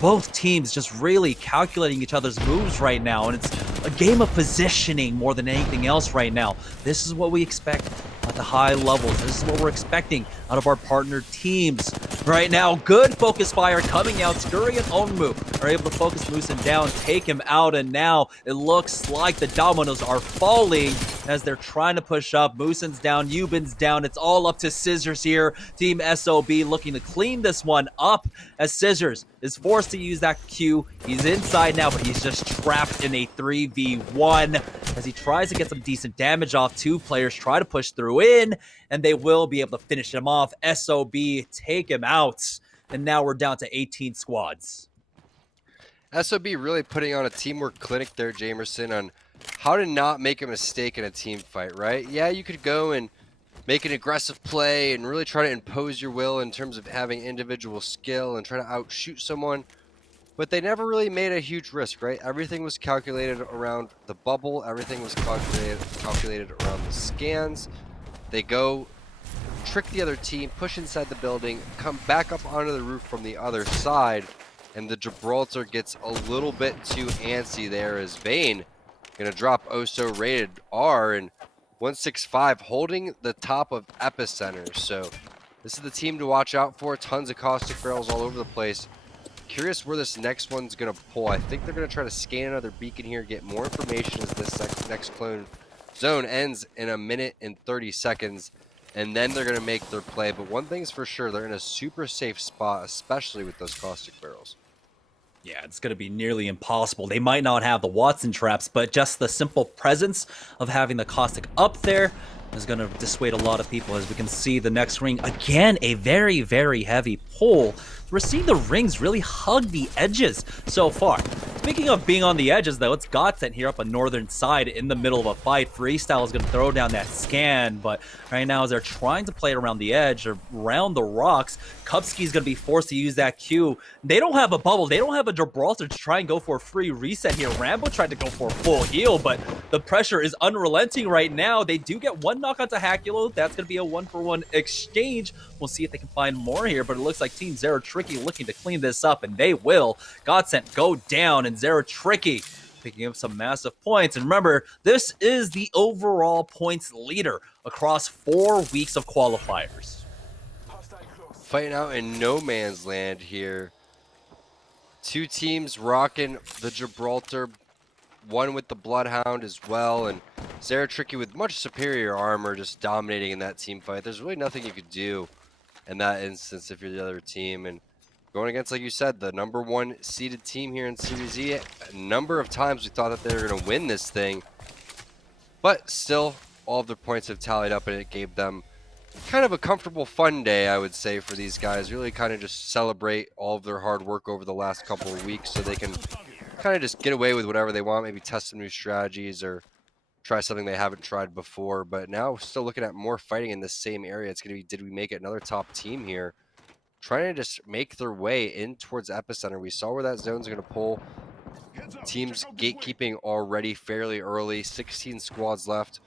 Both teams just really calculating each other's moves right now, and it's a game of positioning more than anything else right now. This is what we expect at the high levels. This is what we're expecting out of our partner teams right now. Good focus fire coming out. Scurry and Onmu are able to focus Moosin down, take him out, and now it looks like the dominoes are falling as they're trying to push up. Moosin's down, Eubin's down. It's all up to Scissors here. Team SOB looking to clean this one up as Scissors is forced to use that Q. He's inside now, but he's just trapped in a 3v1 as he tries to get some decent damage off. Two players try to push through in, and they will be able to finish him off. SOB take him out, and now we're down to 18 squads. SOB really putting on a teamwork clinic there, Jamerson, on how to not make a mistake in a team fight, right? Yeah, you could go and make an aggressive play and really try to impose your will in terms of having individual skill and try to outshoot someone, but they never really made a huge risk, right? Everything was calculated around the bubble. Everything was calculated around the scans. They go, trick the other team, push inside the building, come back up onto the roof from the other side, and the Gibraltar gets a little bit too antsy there as Vayne gonna drop Oso rated R, and 165 holding the top of Epicenter. So this is the team to watch out for. Tons of caustic barrels all over the place. Curious where this next one's gonna pull. I think they're gonna try to scan another beacon here, get more information as this next clone zone ends in 1 minute and 30 seconds, and then they're gonna make their play. But one thing's for sure, they're in a super safe spot, especially with those caustic barrels. Yeah, it's going to be nearly impossible. They might not have the Watson traps, but just the simple presence of having the caustic up there is going to dissuade a lot of people. As we can see, the next ring, again, a very, very heavy pull. We're seeing the rings really hug the edges so far. Speaking of being on the edges, though, it's Godsent here up on northern side in the middle of a fight. Freestyle is going to throw down that scan, but right now as they're trying to play it around the edge, around the rocks, Kupski's going to be forced to use that Q. They don't have a bubble. They don't have a Gibraltar to try and go for a free reset here. Rambo tried to go for a full heal, but the pressure is unrelenting right now. They do get one knock onto Hakulo. That's going to be a 1-for-1 exchange. We'll see if they can find more here, but it looks like Team Zero Tricky looking to clean this up, and they will. Godsent go down, and Zero Tricky picking up some massive points. And remember, this is the overall points leader across 4 weeks of qualifiers. Fighting out in no man's land here. Two teams rocking the Gibraltar, one with the Bloodhound as well, and Zero Tricky with much superior armor just dominating in that team fight. There's really nothing you could do in that instance if you're the other team, and going against, like you said, the #1 seeded team here in Series E. A number of times we thought that they were going to win this thing, but still all of their points have tallied up, and it gave them kind of a comfortable, fun day, I would say, for these guys. Really kind of just celebrate all of their hard work over the last couple of weeks so they can kind of just get away with whatever they want, maybe test some new strategies or try something they haven't tried before. But now still looking at more fighting in this same area. It's going to be, did we make it another top team here? Trying to just make their way in towards Epicenter. We saw where that zone's going to pull. Teams gatekeeping already fairly early. 16 squads left.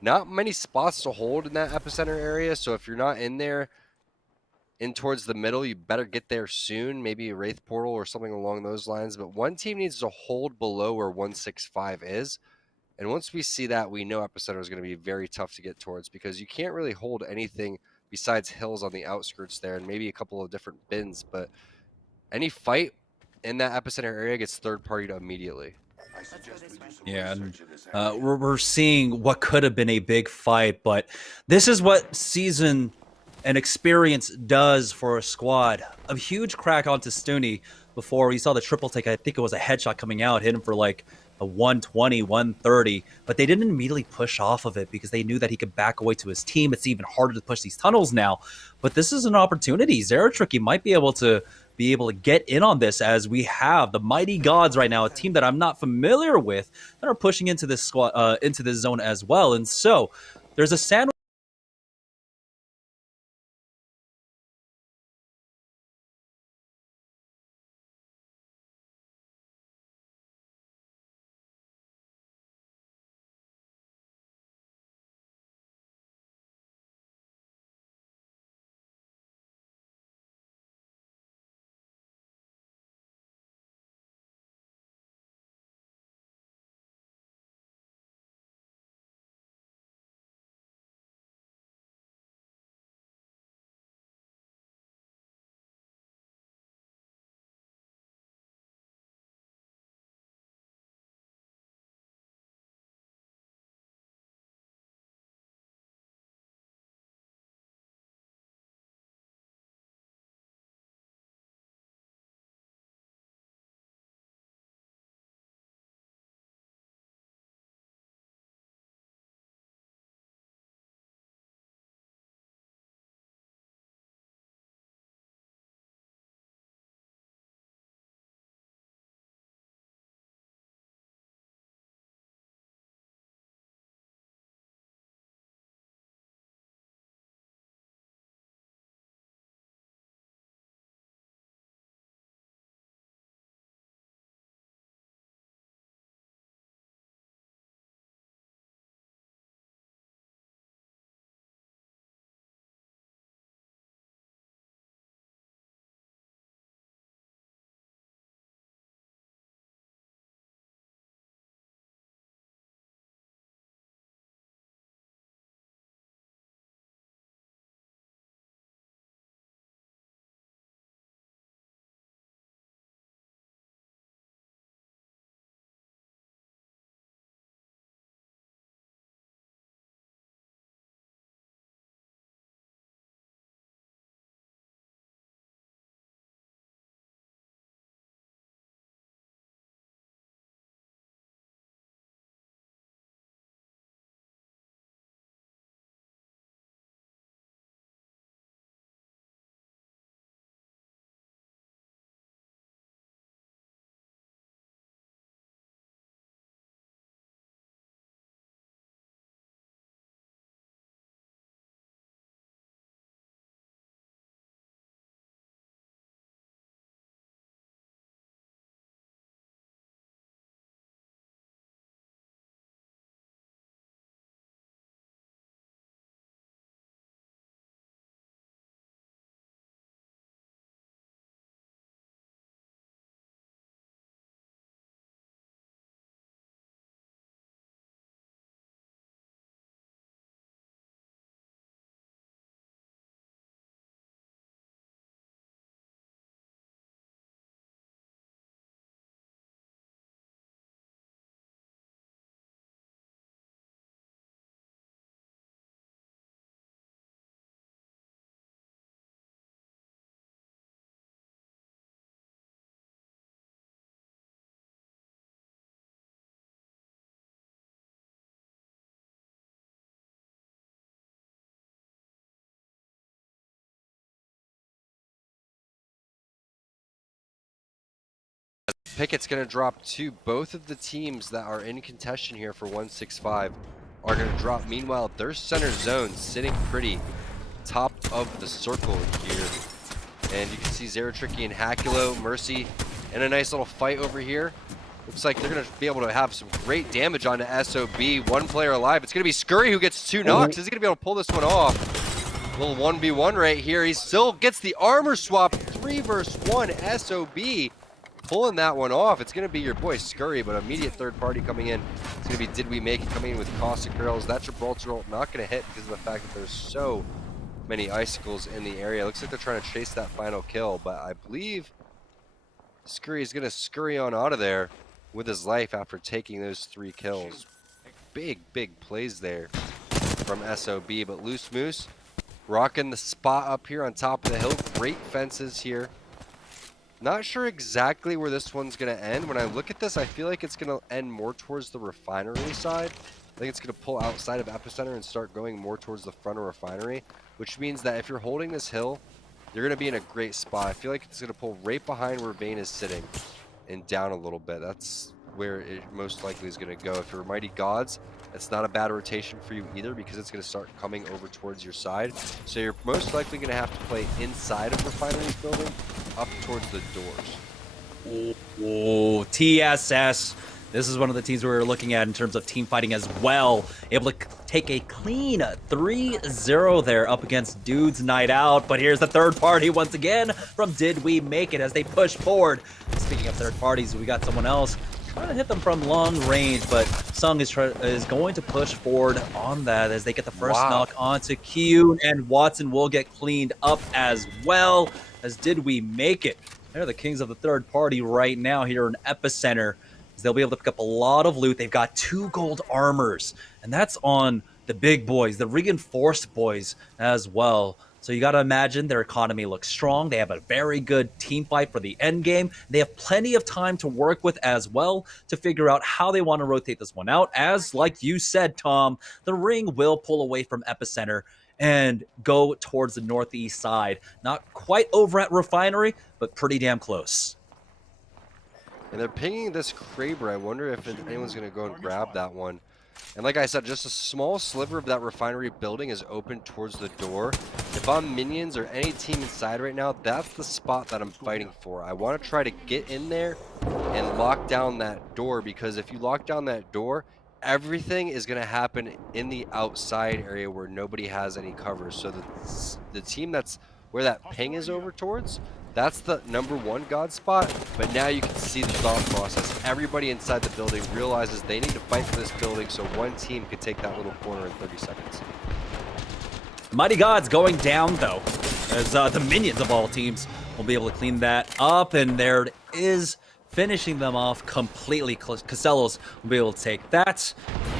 Not many spots to hold in that Epicenter area, so if you're not in there, in towards the middle, you better get there soon. Maybe a Wraith Portal or something along those lines. But one team needs to hold below where 165 is. And once we see that, we know Epicenter is going to be very tough to get towards, because you can't really hold anything besides hills on the outskirts there and maybe a couple of different bins. But any fight in that Epicenter area gets third-partied immediately. Yeah, and we're seeing what could have been a big fight, but this is what season and experience does for a squad. A huge crack onto Stooney before we saw the triple take. I think it was a headshot coming out, hit him for like a 120, 130, but they didn't immediately push off of it because they knew that he could back away to his team. It's even harder to push these tunnels now, but this is an opportunity. Zero Tricky might be able to get in on this, as we have the Mighty Gods right now, a team that I'm not familiar with, that are pushing into this squad, into this zone as well. And so there's a sandwich Pickett's going to drop 2. Both of the teams that are in contention here for 165 are going to drop. Meanwhile, their center zone sitting pretty top of the circle here. And you can see Zeratricky and Hakulo, Mercy in a nice little fight over here. Looks like they're going to be able to have some great damage on the SOB. 1 player alive. It's going to be Scurry who gets 2 knocks. Is he going to be able to pull this one off? Little 1v1 right here. He still gets the armor swap. 3 versus 1 SOB. Pulling that one off. It's going to be your boy Scurry, but immediate third party coming in. It's going to be Did We Make It coming in with Caustic Girls. That Gibraltar ult not going to hit because of the fact that there's so many icicles in the area. Looks like they're trying to chase that final kill, but I believe Scurry is going to scurry on out of there with his life after taking those 3 kills. Big plays there from SOB, but Loose Moose rocking the spot up here on top of the hill. Great fences here. Not sure exactly where this one's going to end. When I look at this, I feel like it's going to end more towards the refinery side. I think it's going to pull outside of Epicenter and start going more towards the front of refinery, which means that if you're holding this hill, you're going to be in a great spot. I feel like it's going to pull right behind where Vayne is sitting and down a little bit. That's where it most likely is going to go. If you're Mighty Gods, it's not a bad rotation for you either because it's going to start coming over towards your side. So you're most likely going to have to play inside of Refinery's building up towards the doors. Oh, TSS. This is one of the teams we're looking at in terms of team fighting as well. Able to take a clean 3-0 there up against Dudes Night Out. But here's the third party once again from Did We Make It as they push forward. Speaking of third parties, we got someone else trying to hit them from long range, but Sung is going to push forward on that as they get the first knock onto Q, and Watson will get cleaned up as well as Did We Make It. They're the kings of the third party right now here in Epicenter. They'll be able to pick up a lot of loot. They've got 2 gold armors, and that's on the big boys, the reinforced boys as well. So you got to imagine their economy looks strong. They have a very good team fight for the end game. They have plenty of time to work with as well to figure out how they want to rotate this one out. As like you said, Tom, the ring will pull away from Epicenter and go towards the northeast side. Not quite over at Refinery, but pretty damn close. And they're pinging this Kraber. I wonder if anyone's going to go and grab that one. And like I said, just a small sliver of that refinery building is open towards the door. If I'm Minions or any team inside right now, that's the spot that I'm fighting for. I want to try to get in there and lock down that door, because if you lock down that door, everything is going to happen in the outside area where nobody has any cover. So the team that's where that ping is over towards, that's the #1 God spot, but now you can see the thought process. Everybody inside the building realizes they need to fight for this building so one team could take that little corner in 30 seconds. Mighty Gods going down, though, as the Minions of all teams will be able to clean that up, and there it is, finishing them off completely. Casellos will be able to take that,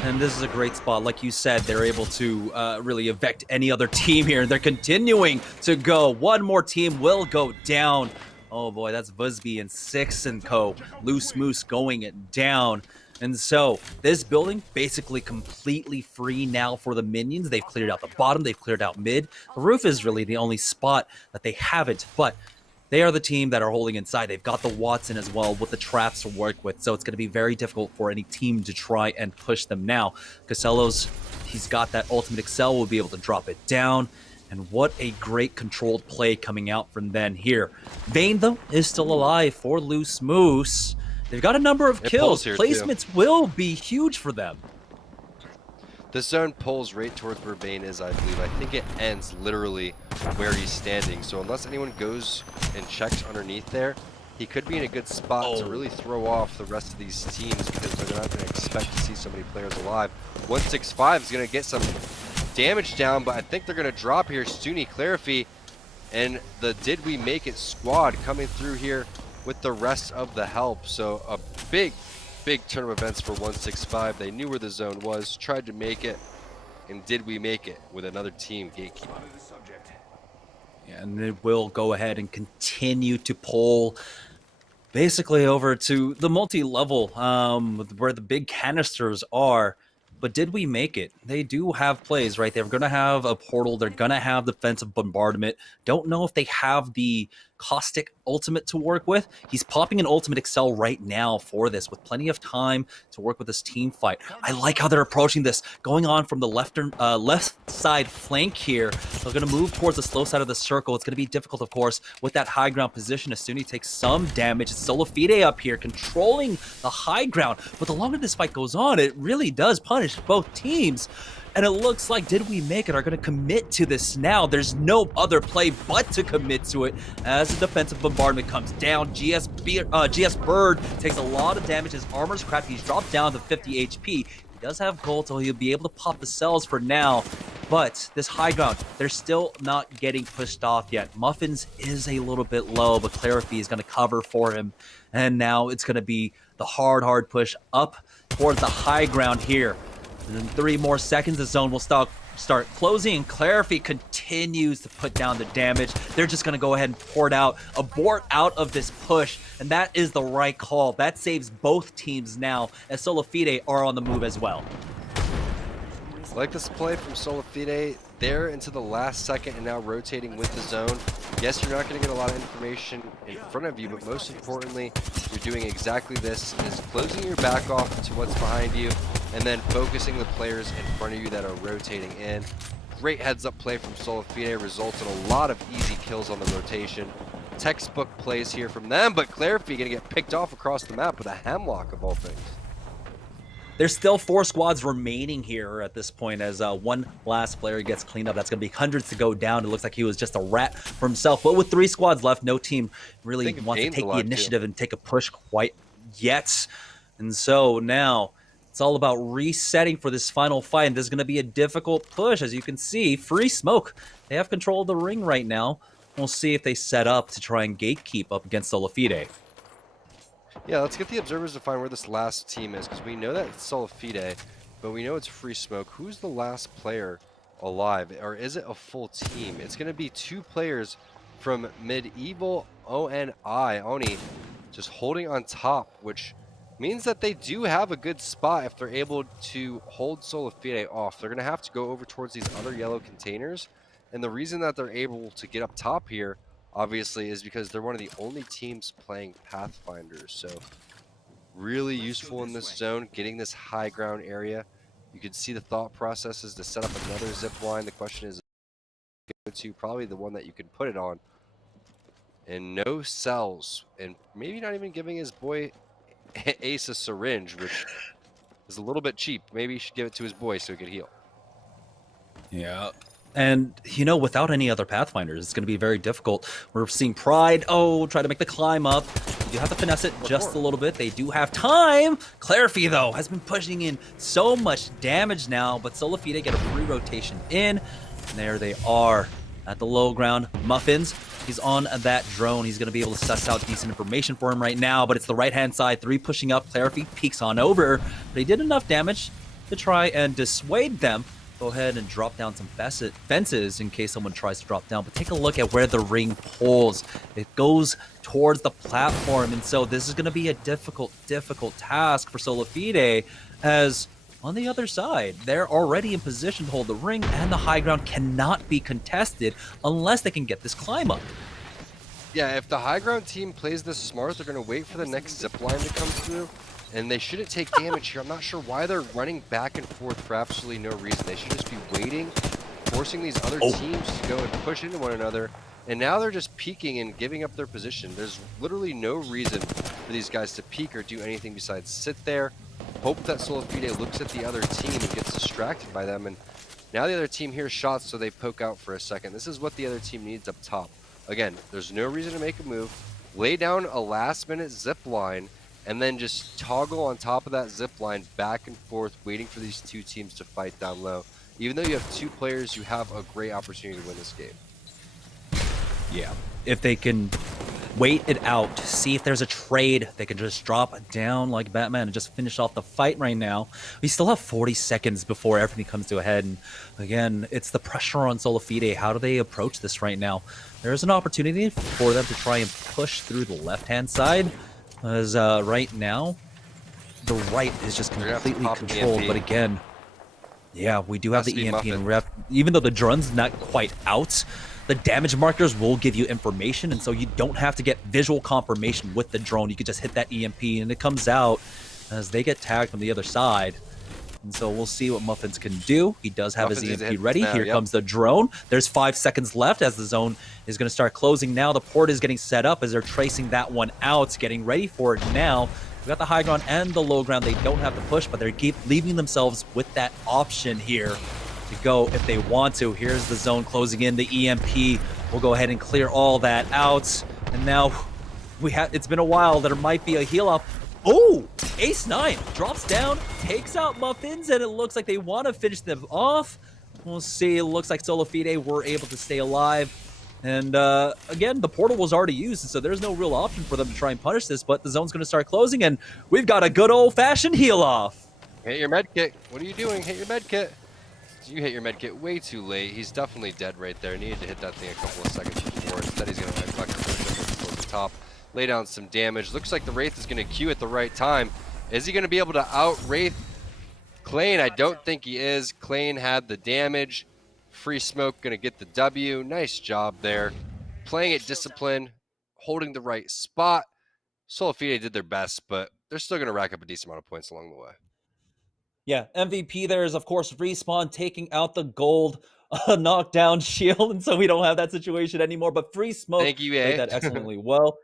and this is a great spot. Like you said, they're able to really evict any other team here. They're continuing to go. One more team will go down. Oh boy, that's Busby and Six and Co. Loose Moose going it down. And so this building basically completely free now for the Minions. They've cleared out the bottom, they've cleared out mid. The roof is really the only spot that they haven't, but they are the team that are holding inside. They've got the Watson as well with the traps to work with, so it's going to be very difficult for any team to try and push them now. Casellos, he's got that ultimate excel, will be able to drop it down. And what a great controlled play coming out from then here. Vayne, though, is still alive for Loose Moose. They've got a number of kills. Placements will be huge for them. This zone pulls right towards where Vayne is, I believe. I think it ends literally where he's standing. So unless anyone goes and checks underneath there, he could be in a good spot to really throw off the rest of these teams, because they're not going to expect to see so many players alive. 165 is going to get some damage down, but I think they're going to drop here. Stuni, Clarify, and the Did We Make It squad coming through here with the rest of the help. So a big turn of events for 165. They knew where the zone was, tried to make it, and Did We Make It with another team gatekeeping. Yeah, and it will go ahead and continue to pull basically over to the multi-level where the big canisters are. But Did We Make It? They do have plays, right? They're going to have a portal. They're going to have defensive bombardment. Don't know if they have the Caustic ultimate to work with. He's popping an ultimate Excel right now for this, with plenty of time to work with this team fight. I like how they're approaching this, going on from the left side flank here. They're going to move towards the slow side of the circle. It's going to be difficult, of course, with that high ground position. As soon as he takes some damage, it's Solofide up here controlling the high ground. But the longer this fight goes on, it really does punish both teams. And it looks like Did We Make It are going to commit to this now. There's no other play but to commit to it as the defensive bombardment comes down. GS Bird takes a lot of damage. His armor's cracked. He's dropped down to 50 HP. He does have gold, so he'll be able to pop the cells for now. But this high ground, they're still not getting pushed off yet. Muffins is a little bit low, but Clarify is going to cover for him. And now it's going to be the hard push up towards the high ground here. And in 3 more seconds, the zone will start closing, and Clarify continues to put down the damage. They're just going to go ahead and abort out of this push, and that is the right call. That saves both teams now, as Solofide are on the move as well. I like this play from Solofide. They're into the last second and now rotating with the zone. Yes, you're not going to get a lot of information in front of you, but most importantly, you're doing exactly this, is closing your back off to what's behind you, and then focusing the players in front of you that are rotating in. Great heads-up play from Solofide, results in a lot of easy kills on the rotation. Textbook plays here from them, but Clarify going to get picked off across the map with a hemlock of all things. There's still 4 squads remaining here at this point, as one last player gets cleaned up. That's going to be hundreds to go down. It looks like he was just a rat for himself. But with 3 squads left, no team really wants to take the initiative and take a push quite yet. And so now it's all about resetting for this final fight. And this is going to be a difficult push. As you can see, Free Smoke, they have control of the ring right now. We'll see if they set up to try and gatekeep up against Solofide. Yeah, let's get the observers to find where this last team is, because we know that it's Solofide, but we know it's Free Smoke. Who's the last player alive, or is it a full team? It's going to be 2 players from Medieval Oni just holding on top, which means that they do have a good spot if they're able to hold Solofide off. They're going to have to go over towards these other yellow containers, and the reason that they're able to get up top here obviously is because they're one of the only teams playing Pathfinders. So really useful in this zone, getting this high ground area. You can see the thought processes to set up another zip line. The question is go to probably the one that you can put it on. And no cells, and maybe not even giving his boy Ace a syringe, which is a little bit cheap. Maybe he should give it to his boy so he can heal. Yeah. And, you know, without any other Pathfinders, it's going to be very difficult. We're seeing Pride, try to make the climb up. You do have to finesse it just a little bit. They do have time. Clarify, though, has been pushing in so much damage now, but Solofide get a free rotation in. And there they are at the low ground. Muffins, he's on that drone. He's going to be able to suss out decent information for him right now, but it's the right-hand side. 3 pushing up. Clarify peeks on over, but he did enough damage to try and dissuade them. Go ahead and drop down some fences in case someone tries to drop down. But take a look at where the ring pulls. It goes towards the platform. And so this is going to be a difficult task for Solofide, as on the other side, they're already in position to hold the ring, and the high ground cannot be contested unless they can get this climb up. Yeah, if the high ground team plays this smart, they're going to wait for the next zip line to come through. And they shouldn't take damage here. I'm not sure why they're running back and forth for absolutely no reason. They should just be waiting, forcing these other teams to go and push into one another. And now they're just peeking and giving up their position. There's literally no reason for these guys to peek or do anything besides sit there, hope that Solofide looks at the other team and gets distracted by them. And now the other team hears shots, so they poke out for a second. This is what the other team needs up top. Again, there's no reason to make a move. Lay down a last-minute zip line, and then just toggle on top of that zip line back and forth, waiting for these 2 teams to fight down low. Even though you have 2 players, you have a great opportunity to win this game. Yeah, if they can wait it out, see if there's a trade, they can just drop down like Batman and just finish off the fight right now. We still have 40 seconds before everything comes to a head. And again, it's the pressure on Solofide. How do they approach this right now? There's an opportunity for them to try and push through the left-hand side. As right now, the right is just completely controlled. But again, yeah, we do have the EMP, and even though the drone's not quite out, the damage markers will give you information, and so you don't have to get visual confirmation with the drone. You can just hit that EMP, and it comes out as they get tagged from the other side. And so we'll see what Muffins can do. He does have Muffins his needs to EMP hit ready. now, Here yep. comes the drone. There's 5 seconds left as the zone is going to start closing now. The port is getting set up as they're tracing that one out, getting ready for it now. We've got the high ground and the low ground. They don't have to push, but they keep leaving themselves with that option here to go if they want to. Here's the zone closing in. The EMP will go ahead and clear all that out. And now it's been a while. There might be a heal up. Oh, Ace9 drops down, takes out Muffins, and it looks like they want to finish them off. We'll see. It looks like Solo Fide were able to stay alive. And again, the portal was already used, so there's no real option for them to try and punish this, but the zone's going to start closing, and we've got a good old-fashioned heal-off. Hit your med kit. What are you doing? Hit your med kit. You hit your med kit way too late. He's definitely dead right there. Needed to hit that thing a couple of seconds before. Instead, he's going to reflect towards the top. Lay down some damage. Looks like the Wraith is going to queue at the right time. Is he going to be able to out-Wraith Klain? I don't think he is. Klain had the damage. Free Smoke going to get the W. Nice job there. Playing it discipline, holding the right spot. Solo Fide did their best, but they're still going to rack up a decent amount of points along the way. Yeah, MVP there is, of course, Respawn taking out the gold knockdown shield, and so we don't have that situation anymore, but Free Smoke Thank you, played that excellently well.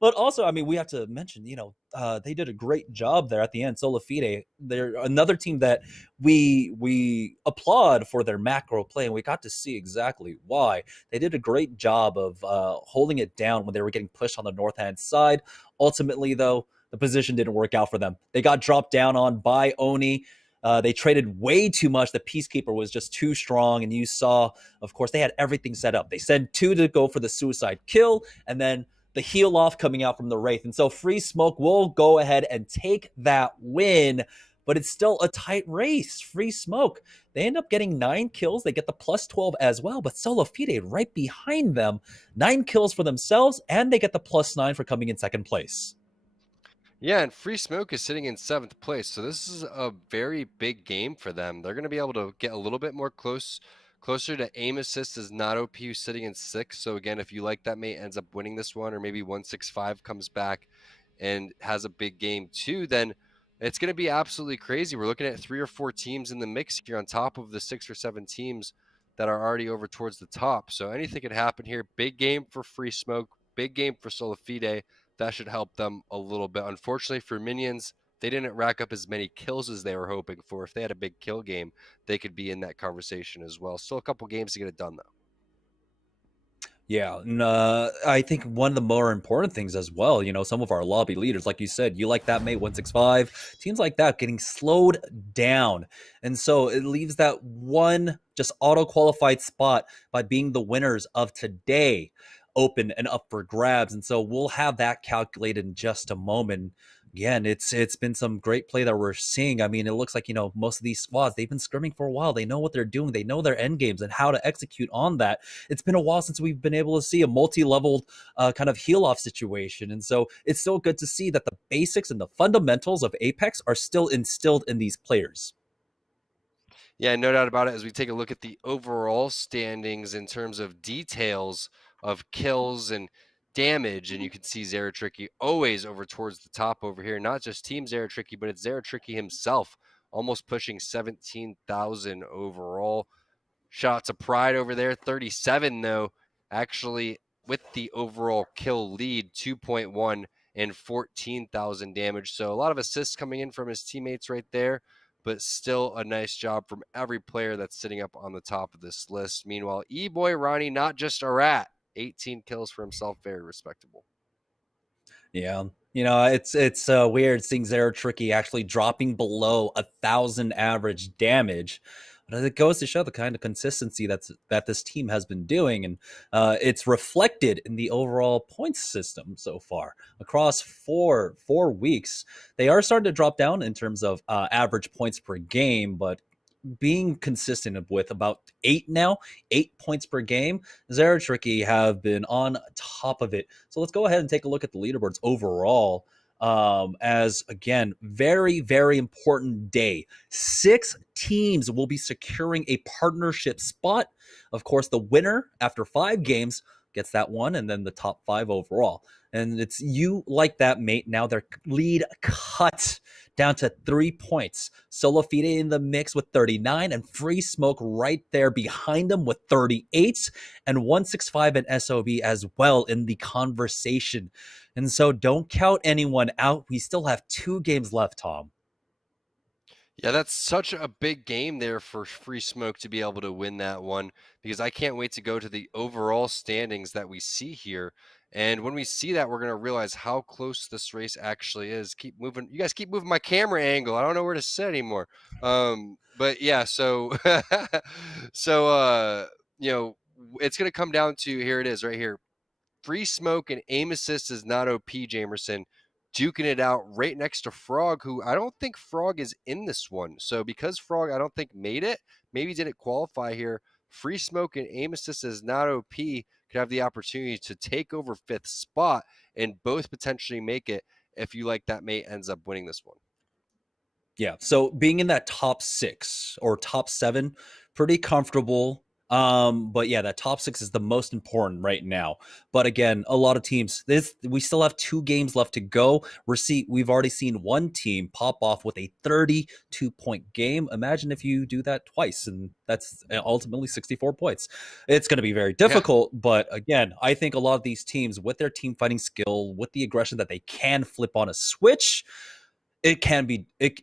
But also, I mean, we have to mention, they did a great job there at the end. Solo Fide, they're another team that we applaud for their macro play, and we got to see exactly why. They did a great job of holding it down when they were getting pushed on the north-hand side. Ultimately, though, the position didn't work out for them. They got dropped down on by Oni. They traded way too much. The Peacekeeper was just too strong. And you saw, of course, they had everything set up. They sent 2 to go for the suicide kill, and then the heal off coming out from the Wraith. And so Free Smoke will go ahead and take that win, but it's still a tight race. Free Smoke, they end up getting 9 kills. They get the plus 12 as well, but Solo Fide right behind them. 9 kills for themselves, and they get the plus 9 for coming in second place. Yeah, and Free Smoke is sitting in 7th place, so this is a very big game for them. They're going to be able to get a little bit more closer to aim assist as not OP, who's sitting in 6th. So again, if you like that mate ends up winning this one, or maybe 165 comes back and has a big game too, then it's going to be absolutely crazy. We're looking at 3 or 4 teams in the mix here on top of the 6 or 7 teams that are already over towards the top. So anything could happen here. Big game for Free Smoke, big game for Solo Fide. That should help them a little bit. Unfortunately for Minions, they didn't rack up as many kills as they were hoping for. If they had a big kill game, they could be in that conversation as well. Still a couple games to get it done, though. Yeah, and I think one of the more important things as well, some of our lobby leaders, like you said, you like that mate 165, teams like that getting slowed down. And so it leaves that one just auto-qualified spot by being the winners of today open and up for grabs. And so we'll have that calculated in just a moment. Again, it's been some great play that we're seeing. I mean, it looks like, most of these squads, they've been scrimming for a while. They know what they're doing. They know their end games and how to execute on that. It's been a while since we've been able to see a multi-leveled kind of heal-off situation. And so it's still good to see that the basics and the fundamentals of Apex are still instilled in these players. Yeah, no doubt about it. As we take a look at the overall standings in terms of details of kills and damage, and you can see Zeratricky always over towards the top over here. Not just Team Zeratricky, but it's Zeratricky himself, almost pushing 17,000 overall. Shout out to Pride over there, 37 though, actually with the overall kill lead, 2.1 and 14,000 damage. So a lot of assists coming in from his teammates right there, but still a nice job from every player that's sitting up on the top of this list. Meanwhile, E-Boy Ronnie, not just a rat, 18 kills for himself, very respectable. Yeah, it's weird seeing Zeratricky actually dropping below 1,000 average damage. But it goes to show the kind of consistency that this team has been doing, and it's reflected in the overall points system so far across four weeks. They are starting to drop down in terms of average points per game, but being consistent with about 8 points per game, Zeratricky have been on top of it. So let's go ahead and take a look at the leaderboards overall. As again, very, very important day. 6 teams will be securing a partnership spot. Of course, the winner after 5 games gets that one, and then the top 5 overall. And it's you like that, mate. Now their lead cut down to 3 points. Solo Fide in the mix with 39, and Free Smoke right there behind them with 38, and 165 and SOB as well in the conversation. And so don't count anyone out. We still have 2 games left, Tom. Yeah, that's such a big game there for Free Smoke to be able to win that one, because I can't wait to go to the overall standings that we see here. And when we see that, we're going to realize how close this race actually is. Keep moving. You guys keep moving my camera angle. I don't know where to sit anymore. But yeah, so you know, it's going to come down to, here it is right here. Free Smoke and aim assist is not OP, Jamerson, duking it out right next to Frog, who I don't think Frog is in this one. So because Frog, I don't think made it, maybe didn't qualify here, Free Smoke and aim assist is not OP could have the opportunity to take over 5th spot and both potentially make it if you like that mate ends up winning this one. Yeah, so being in that top 6 or top 7, pretty comfortable. But yeah, that top 6 is the most important right now. But again, a lot of teams, we still have 2 games left to go. We've already seen one team pop off with a 32-point game. Imagine if you do that twice, and that's ultimately 64 points. It's going to be very difficult, but again, I think a lot of these teams with their team fighting skill, with the aggression that they can flip on a switch, it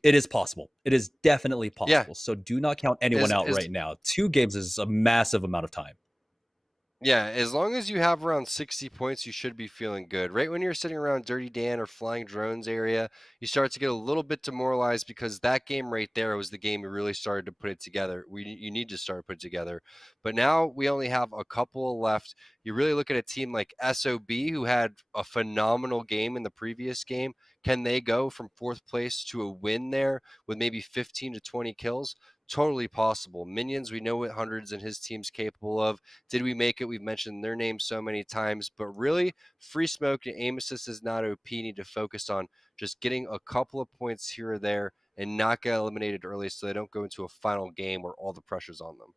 is possible. It is definitely possible. Yeah. So do not count anyone out right now. 2 games is a massive amount of time. Yeah, as long as you have around 60 points, you should be feeling good. Right when you're sitting around Dirty Dan or Flying Drones area, you start to get a little bit demoralized, because that game right there was the game we really started to put it together. You need to start to put it together. But now we only have a couple left. You really look at a team like SOB, who had a phenomenal game in the previous game. Can they go from 4th place to a win there with maybe 15 to 20 kills? Totally possible. Minions, we know what Hundreds and his team's capable of. Did we make it? We've mentioned their name so many times, but really, Free Smoke and aim assist is not OP. Need to focus on just getting a couple of points here or there and not get eliminated early, so they don't go into a final game where all the pressure's on them.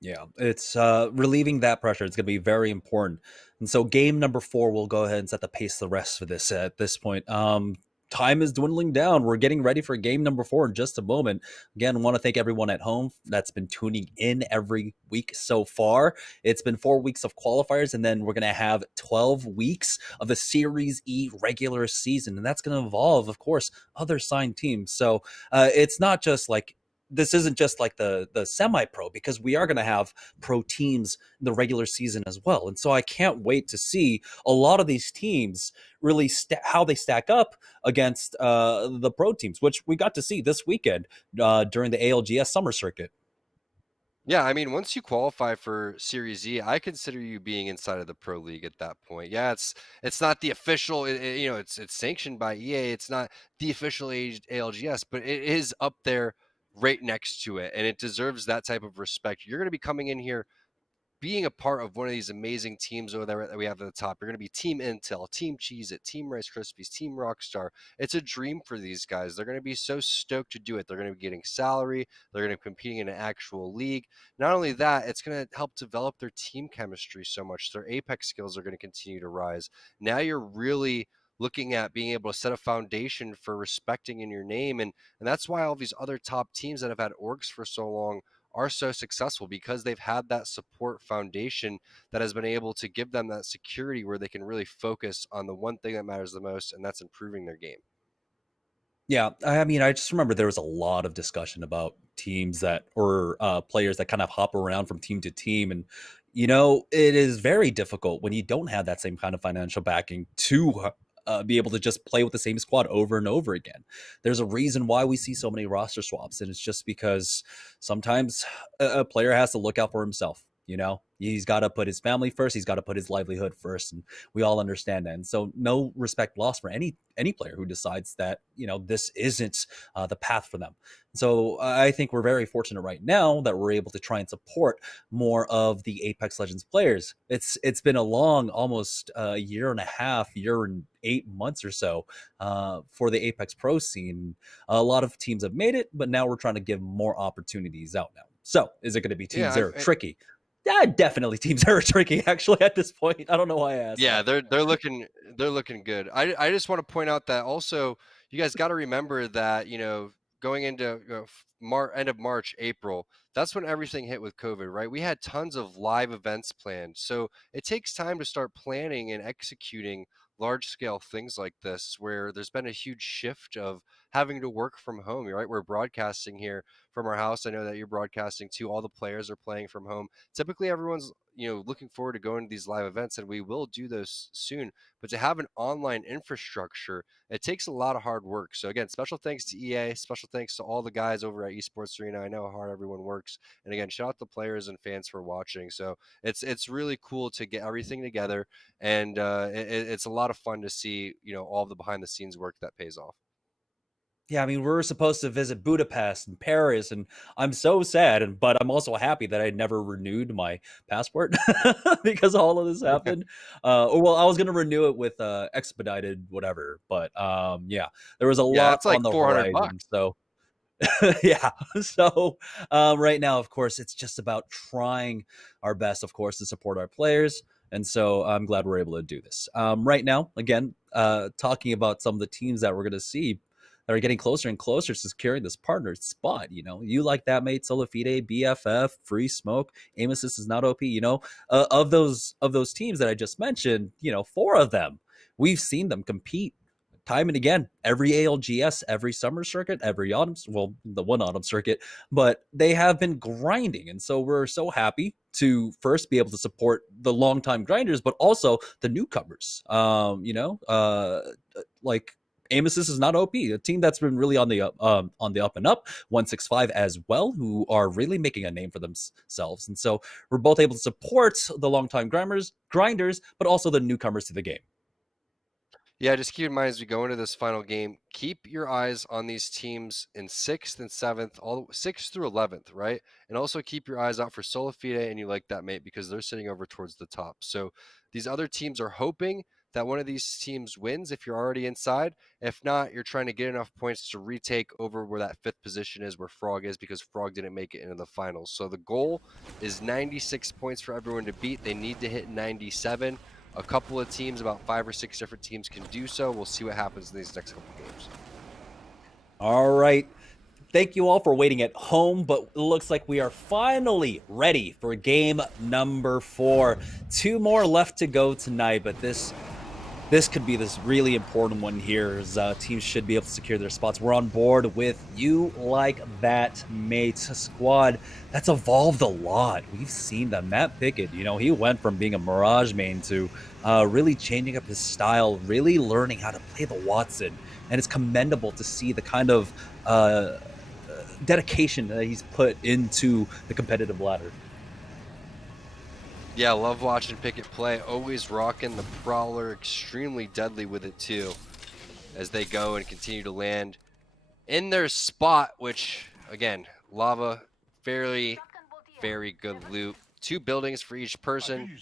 Yeah, it's relieving that pressure. It's going to be very important. And so game number 4, we'll go ahead and set the pace the rest for this at this point. Time is dwindling down. We're getting ready for game number 4 in just a moment. Again, I want to thank everyone at home that's been tuning in every week so far. It's been 4 weeks of qualifiers, and then we're going to have 12 weeks of the Series E regular season. And that's going to involve, of course, other signed teams. So it's not just like, this isn't just like the semi-pro, because we are going to have pro teams in the regular season as well. And so I can't wait to see a lot of these teams really how they stack up against the pro teams, which we got to see this weekend during the ALGS summer circuit. Yeah, I mean, once you qualify for Series E, I consider you being inside of the Pro League at that point. Yeah, it's not the official, it's sanctioned by EA. It's not the official ALGS, but it is up there right next to it, and it deserves that type of respect. You're going to be coming in here being a part of one of these amazing teams over there that we have at the top. You're going to be Team Intel, Team Cheez-It, Team Rice Krispies, Team Rockstar. It's a dream for these guys. They're going to be so stoked to do it. They're going to be getting salary. They're going to be competing in an actual league. Not only that, it's going to help develop their team chemistry so much. Their Apex skills are going to continue to rise. Now you're really looking at being able to set a foundation for respecting in your name. And that's why all these other top teams that have had orgs for so long are so successful, because they've had that support foundation that has been able to give them that security where they can really focus on the one thing that matters the most, and that's improving their game. Yeah, I mean, I just remember there was a lot of discussion about teams that, or players that kind of hop around from team to team. And, it is very difficult when you don't have that same kind of financial backing to be able to just play with the same squad over and over again. There's a reason why we see so many roster swaps, and it's just because sometimes a player has to look out for himself. You know, he's got to put his family first. He's got to put his livelihood first, and we all understand that. And so, no respect lost for any player who decides that, you know, this isn't the path for them. So I think we're very fortunate right now that we're able to try and support more of the Apex Legends players. It's been a long, almost a year and a half, year and 8 months or so for the Apex Pro scene. A lot of teams have made it, but now we're trying to give more opportunities out now. So is it going to be teams that are tricky? Yeah, definitely teams that are tricky. Actually, at this point, I don't know why I asked. Yeah, they're looking good. I just want to point out that also you guys got to remember that, you know, going into end of March, April, that's when everything hit with COVID, right? We had tons of live events planned. So it takes time to start planning and executing large scale things like this, where there's been a huge shift of having to work from home, right? We're broadcasting here from our house. I know that you're broadcasting too. All the players are playing from home. Typically everyone's, you know, looking forward to going to these live events, and we will do those soon. But to have an online infrastructure, it takes a lot of hard work. So again, special thanks to EA, special thanks to all the guys over at Esports Arena. I know how hard everyone works. And again, shout out to players and fans for watching. So it's really cool to get everything together, and it's a lot of fun to see, you know, all the behind the scenes work that pays off. Yeah, I mean, we were supposed to visit Budapest and Paris, and I'm so sad, but I'm also happy that I never renewed my passport because all of this happened. Well, I was going to renew it with expedited whatever, but yeah, there was a lot it's like on the $400. horizon. So yeah, so right now, of course, it's just about trying our best, of course, to support our players. And so I'm glad we're able to do this. Right now, again, talking about some of the teams that we're going to see that are getting closer and closer to securing this partner spot. You know, you like that, mate. Solifide, BFF, Free Smoke, Aim Assist is not OP. You know, of those teams that I just mentioned, you know, 4 of them, we've seen them compete time and again, every ALGS, every summer circuit, every autumn, well, the one autumn circuit, but they have been grinding. And so we're so happy to first be able to support the longtime grinders, but also the newcomers. You know, like Aim Assist is not OP, a team that's been really on the up and up. 165 as well, who are really making a name for themselves. And so we're both able to support the longtime grinders, but also the newcomers to the game. Yeah, just keep in mind as we go into this final game, keep your eyes on these teams in 6th and 7th, all 6th through 11th, right? And also keep your eyes out for Solifide and You Like That, Mate, because they're sitting over towards the top. So these other teams are hoping that one of these teams wins if you're already inside. If not, you're trying to get enough points to retake over where that 5th position is, where Frog is, because Frog didn't make it into the finals. So the goal is 96 points for everyone to beat. They need to hit 97. A couple of teams, about 5 or 6 different teams, can do so. We'll see what happens in these next couple games. All right. Thank you all for waiting at home, but it looks like we are finally ready for game number 4. 2 more left to go tonight, but this could be this really important one here, as teams should be able to secure their spots. We're on board with You Like That, Mate squad. That's evolved a lot. We've seen that. Matt Pickett, you know, he went from being a Mirage main to really changing up his style, really learning how to play the Watson. And it's commendable to see the kind of dedication that he's put into the competitive ladder. Yeah, love watching Pickett play. Always rocking the Prowler, extremely deadly with it too, as they go and continue to land in their spot, which, again, Lava, very good loot. 2 buildings for each person.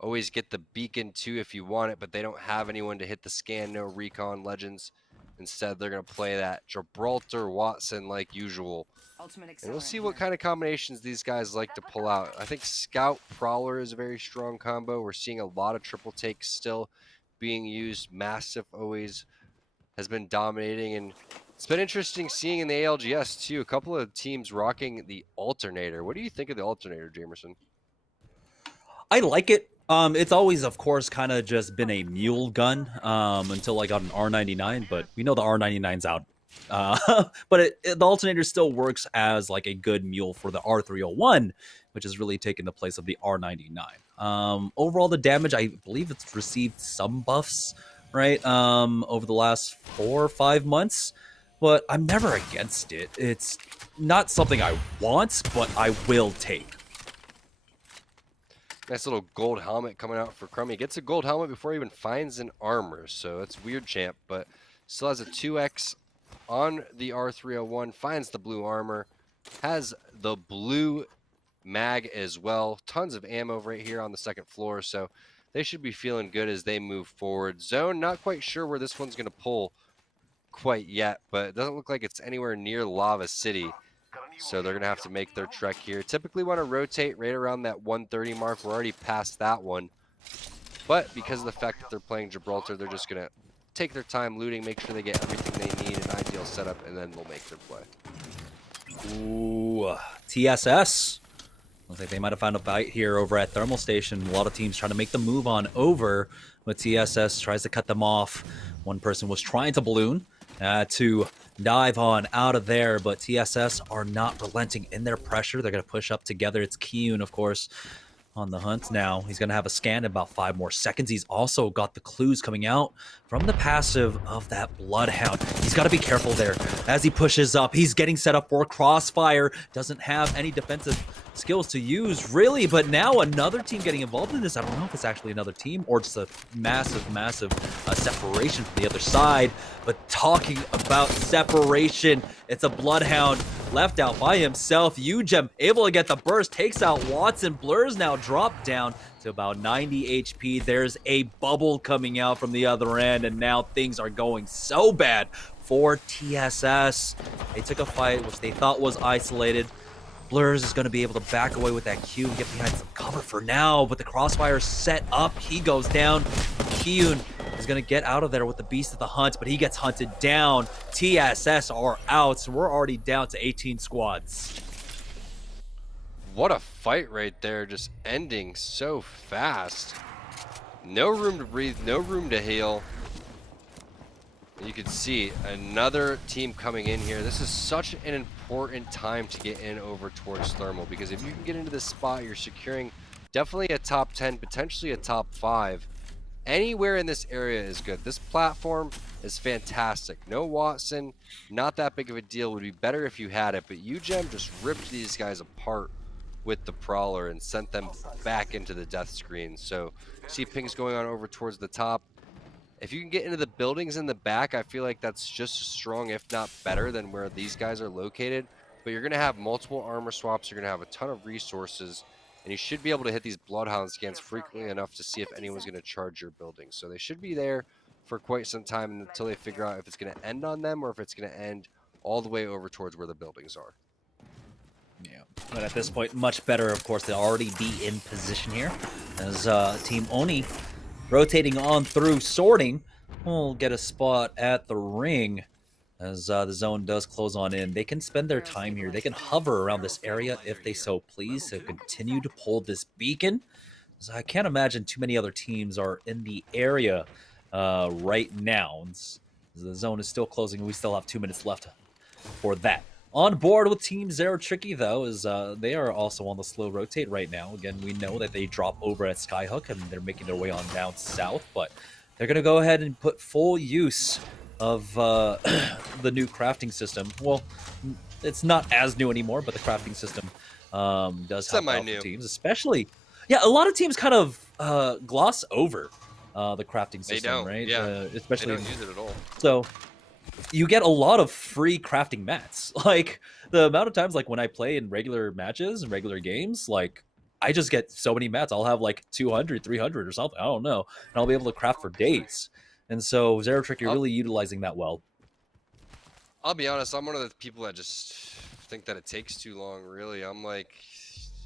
Always get the beacon too if you want it, but they don't have anyone to hit the scan, no recon legends. Instead, they're going to play that Gibraltar Watson like usual. And we'll see what kind of combinations these guys like to pull out. I think Scout Prowler is a very strong combo. We're seeing a lot of triple takes still being used. Massive always has been dominating, and it's been interesting seeing in the ALGS too, a couple of teams rocking the alternator. What do you think of the alternator, Jamerson? I like it. It's always, of course, kind of just been a mule gun until I got an R99, but we know the R99's out. But the alternator still works as like a good mule for the R301, which has really taken the place of the R99. Overall, the damage, I believe it's received some buffs, right, over the last 4 or 5 months, but I'm never against it. It's not something I want, but I will take. Nice little gold helmet coming out for Crummy. Gets a gold helmet before he even finds an armor, so it's weird, champ, but still has a 2x on the R301, finds the blue armor, has the blue mag as well. Tons of ammo right here on the second floor, so they should be feeling good as they move forward. Zone, not quite sure where this one's going to pull quite yet, but it doesn't look like it's anywhere near Lava City. So they're going to have to make their trek here. Typically want to rotate right around that 130 mark. We're already past that one. But because of the fact that they're playing Gibraltar, they're just going to take their time looting, make sure they get everything they need, an ideal setup, and then they'll make their play. Ooh, TSS. Looks like they might have found a bite here over at Thermal Station. A lot of teams trying to make the move on over, but TSS tries to cut them off. One person was trying to balloon to dive on out of there, but TSS are not relenting in their pressure. They're going to push up together. It's Kiyun, of course, on the hunt now. He's going to have a scan in about 5 more seconds. He's also got the clues coming out from the passive of that Bloodhound. He's got to be careful there as he pushes up. He's getting set up for Crossfire. Doesn't have any defensive skills to use, really, but now another team getting involved in this. I don't know if it's actually another team or just a massive separation from the other side. But talking about separation, it's a Bloodhound left out by himself. Ugem able to get the burst, takes out Watson. Blurs now dropped down to about 90 HP. There's a bubble coming out from the other end, and now things are going so bad for TSS. They took a fight which they thought was isolated. Blurs is going to be able to back away with that Q and get behind some cover for now, but the Crossfire set up. He goes down. Kiyun is going to get out of there with the Beast of the Hunt, but he gets hunted down. TSS are out, so we're already down to 18 squads. What a fight right there, just ending so fast. No room to breathe, no room to heal. You can see another team coming in here. This is such an important time to get in over towards Thermal, because if you can get into this spot, you're securing definitely a top 10, potentially a top 5. Anywhere in this area is good. This platform is fantastic. No Watson, not that big of a deal. Would be better if you had it, but Ugem just ripped these guys apart with the Prowler and sent them back into the death screen. So see pings going on over towards the top. If you can get into the buildings in the back, I feel like that's just as strong, if not better, than where these guys are located. But you're going to have multiple armor swaps. You're going to have a ton of resources. And you should be able to hit these Bloodhound scans frequently enough to see if anyone's going to charge your building. So they should be there for quite some time until they figure out if it's going to end on them or if it's going to end all the way over towards where the buildings are. Yeah, but at this point, much better, of course, to already be in position here. As Team Oni rotating on through sorting, will get a spot at the ring as the zone does close on in. They can spend their time here. They can hover around this area if they so please to continue to pull this beacon. So I can't imagine too many other teams are in the area right now. The zone is still closing. We still have 2 minutes left for that. On board with Team Zero Tricky, though, is they are also on the slow rotate right now. Again, we know that they drop over at Skyhook, and they're making their way on down south, but they're going to go ahead and put full use of the new crafting system. Well, it's not as new anymore, but the crafting system does help out for teams, especially... Yeah, a lot of teams kind of gloss over the crafting system, right? Yeah, especially they don't use it at all. So you get a lot of free crafting mats. Like, the amount of times, like, when I play in regular matches and regular games, like, I just get so many mats. I'll have, like, 200, 300 or something. I don't know. And I'll be able to craft for days. And so, Zero Trick, you're really utilizing that well. I'll be honest, I'm one of the people that just think that it takes too long, really. I'm like,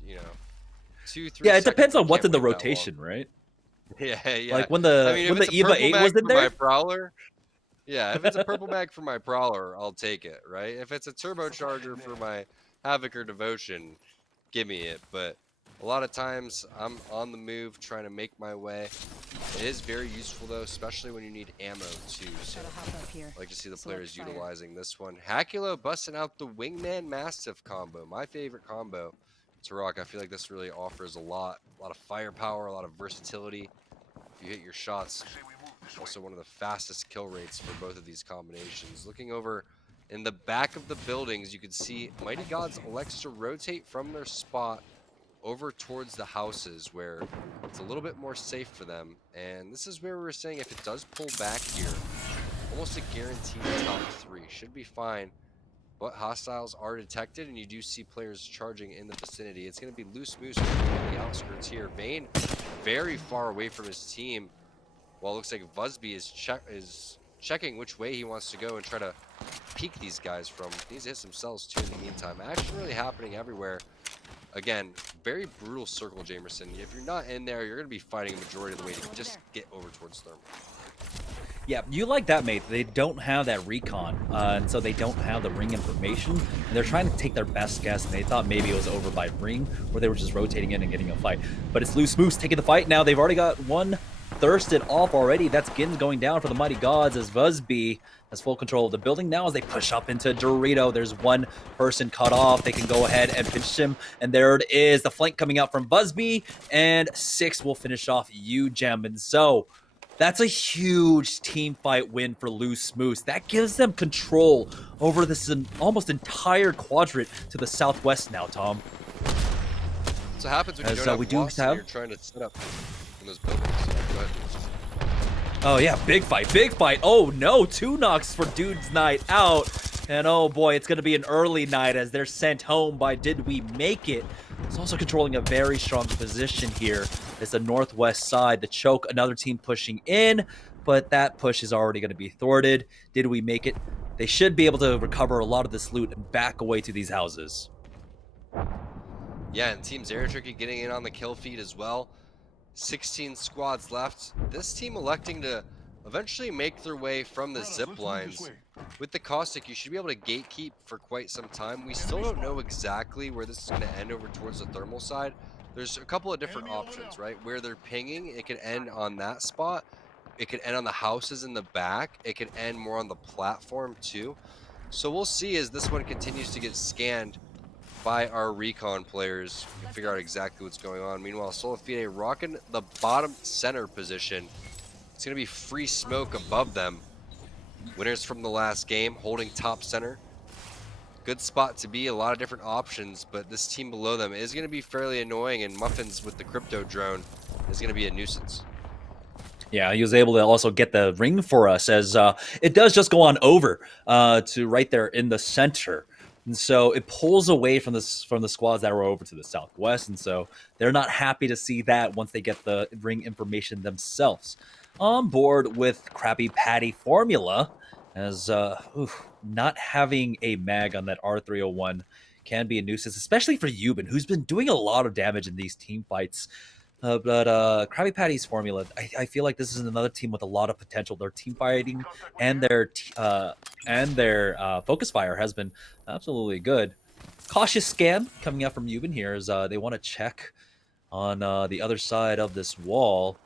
you know, 2, 3 Yeah, it depends on seconds, what's I in the can't wait that rotation, long. right? Yeah. Like, when the EVA 8 was in there? My Prowler, yeah, if it's a purple bag for my Prowler, I'll take it, right? If it's a turbocharger for my Havoc or Devotion, give me it. But a lot of times, I'm on the move trying to make my way. It is very useful, though, especially when you need ammo, too. So I like to see the players utilizing this one. Hakulo busting out the Wingman Mastiff combo, my favorite combo to rock. I feel like this really offers a lot of firepower, a lot of versatility. If you hit your shots, also one of the fastest kill rates for both of these combinations. Looking over in the back of the buildings, you can see Mighty Gods elects to rotate from their spot over towards the houses where it's a little bit more safe for them. And this is where we're saying if it does pull back here, almost a guaranteed top 3. Should be fine. But hostiles are detected, and you do see players charging in the vicinity. It's going to be Loose Moose on the outskirts here. Vayne very far away from his team, while it looks like Busby is checking which way he wants to go and try to peek these guys from. He needs to hit some cells too in the meantime. Action really happening everywhere. Again, very brutal circle, Jamerson. If you're not in there, you're going to be fighting a majority of the way to just get over towards Thermal. Yeah, you like that, mate. They don't have that recon, and so they don't have the ring information. And they're trying to take their best guess, and they thought maybe it was over by ring, or they were just rotating in and getting a fight. But it's Loose Moose taking the fight now. They've already got one thirsted off already. That's Gins going down for the Mighty Gods as Busby has full control of the building now as they push up into Dorito. There's one person cut off. They can go ahead and finish him. And there it is, the flank coming out from Busby, and 6 will finish off UGEM. And so that's a huge team fight win for Loose Moose. That gives them control over this almost entire quadrant to the southwest now, Tom. So happens when you don't have walls and you're trying to set up in those buildings. Go ahead. Oh yeah, big fight, big fight. Oh no, 2 knocks for Dude's Night out. And oh boy, it's going to be an early night as they're sent home by Did We Make It. It's also controlling a very strong position here. It's the northwest side. The choke, another team pushing in, but that push is already going to be thwarted. Did We Make It? They should be able to recover a lot of this loot and back away to these houses. Yeah, and Team Zeratricky getting in on the kill feed as well. 16 squads left. This team electing to eventually make their way from the zip lines. With the caustic, you should be able to gatekeep for quite some time. We still don't know exactly where this is going to end over towards the thermal side. There's a couple of different options, right? Where they're pinging, it could end on that spot. It could end on the houses in the back. It could end more on the platform too. So we'll see as this one continues to get scanned by our recon players and figure out exactly what's going on. Meanwhile, Solafide rocking the bottom center position. It's going to be free smoke above them. Winners from the last game holding top center. Good spot to be, a lot of different options, but this team below them is going to be fairly annoying, and Muffins with the crypto drone is going to be a nuisance. Yeah, he was able to also get the ring for us as it does just go on over to right there in the center. And so it pulls away from the squads that were over to the southwest, and so they're not happy to see that once they get the ring information themselves. On board with Krabby Patty formula, as not having a mag on that R301 can be a nuisance, especially for Euban, who's been doing a lot of damage in these team fights. But Krabby Patty's formula, I feel like this is another team with a lot of potential. Their team fighting and their focus fire has been absolutely good. Cautious scan coming out from Euban here as they want to check on the other side of this wall,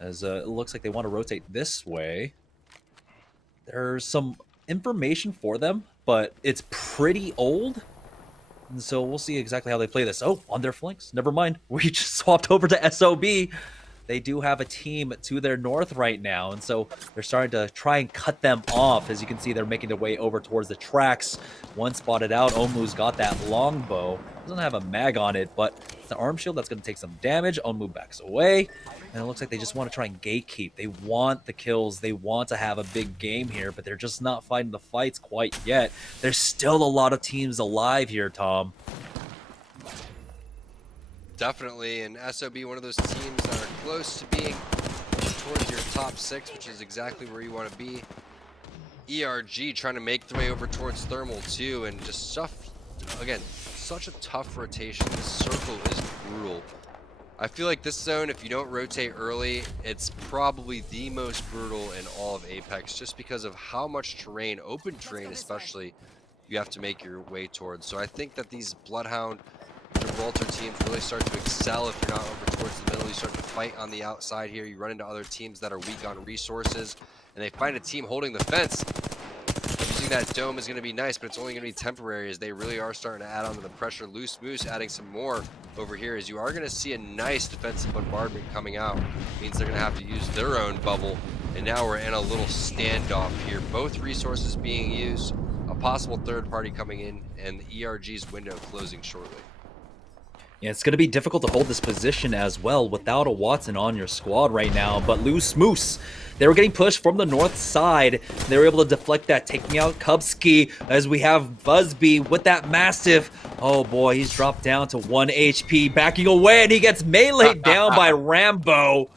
as it looks like they want to rotate this way. There's some information for them, but it's pretty old. And so we'll see exactly how they play this. Oh, on their flanks. Never mind. We just swapped over to SOB. They do have a team to their north right now. And so they're starting to try and cut them off. As you can see, they're making their way over towards the tracks. One spotted out. Onmu's got that longbow. Doesn't have a mag on it, but it's an arm shield that's going to take some damage. Onmu backs away. And it looks like they just want to try and gatekeep. They want the kills. They want to have a big game here, but they're just not fighting the fights quite yet. There's still a lot of teams alive here, Tom. Definitely, and SOB, one of those teams that are close to being towards your top 6, which is exactly where you want to be. ERG trying to make their way over towards Thermal too, and just stuff, again, such a tough rotation. This circle is brutal. I feel like this zone, if you don't rotate early, it's probably the most brutal in all of Apex, just because of how much terrain, open terrain especially, you have to make your way towards. So I think that these Bloodhound Gibraltar teams really start to excel if you're not over towards the middle. You start to fight on the outside here. You run into other teams that are weak on resources, and they find a team holding the fence. Using that dome is going to be nice, but it's only going to be temporary as they really are starting to add on to the pressure. Loose Moose adding some more over here as you are going to see a nice defensive bombardment coming out. Means they're going to have to use their own bubble, and now we're in a little standoff here. Both resources being used, a possible third party coming in, and the ERG's window closing shortly. Yeah, it's going to be difficult to hold this position as well without a Watson on your squad right now. But Loose Moose, they were getting pushed from the north side. They were able to deflect that, taking out Kubsky as we have Busby with that massive. Oh boy, he's dropped down to 1 HP, backing away, and he gets meleeed down by Rambo.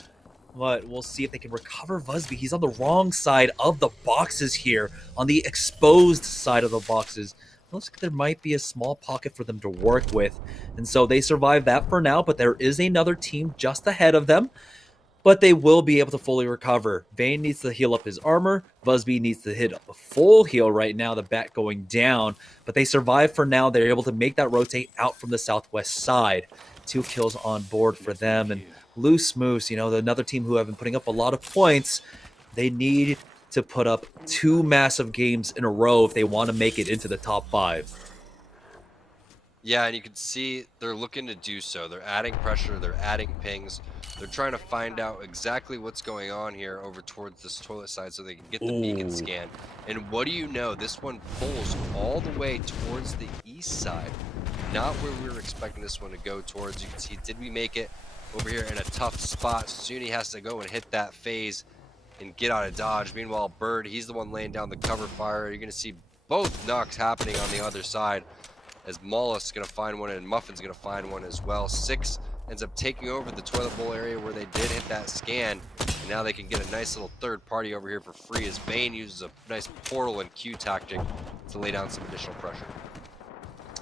But we'll see if they can recover Busby. He's on the wrong side of the boxes here, on the exposed side of the boxes. Looks like there might be a small pocket for them to work with. And so they survive that for now, but there is another team just ahead of them. But they will be able to fully recover. Vayne needs to heal up his armor. Busby needs to hit a full heal right now, the bat going down. But they survive for now. They're able to make that rotate out from the southwest side. 2 kills on board for them. And Loose Moose, you know, another team who have been putting up a lot of points, they need to put up 2 massive games in a row if they want to make it into the top 5. Yeah, and you can see they're looking to do so. They're adding pressure, they're adding pings. They're trying to find out exactly what's going on here over towards this toilet side so they can get the beacon scan. And what do you know? This one pulls all the way towards the east side. Not where we were expecting this one to go towards. You can see, did we make it over here in a tough spot? Soon he has to go and hit that phase and get out of dodge. Meanwhile, Bird, he's the one laying down the cover fire. You're going to see both knocks happening on the other side as Mollusk's going to find one and Muffin's going to find one as well. 6 ends up taking over the toilet bowl area where they did hit that scan. And now they can get a nice little third party over here for free as Vayne uses a nice portal and Q tactic to lay down some additional pressure.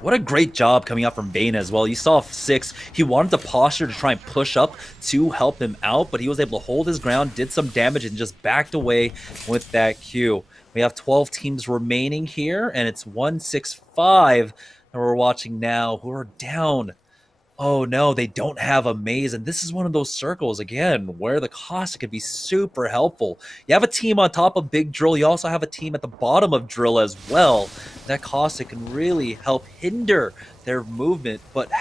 What a great job coming out from Vayne as well. You saw 6. He wanted the posture to try and push up to help him out, but he was able to hold his ground, did some damage, and just backed away with that Q. We have 12 teams remaining here, and it's 1-6-5 that we're watching now, who are down. Oh no, they don't have a maze, and this is one of those circles, again, where the Caustic could be super helpful. You have a team on top of Big Drill, you also have a team at the bottom of Drill as well. That Caustic can really help hinder their movement, but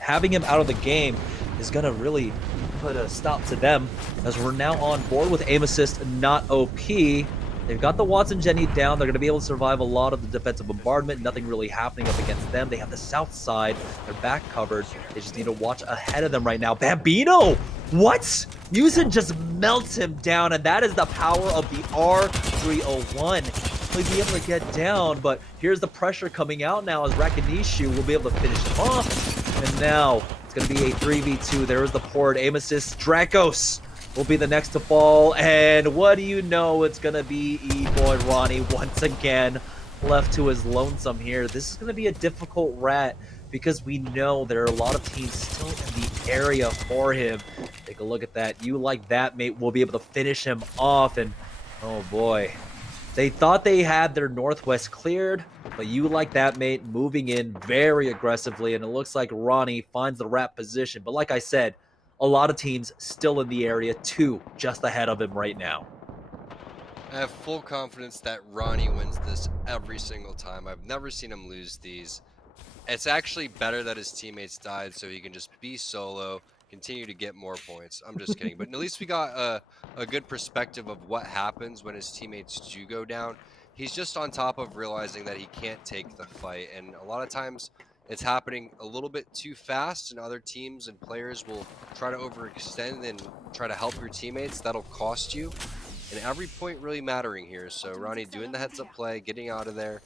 having him out of the game is going to really put a stop to them, as we're now on board with aim assist, not OP. They've got the Watson Jenny down. They're going to be able to survive a lot of the defensive bombardment. Nothing really happening up against them. They have the south side. They're back covered. They just need to watch ahead of them right now. Bambino! What? Musin just melts him down, and that is the power of the R301. He'll be able to get down, but here's the pressure coming out now as Rakanishu will be able to finish him off. And now it's going to be a 3v2. There's the port. Aim assist. Dracos will be the next to fall, and what do you know, it's gonna be E-Boy Ronnie once again left to his lonesome here. This is gonna be a difficult rat because we know there are a lot of teams still in the area for him. Take a look at that. You like that, mate. We'll be able to finish him off, and oh boy, they thought they had their northwest cleared, but you like that, mate, moving in very aggressively, and it looks like Ronnie finds the rat position. But like I said, a lot of teams still in the area, 2 just ahead of him right now. I have full confidence that Ronnie wins this every single time. I've never seen him lose these. It's actually better that his teammates died so he can just be solo, continue to get more points. I'm just kidding. But at least we got a good perspective of what happens when his teammates do go down. He's just on top of realizing that he can't take the fight. And a lot of times it's happening a little bit too fast, and other teams and players will try to overextend and try to help your teammates. That'll cost you. And every point really mattering here. So Ronnie doing the heads-up play, getting out of there.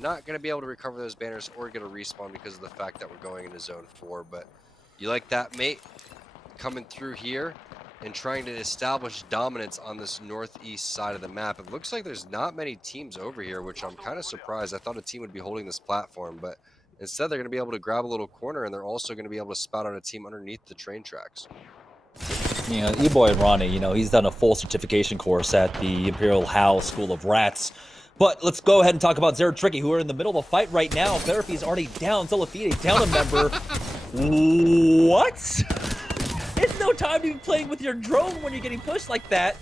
Not going to be able to recover those banners or get a respawn because of the fact that we're going into zone 4. But you like that, mate? Coming through here and trying to establish dominance on this northeast side of the map. It looks like there's not many teams over here, which I'm kind of surprised. I thought a team would be holding this platform, but instead, they're going to be able to grab a little corner, and they're also going to be able to spout out a team underneath the train tracks. You know, E-Boy Ronnie, you know, he's done a full certification course at the Imperial Howl School of Rats. But let's go ahead and talk about Zero Tricky, who are in the middle of a fight right now. Therapy is already down. Zolafide down a member. What? It's no time to be playing with your drone when you're getting pushed like that.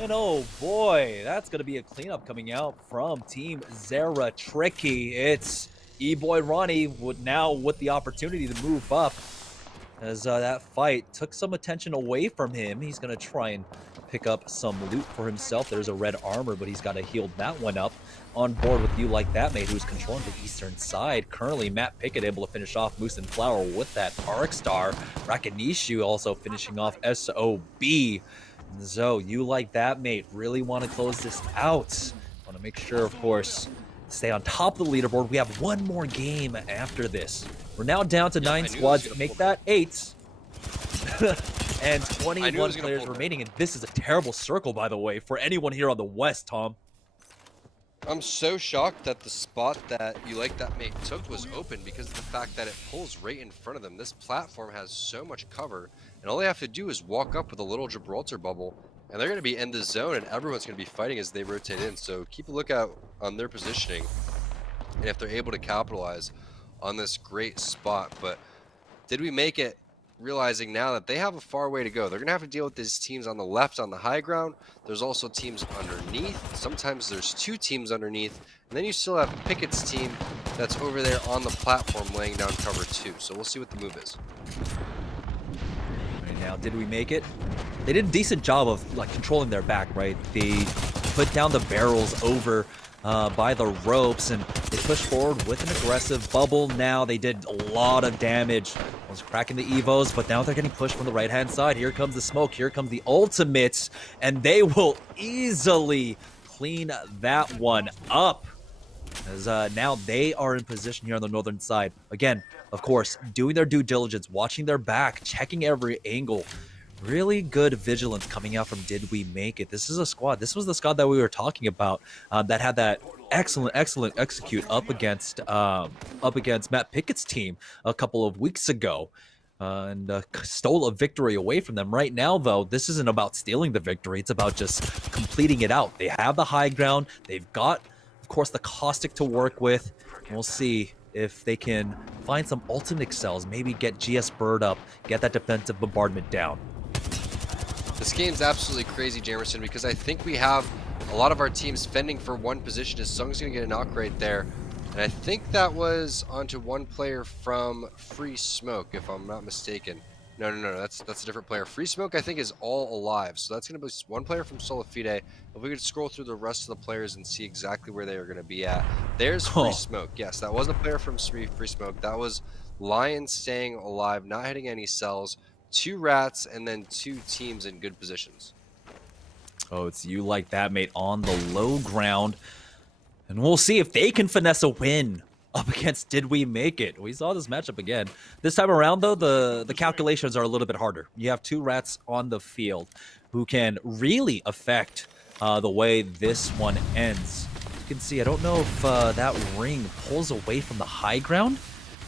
And oh boy, that's going to be a cleanup coming out from Team Zera Tricky. It's E-Boy Ronnie now with the opportunity to move up, as that fight took some attention away from him. He's going to try and pick up some loot for himself. There's a red armor, but he's got to heal that one up. On board with You Like That Mate, who's controlling the eastern side. Currently, Matt Pickett able to finish off Moose and Flower with that Arc Star. Rakanishu also finishing off SOB. So, You Like That Mate really want to close this out. Want to make sure, of course, stay on top of the leaderboard. We have one more game after this. We're now down to 9 squads. Make that 8. And 21 players remaining. And this is a terrible circle, by the way, for anyone here on the West, Tom. I'm so shocked that the spot that You Like That Mate took was open because of the fact that it pulls right in front of them. This platform has so much cover, and all they have to do is walk up with a little Gibraltar bubble, and they're going to be in the zone, and everyone's going to be fighting as they rotate in. So keep a lookout on their positioning, and if they're able to capitalize on this great spot. But did we make it? Realizing now that they have a far way to go. They're going to have to deal with these teams on the left on the high ground. There's also teams underneath. Sometimes there's 2 teams underneath. And then you still have Pickett's team that's over there on the platform laying down cover too. So we'll see what the move is. Right now, did we make it? They did a decent job of like controlling their back, right? They put down the barrels over by the ropes, and they pushed forward with an aggressive bubble. Now they did a lot of damage. Was cracking the Evos, but now they're getting pushed from the right-hand side. Here comes the smoke. Here comes the ultimates, and they will easily clean that one up. As now they are in position here on the northern side. Again, of course, doing their due diligence, watching their back, checking every angle. Really good vigilance coming out from Did We Make It. This is a squad. This was the squad that we were talking about that had that excellent execute up against Matt Pickett's team a couple of weeks ago, and stole a victory away from them. Right now, though, this isn't about stealing the victory. It's about just completing it out. They have the high ground. They've got, of course, the caustic to work with. And we'll see if they can find some ultimate excels, maybe get GS Bird up, get that defensive bombardment down. This game's absolutely crazy, Jamerson, because I think we have a lot of our teams fending for one position. As Sung's going to get a knock right there. And I think that was onto one player from Free Smoke, if I'm not mistaken. No, that's a different player. Free Smoke, I think, is all alive. So that's going to be one player from Solifide. If we could scroll through the rest of the players and see exactly where they are going to be at. There's Free Smoke. Yes, that wasn't a player from Free Smoke. That was Lion staying alive, not hitting any cells. 2 rats, and then 2 teams in good positions. Oh, it's You Like That Mate on the low ground. And we'll see if they can finesse a win up against Did We Make It. We saw this matchup again. This time around, though, the calculations are a little bit harder. You have 2 rats on the field who can really affect the way this one ends. You can see, I don't know if that ring pulls away from the high ground,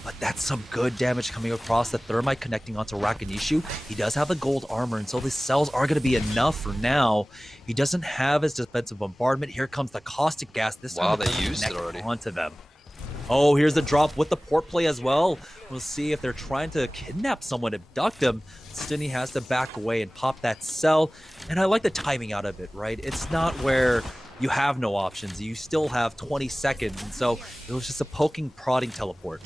but that's some good damage coming across. The thermite connecting onto Rakanishu. He does have the gold armor, and so the cells are going to be enough for now. He doesn't have his defensive bombardment. Here comes the caustic gas. This time they used it already. Onto them. Oh, here's the drop with the port play as well. We'll see if they're trying to kidnap someone, abduct him. Stinny has to back away and pop that cell. And I like the timing out of it, right? It's not where you have no options. You still have 20 seconds. And so it was just a poking, prodding teleport.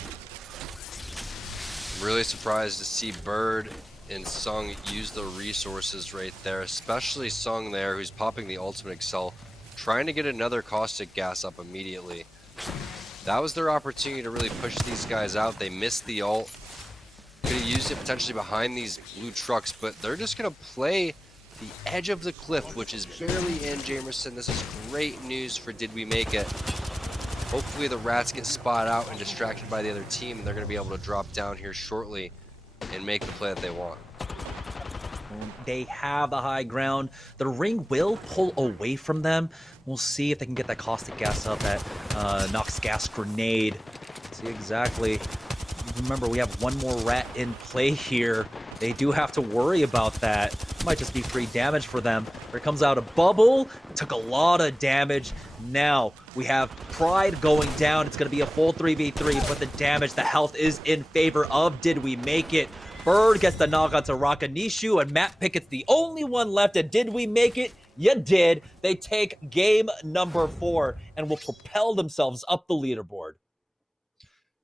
Really surprised to see Bird and Sung use the resources right there, especially Sung there, who's popping the ultimate excel, trying to get another caustic gas up immediately. That was their opportunity to really push these guys out. They missed the ult. Could have used it potentially behind these blue trucks, but they're just going to play the edge of the cliff, which is barely in, Jamerson. This is great news for Did We Make It. Hopefully the rats get spotted out and distracted by the other team, and they're going to be able to drop down here shortly and make the play that they want. They have the high ground. The ring will pull away from them. We'll see if they can get that caustic gas up, that Nox gas grenade. See exactly. Remember, we have one more rat in play here. They do have to worry about that. Might just be free damage for them. Here comes out a bubble. Took a lot of damage. Now we have Pride going down. It's going to be a full 3v3, but the damage, the health is in favor of Did We Make It. Bird gets the knock onto Rakanishu, and Matt Pickett's the only one left. And Did We Make It? You did. They take game number 4 and will propel themselves up the leaderboard.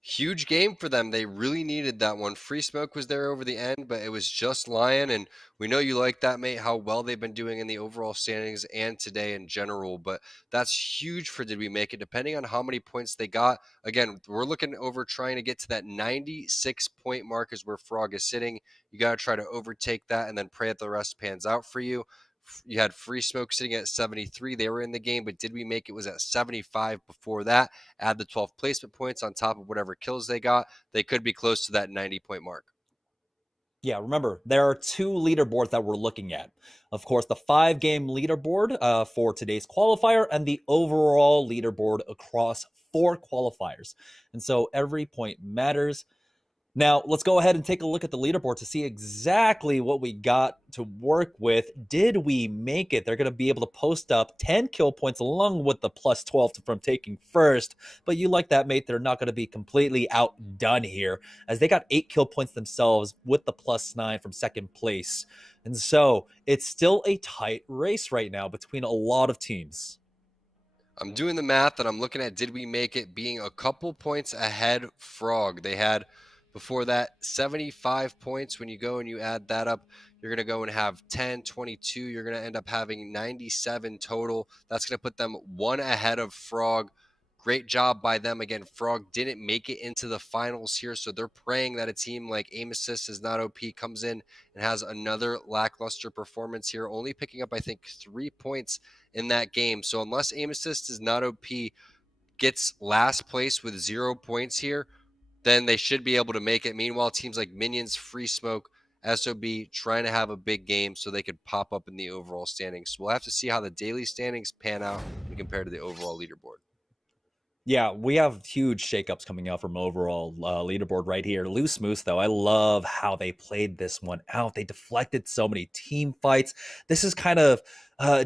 Huge game for them. They really needed that one. Free Smoke was there over the end, but it was just Lion. And we know you like that, mate, how well they've been doing in the overall standings and today in general. But that's huge for Did We Make It, depending on how many points they got. Again, we're looking over trying to get to that 96-point mark is where Frog is sitting. You got to try to overtake that and then pray that the rest pans out for you. You had Free Smoke sitting at 73. They were in the game, but Did We Make It was at 75 before that. Add the 12 placement points on top of whatever kills they got. They could be close to that 90-point mark. Yeah, remember, there are 2 leaderboards that we're looking at. Of course, the 5-game leaderboard for today's qualifier and the overall leaderboard across 4 qualifiers. And so every point matters. Now, let's go ahead and take a look at the leaderboard to see exactly what we got to work with. Did we make it? They're going to be able to post up 10 kill points along with the plus 12 from taking first. But you like that, mate. They're not going to be completely outdone here, as they got 8 kill points themselves with the plus 9 from second place. And so it's still a tight race right now between a lot of teams. I'm doing the math and I'm looking at Did We Make It being a couple points ahead Frog. They had before that 75 points. When you go and you add that up, you're going to go and have 10, 22. You're going to end up having 97 total. That's going to put them 1 ahead of Frog. Great job by them. Again, Frog didn't make it into the finals here, so they're praying that a team like Aim Assist is not OP comes in and has another lackluster performance here, only picking up, I think, 3 points in that game. So unless Aim Assist is not OP, gets last place with 0 points here, then they should be able to make it. Meanwhile, teams like Minions, Free Smoke, SOB trying to have a big game so they could pop up in the overall standings. So we'll have to see how the daily standings pan out when compared to the overall leaderboard. Yeah, we have huge shakeups coming out from overall leaderboard right here. Loose Moose, though, I love how they played this one out. They deflected so many team fights. This is kind of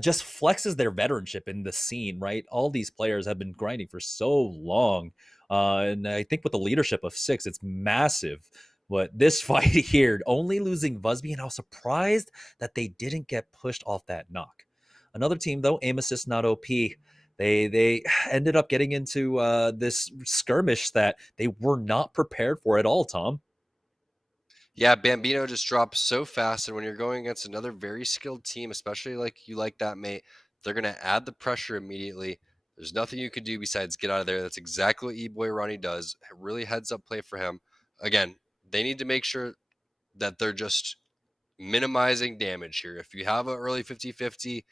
just flexes their veteranship in the scene, right? All these players have been grinding for so long. And I think with the leadership of 6, it's massive. But this fight here, only losing Busby, and I was surprised that they didn't get pushed off that knock. Another team, though, Aim Assist not OP. They ended up getting into this skirmish that they were not prepared for at all, Tom. Yeah, Bambino just dropped so fast, and when you're going against another very skilled team, especially like you like that, mate, they're going to add the pressure immediately. There's nothing you can do besides get out of there. That's exactly what E-Boy Ronnie does. Really heads up play for him. Again, they need to make sure that they're just minimizing damage here. If you have an early 50-50,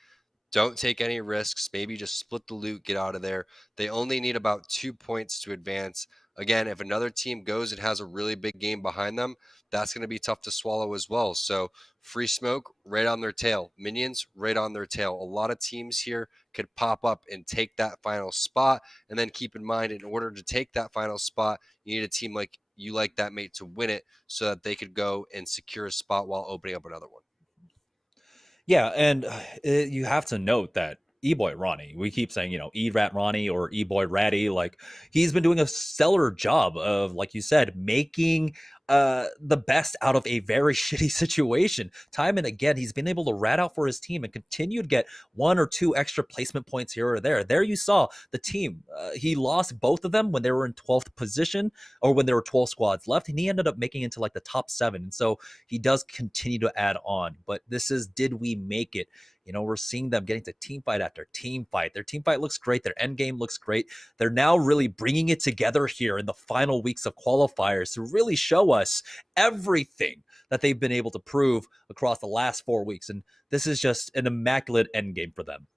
don't take any risks. Maybe just split the loot, get out of there. They only need about 2 points to advance. Again, if another team goes and has a really big game behind them, that's going to be tough to swallow as well. So Free Smoke, right on their tail. Minions, right on their tail. A lot of teams here could pop up and take that final spot. And then keep in mind, in order to take that final spot, you need a team like you like that, mate, to win it so that they could go and secure a spot while opening up another one. Yeah, and you have to note that E-Boy Ronnie, we keep saying, E-Rat Ronnie or E-Boy Ratty, like, he's been doing a stellar job of, like you said, making the best out of a very shitty situation. Time and again, he's been able to rat out for his team and continue to get 1 or 2 extra placement points here or there. There you saw the team. He lost both of them when they were in 12th position, or when there were 12 squads left, and he ended up making into like the top 7. And so he does continue to add on. But this is, did we make it? We're seeing them getting to team fight after team fight. Their team fight looks great. Their end game looks great. They're now really bringing it together here in the final weeks of qualifiers to really show us everything that they've been able to prove across the last 4 weeks. And this is just an immaculate end game for them.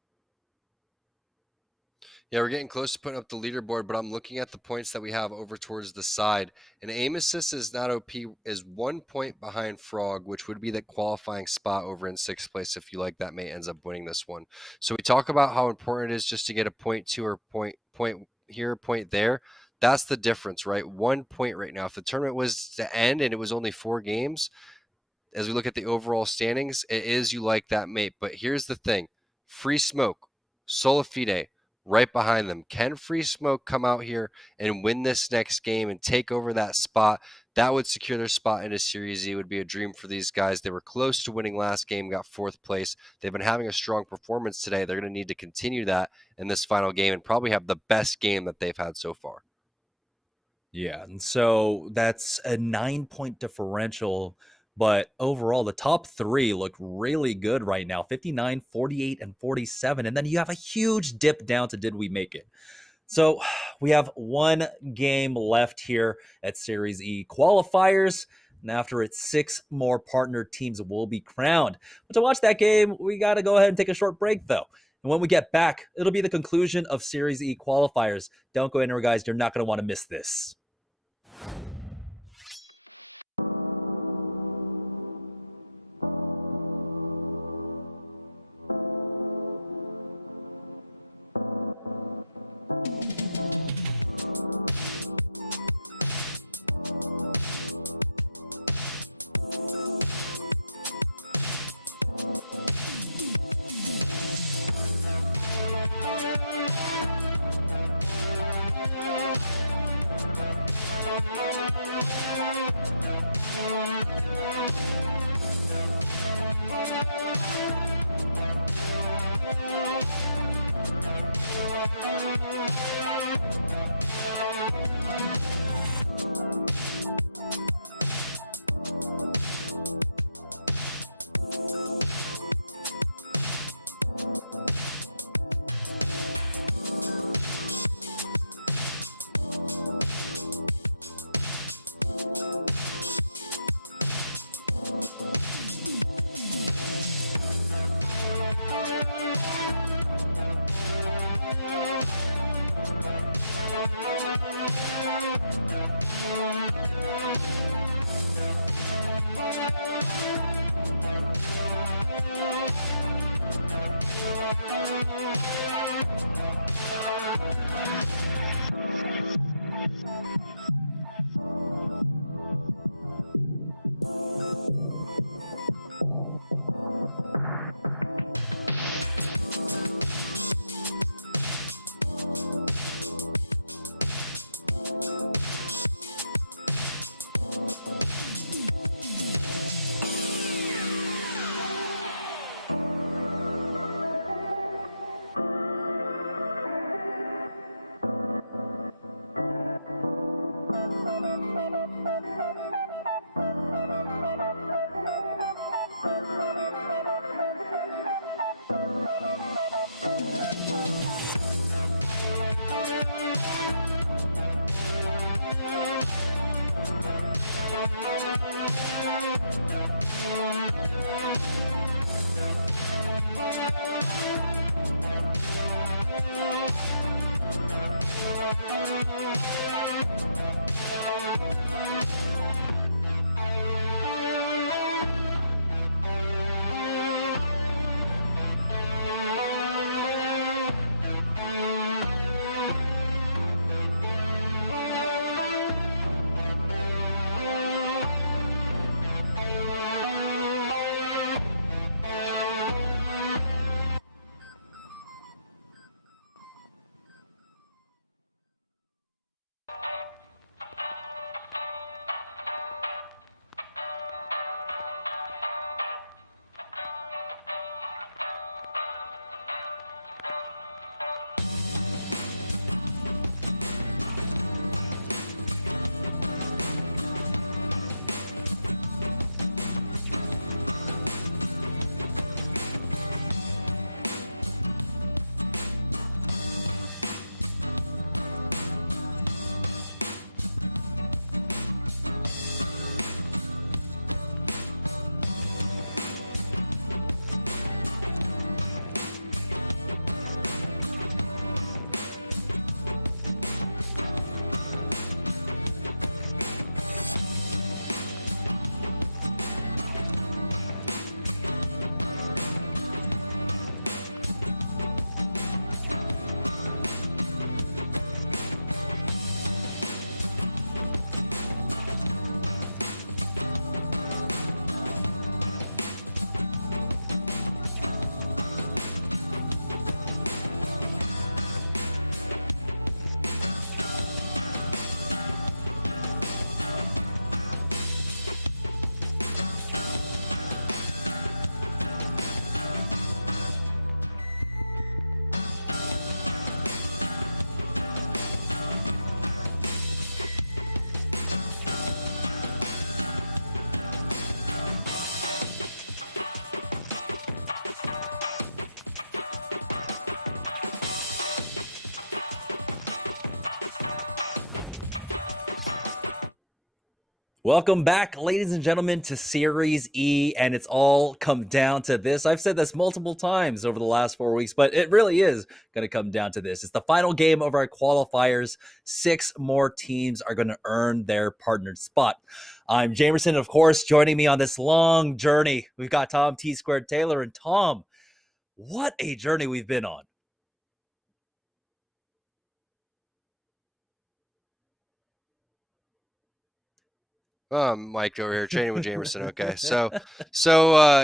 Yeah, we're getting close to putting up the leaderboard, but I'm looking at the points that we have over towards the side. And Aim Assist is not OP, is 1 point behind Frog, which would be the qualifying spot over in 6th place if you like that, mate, ends up winning this one. So we talk about how important it is just to get a point 2 or point here, point there. That's the difference, right? 1 point right now. If the tournament was to end and it was only 4 games, as we look at the overall standings, it is you like that, mate. But here's the thing. Free Smoke, Solafide, right behind them. Can Free Smoke come out here and win this next game and take over that spot? That would secure their spot into Series E. It would be a dream for these guys. They were close to winning last game, got 4th place. They've been having a strong performance today. They're going to need to continue that in this final game and probably have the best game that they've had so far. Yeah, and so that's a 9-point differential. But overall, the top three look really good right now, 59, 48, and 47. And then you have a huge dip down to did we make it? So we have one game left here at Series E qualifiers. And after it, 6 more partner teams will be crowned. But to watch that game, we got to go ahead and take a short break, though. And when we get back, it'll be the conclusion of Series E qualifiers. Don't go anywhere, guys. You're not going to want to miss this. Welcome back, ladies and gentlemen, to Series E, and it's all come down to this. I've said this multiple times over the last 4 weeks, but it really is going to come down to this. It's the final game of our qualifiers. 6 more teams are going to earn their partnered spot. I'm Jamerson, of course. Joining me on this long journey, we've got Tom T Squared Taylor. And Tom, what a journey we've been on. Mike over here training with Jamerson. Okay.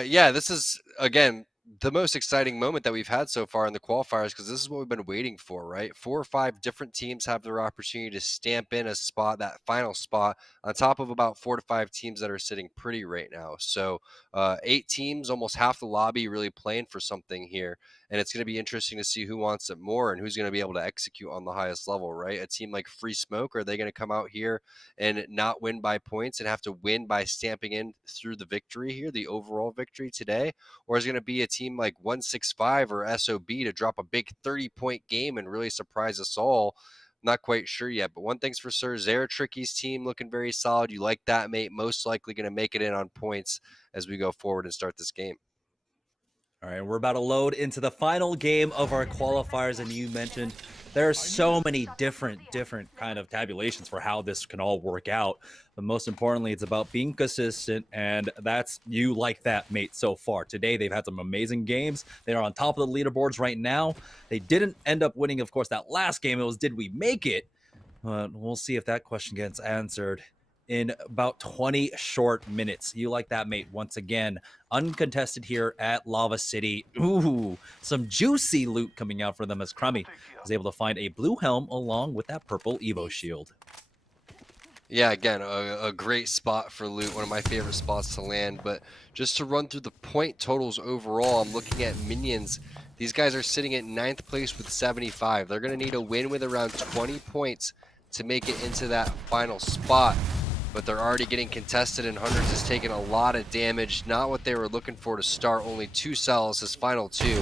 Yeah, this is, again, the most exciting moment that we've had so far in the qualifiers, because this is what we've been waiting for, right? 4 or 5 different teams have their opportunity to stamp in a spot, that final spot, on top of about 4 to 5 teams that are sitting pretty right now. So 8 teams, almost half the lobby, really playing for something here. And it's going to be interesting to see who wants it more and who's going to be able to execute on the highest level, right? A team like Free Smoke, are they going to come out here and not win by points and have to win by stamping in through the victory here, the overall victory today? Or is it going to be a team like 165 or SOB to drop a big 30-point game and really surprise us all? Not quite sure yet, but one thing's for sure, Zeratricky's team looking very solid. You like that, mate? Most likely going to make it in on points as we go forward and start this game. All right, we're about to load into the final game of our qualifiers, and you mentioned there are so many different kind of tabulations for how this can all work out. But most importantly, it's about being consistent, and that's you like that, mate, so far. Today, they've had some amazing games. They are on top of the leaderboards right now. They didn't end up winning, of course, that last game. It was, did we make it? We'll see if that question gets answered in about 20 short minutes. You like that, mate? Once again, uncontested here at Lava City. Ooh, some juicy loot coming out for them as Crummy was able to find a blue helm along with that purple Evo shield. Yeah, again, a great spot for loot, one of my favorite spots to land. But just to run through the point totals overall, I'm looking at minions. These guys are sitting at 9th place with 75. They're going to need a win with around 20 points to make it into that final spot. But they're already getting contested, and Hundreds has taken a lot of damage. Not what they were looking for to start. Only 2 cells, his final 2.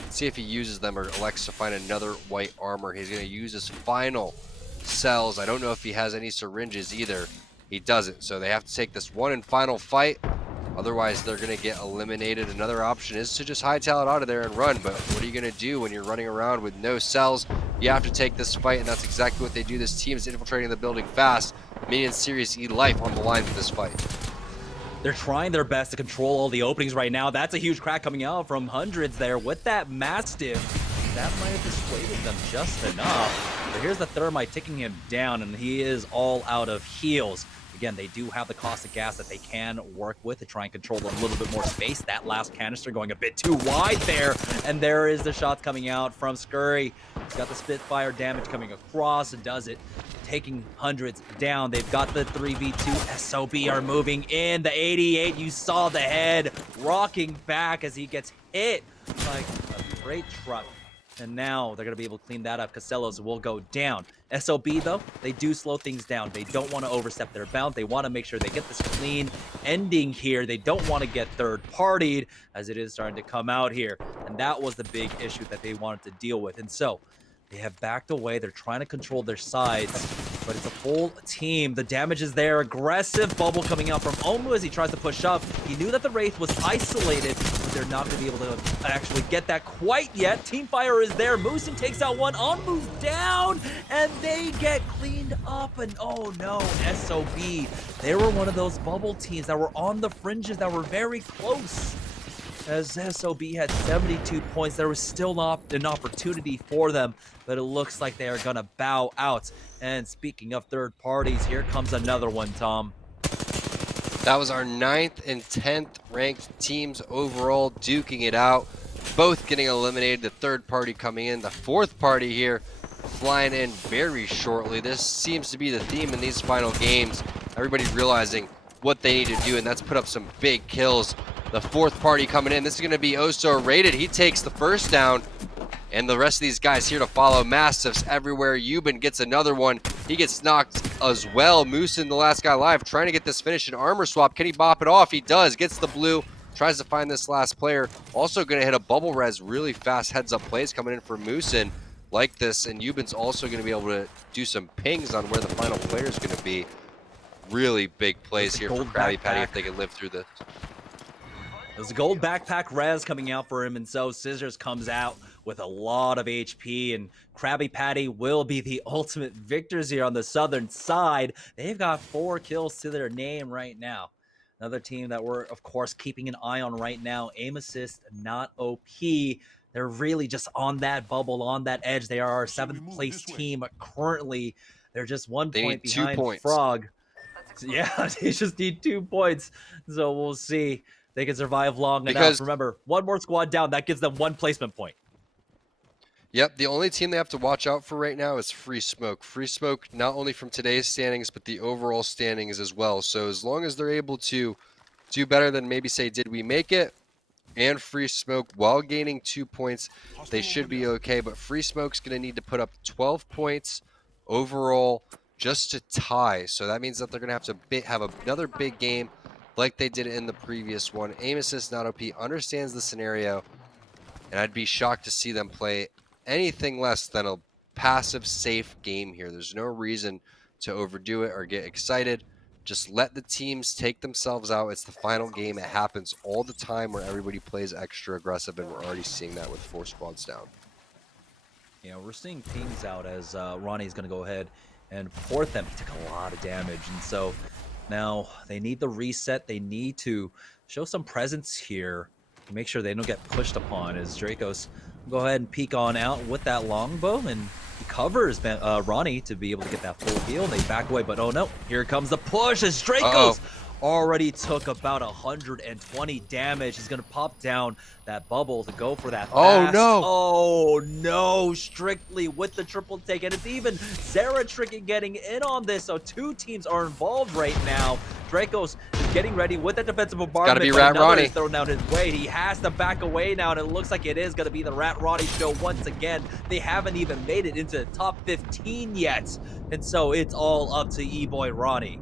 Let's see if he uses them or elects to find another white armor. He's going to use his final cells. I don't know if he has any syringes either. He doesn't, so they have to take this one and final fight. Otherwise, they're going to get eliminated. Another option is to just hightail it out of there and run. But what are you going to do when you're running around with no cells? You have to take this fight, and that's exactly what they do. This team is infiltrating the building fast. Minion Series E life on the line for this fight. They're trying their best to control all the openings right now. That's a huge crack coming out from Hundreds there with that Mastiff. That might have dissuaded them just enough. But here's the Thermite taking him down, and he is all out of heals. Again, they do have the caustic gas that they can work with to try and control a little bit more space. That last canister going a bit too wide there. And there is the shots coming out from Scurry. He's got the Spitfire damage coming across and does it. Taking Hundreds down. They've got the 3v2. SOB are moving in. The 88, you saw the head rocking back as he gets hit like a freight truck. And now they're going to be able to clean that up. Casellas will go down. SOB, though, they do slow things down. They don't want to overstep their bound. They want to make sure they get this clean ending here. They don't want to get third-partied as it is starting to come out here. And that was the big issue that they wanted to deal with. And so they have backed away. They're trying to control their sides, but it's a full team. The damage is there. Aggressive bubble coming out from Omu as he tries to push up. He knew that the Wraith was isolated, but they're not going to be able to actually get that quite yet. Teamfire is there. Moosin takes out one. Omu's down, and they get cleaned up. And oh no, SOB. They were one of those bubble teams that were on the fringes that were very close. As SOB had 72 points, there was still not an opportunity for them, but it looks like they are going to bow out. And speaking of third parties, here comes another one, Tom. That was our 9th and 10th ranked teams overall duking it out, both getting eliminated. The third party coming in, the fourth party here flying in very shortly. This seems to be the theme in these final games. Everybody realizing what they need to do, and that's put up some big kills. The fourth party coming in. This is going to be Oso rated. He takes the first down, and the rest of these guys here to follow. Mastiffs everywhere. Euban gets another one. He gets knocked as well. Moosin, the last guy alive, trying to get this finish in armor swap. Can he bop it off? He does. Gets the blue. Tries to find this last player. Also going to hit a bubble res. Really fast heads up plays coming in for Moosin like this. And Euban's also going to be able to do some pings on where the final player is going to be. really big plays There's here the for gold Krabby Patty backpack. if they can live through this. There's a gold backpack res coming out for him, and so Scissors comes out with a lot of HP, and Krabby Patty will be the ultimate victors here on the southern side. They've got 4 kills to their name right now. Another team that we're, of course, keeping an eye on right now, aim assist, not OP. They're really just on that bubble, on that edge. They are our 7th place team currently. They're just 1 They point need 2 behind points. Frog. Yeah, they just need 2 points. So we'll see. They can survive long enough. Remember, 1 more squad down. That gives them 1 placement point. Yep, the only team they have to watch out for right now is Free Smoke. Free Smoke, not only from today's standings, but the overall standings as well. So as long as they're able to do better than maybe say, did we make it? And Free Smoke, while gaining 2 points, they should be okay. But Free Smoke's going to need to put up 12 points overall just to tie. So that means that they're going to have to have another big game like they did in the previous one. Aim assist, not OP, understands the scenario. And I'd be shocked to see them play anything less than a passive, safe game here. There's no reason to overdo it or get excited. Just let the teams take themselves out. It's the final game. It happens all the time where everybody plays extra aggressive, and we're already seeing that with 4 squads down. Yeah, we're seeing pings out as Ronnie's going to go ahead and fourth them. He took a lot of damage, and so now they need the reset. They need to show some presence here to make sure they don't get pushed upon as Dracos go ahead and peek on out with that longbow, and he covers Ronnie to be able to get that full heal. They back away, but oh no, here comes the push as Dracos already took about 120 damage. He's going to pop down that bubble to go for that fast. Oh no, Strictly with the triple take, and it's even Sarah Tricky getting in on this, so 2 teams are involved right now. Dracos is getting ready with that defensive bombardment. Gotta be Rat Ronnie. Thrown down his way. He has to back away now, and it looks like it is going to be the Rat Ronnie show once again. They haven't even made it into the top 15 yet, and so it's all up to E-Boy Ronnie.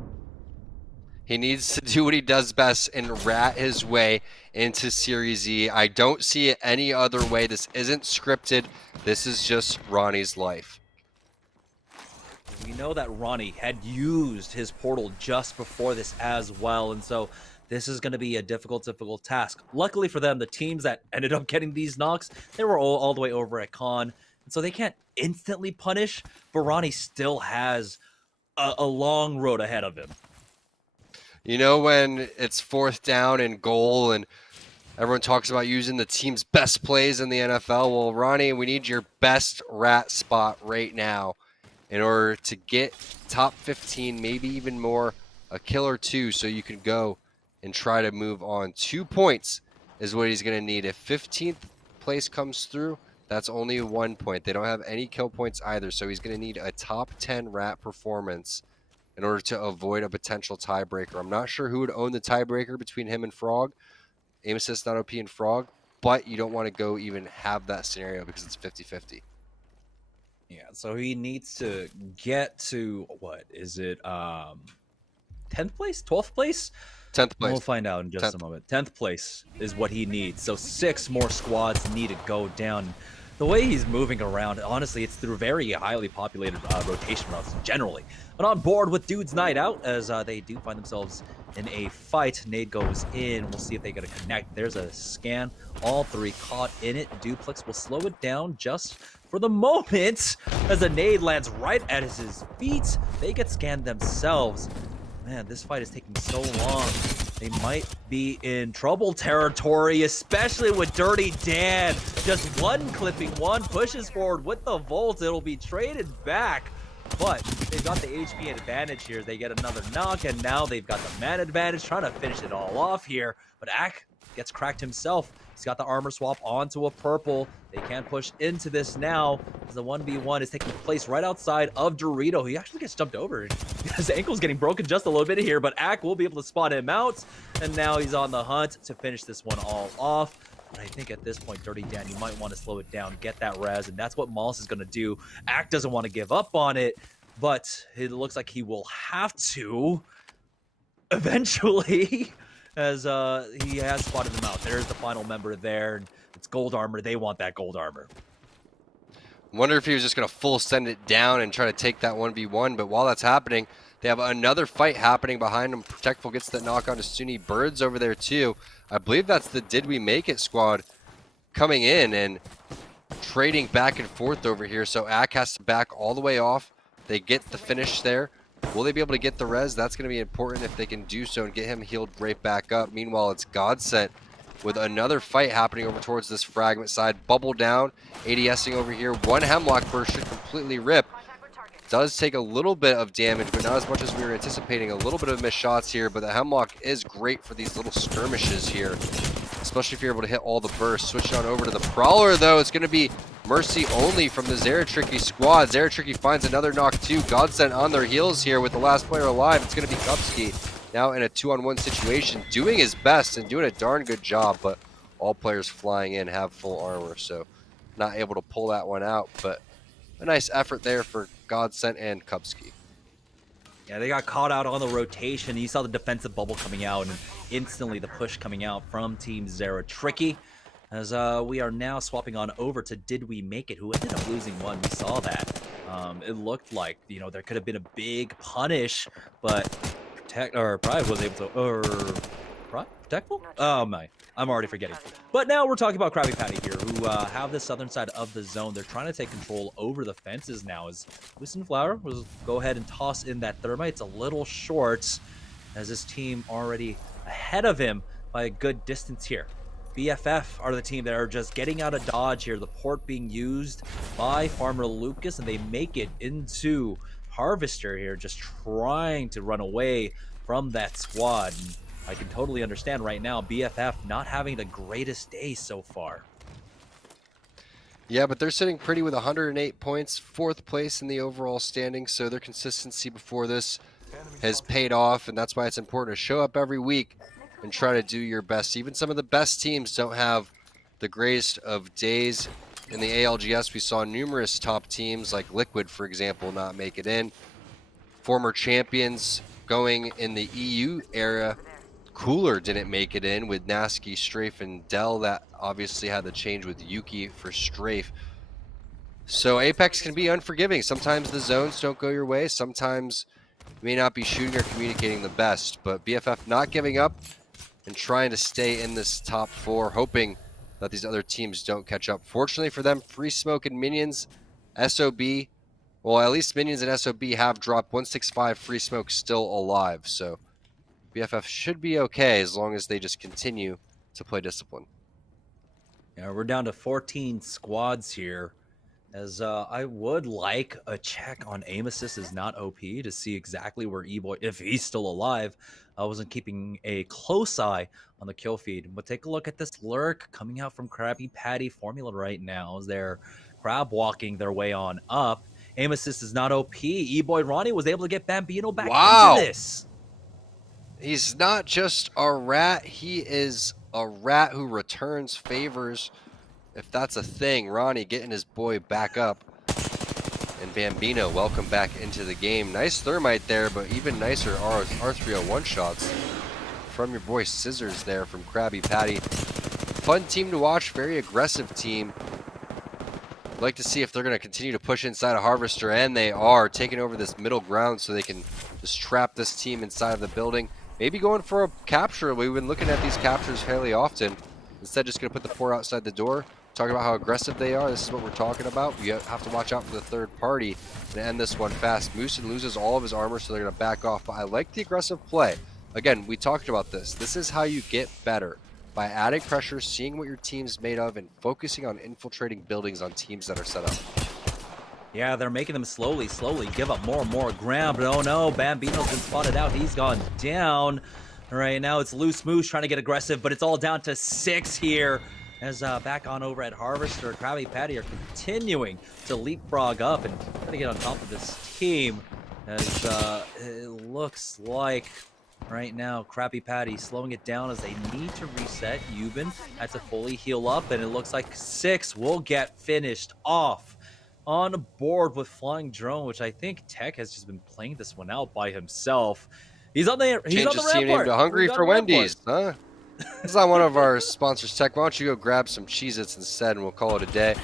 He needs to do what he does best and rat his way into Series E. I don't see it any other way. This isn't scripted. This is just Ronnie's life. We know that Ronnie had used his portal just before this as well, and so this is going to be a difficult task. Luckily for them, the teams that ended up getting these knocks, they were all the way over at Con, and so they can't instantly punish, but Ronnie still has a long road ahead of him. You know, when it's 4th down and goal and everyone talks about using the team's best plays in the NFL, well, Ronnie, we need your best rat spot right now in order to get top 15, maybe even more, a kill or 2, so you can go and try to move on. 2 points is what he's going to need. If 15th place comes through, that's only 1 point. They don't have any kill points either, so he's going to need a top 10 rat performance in order to avoid a potential tiebreaker. I'm not sure who would own the tiebreaker between him and Frog, aim assist, not OP, and Frog, but you don't want to go even have that scenario because it's 50-50. Yeah, so he needs to get to, what is it, 10th place, 12th place? 10th place. We'll find out in just a moment. 10th place is what he needs. So 6 more squads need to go down. The way he's moving around, honestly, it's through very highly populated rotation routes generally. But on board with Dude's Night Out, as they do find themselves in a fight. Nade goes in. We'll see if they get a connect. There's a scan. All 3 caught in it. Duplex will slow it down just for the moment as a nade lands right at his feet. They get scanned themselves. Man, this fight is taking so long. They might be in trouble territory, especially with Dirty Dan. Just one clipping, one pushes forward with the Volt. It'll be traded back. But they've got the HP advantage here. They get another knock, and now they've got the man advantage, trying to finish it all off here. But Ak gets cracked himself. He's got the armor swap onto a purple. They can't push into this now, as the 1v1 is taking place right outside of Dorito. He actually gets jumped over. His ankle's getting broken just a little bit here, but Ak will be able to spot him out. And now he's on the hunt to finish this one all off. But I think at this point, Dirty Dan, you might want to slow it down, get that res, and that's what Moss is going to do. Ak doesn't want to give up on it, but it looks like he will have to eventually, as he has spotted them out. There's the final member there, and it's gold armor. They want that gold armor. Wonder if he was just going to full send it down and try to take that 1v1, but while that's happening, They have another fight happening behind them. Protectful gets that knock on to Sunni. Birds over there too. I believe that's the Did We Make It squad coming in and trading back and forth over here. So Ack has to back all the way off. They get the finish there. Will they be able to get the res? That's going to be important if they can do so and get him healed right back up. Meanwhile, it's Godsent with another fight happening over towards this fragment side. Bubble down, ADSing over here. One Hemlock burst should completely rip. Does take a little bit of damage, but not as much as we were anticipating. A little bit of missed shots here, but the Hemlock is great for these little skirmishes here, especially if you're able to hit all the bursts. Switch on over to the Prowler, though. It's going to be mercy only from the Zeratricky squad. Zeratricky finds another knock, too. Godsent on their heels here with the last player alive. It's going to be Kupski now in a 2-on-1 situation, doing his best and doing a darn good job, but all players flying in have full armor, so not able to pull that one out, but a nice effort there for Godsent and Kupski. Yeah, they got caught out on the rotation. You saw the defensive bubble coming out and instantly the push coming out from Team Zeratricky. As we are now swapping on over to Did We Make It, who ended up losing one. We saw that. It looked like, you know, there could have been a big punish, but Pride was able to, Protectful? Oh my, I'm already forgetting. But now we're talking about Krabby Patty here, who have the southern side of the zone. They're trying to take control over the fences now. As Loosen Flower will go ahead and toss in that thermite. It's a little short, as this team already ahead of him by a good distance here. BFF are the team that are just getting out of dodge here. The port being used by Farmer Lucas, and they make it into Harvester here, just trying to run away from that squad. And I can totally understand right now BFF not having the greatest day so far. Yeah, but they're sitting pretty with 108 points, 4th place in the overall standing, so their consistency before this has paid off, and that's why it's important to show up every week and try to do your best. Even some of the best teams don't have the greatest of days. In the ALGS, we saw numerous top teams like Liquid, for example, not make it in. Former champions going in the EU era, Cooler didn't make it in with Nasky, Strafe, and Dell. That obviously had the change with Yuki for Strafe. So Apex can be unforgiving. Sometimes the zones don't go your way. Sometimes you may not be shooting or communicating the best. But BFF not giving up and trying to stay in this top 4, hoping that these other teams don't catch up. Fortunately for them, Free Smoke and Minions, SOB, well, at least Minions and SOB have dropped 165. Free Smoke still alive. So BFF should be okay as long as they just continue to play discipline. Yeah, we're down to 14 squads here. As I would like a check on aim assist is not OP to see exactly where E-Boy, if he's still alive. I wasn't keeping a close eye on the kill feed. But take a look at this lurk coming out from Krabby Patty formula right now as they're crab walking their way on up. Aim assist is not OP. E-Boy Ronnie was able to get Bambino back into this. He's not just a rat, he is a rat who returns favors, if that's a thing. Ronnie getting his boy back up. And Bambino, welcome back into the game. Nice thermite there, but even nicer R301 shots from your boy Scissors there from Krabby Patty. Fun team to watch, very aggressive team. I'd like to see if they're going to continue to push inside a Harvester, and they are taking over this middle ground so they can just trap this team inside of the building. Maybe going for a capture. We've been looking at these captures fairly often. Instead, just going to put the 4 outside the door. Talking about how aggressive they are. This is what we're talking about. You have to watch out for the third party and end this one fast. Moosin loses all of his armor, so they're going to back off. But I like the aggressive play. Again, we talked about this. This is how you get better. By adding pressure, seeing what your team's made of, and focusing on infiltrating buildings on teams that are set up. Yeah, they're making them slowly give up more and more ground. But oh no, Bambino's been spotted out. He's gone down. Right now it's Loose Moose trying to get aggressive, but it's all down to 6 here. As back on over at Harvester, Krabby Patty are continuing to leapfrog up and trying to get on top of this team. As it looks like right now, Krabby Patty slowing it down as they need to reset. Euban had to fully heal up, and it looks like 6 will get finished off on board with Flying Drone, which I think Tech has just been playing this one out by himself. He's on the Change on the his team name rampart. to Hungry for Wendy's, huh? This is on one of our sponsors, Tech. Why don't you go grab some Cheez-Its instead, and we'll call it a day.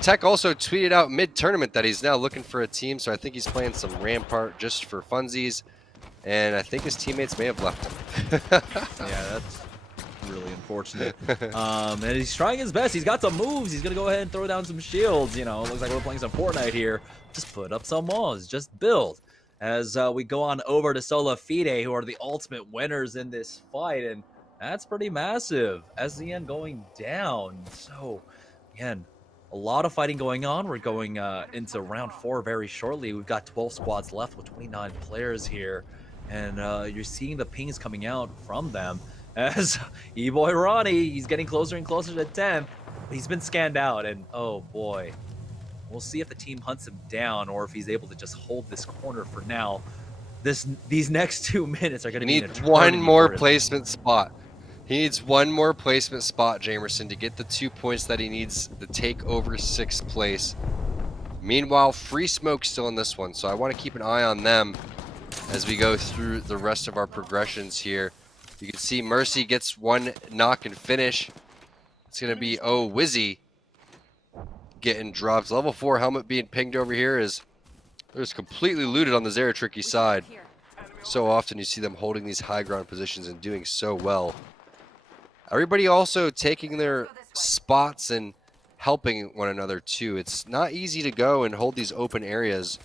Tech also tweeted out mid-tournament that he's now looking for a team, so I think he's playing some Rampart just for funsies, and I think his teammates may have left him. Yeah, that's really unfortunate. And he's trying his best. He's got some moves. He's going to go ahead and throw down some shields. You know, it looks like we're playing some Fortnite here. Just put up some walls. Just build. As we go on over to Sola Fide, who are the ultimate winners in this fight, and that's pretty massive. SZN going down. So, again, a lot of fighting going on. We're going into round 4 very shortly. We've got 12 squads left with 29 players here. And you're seeing the pings coming out from them. As E-Boy Ronnie, he's getting closer and closer to 10. But he's been scanned out, and oh boy. We'll see if the team hunts him down or if he's able to just hold this corner for now. These next 2 minutes are going to be one more placement spot. He needs one more placement spot, Jamerson, to get the 2 points that he needs to take over 6th place. Meanwhile, Free Smoke's still in this one, so I want to keep an eye on them as we go through the rest of our progressions here. You can see Mercy gets one knock and finish. It's going to be Wizzy getting dropped. Level 4 helmet being pinged over here is there's completely looted on the Zeratricky side. So often you see them holding these high ground positions and doing so well. Everybody also taking their spots and helping one another too. It's not easy to go and hold these open areas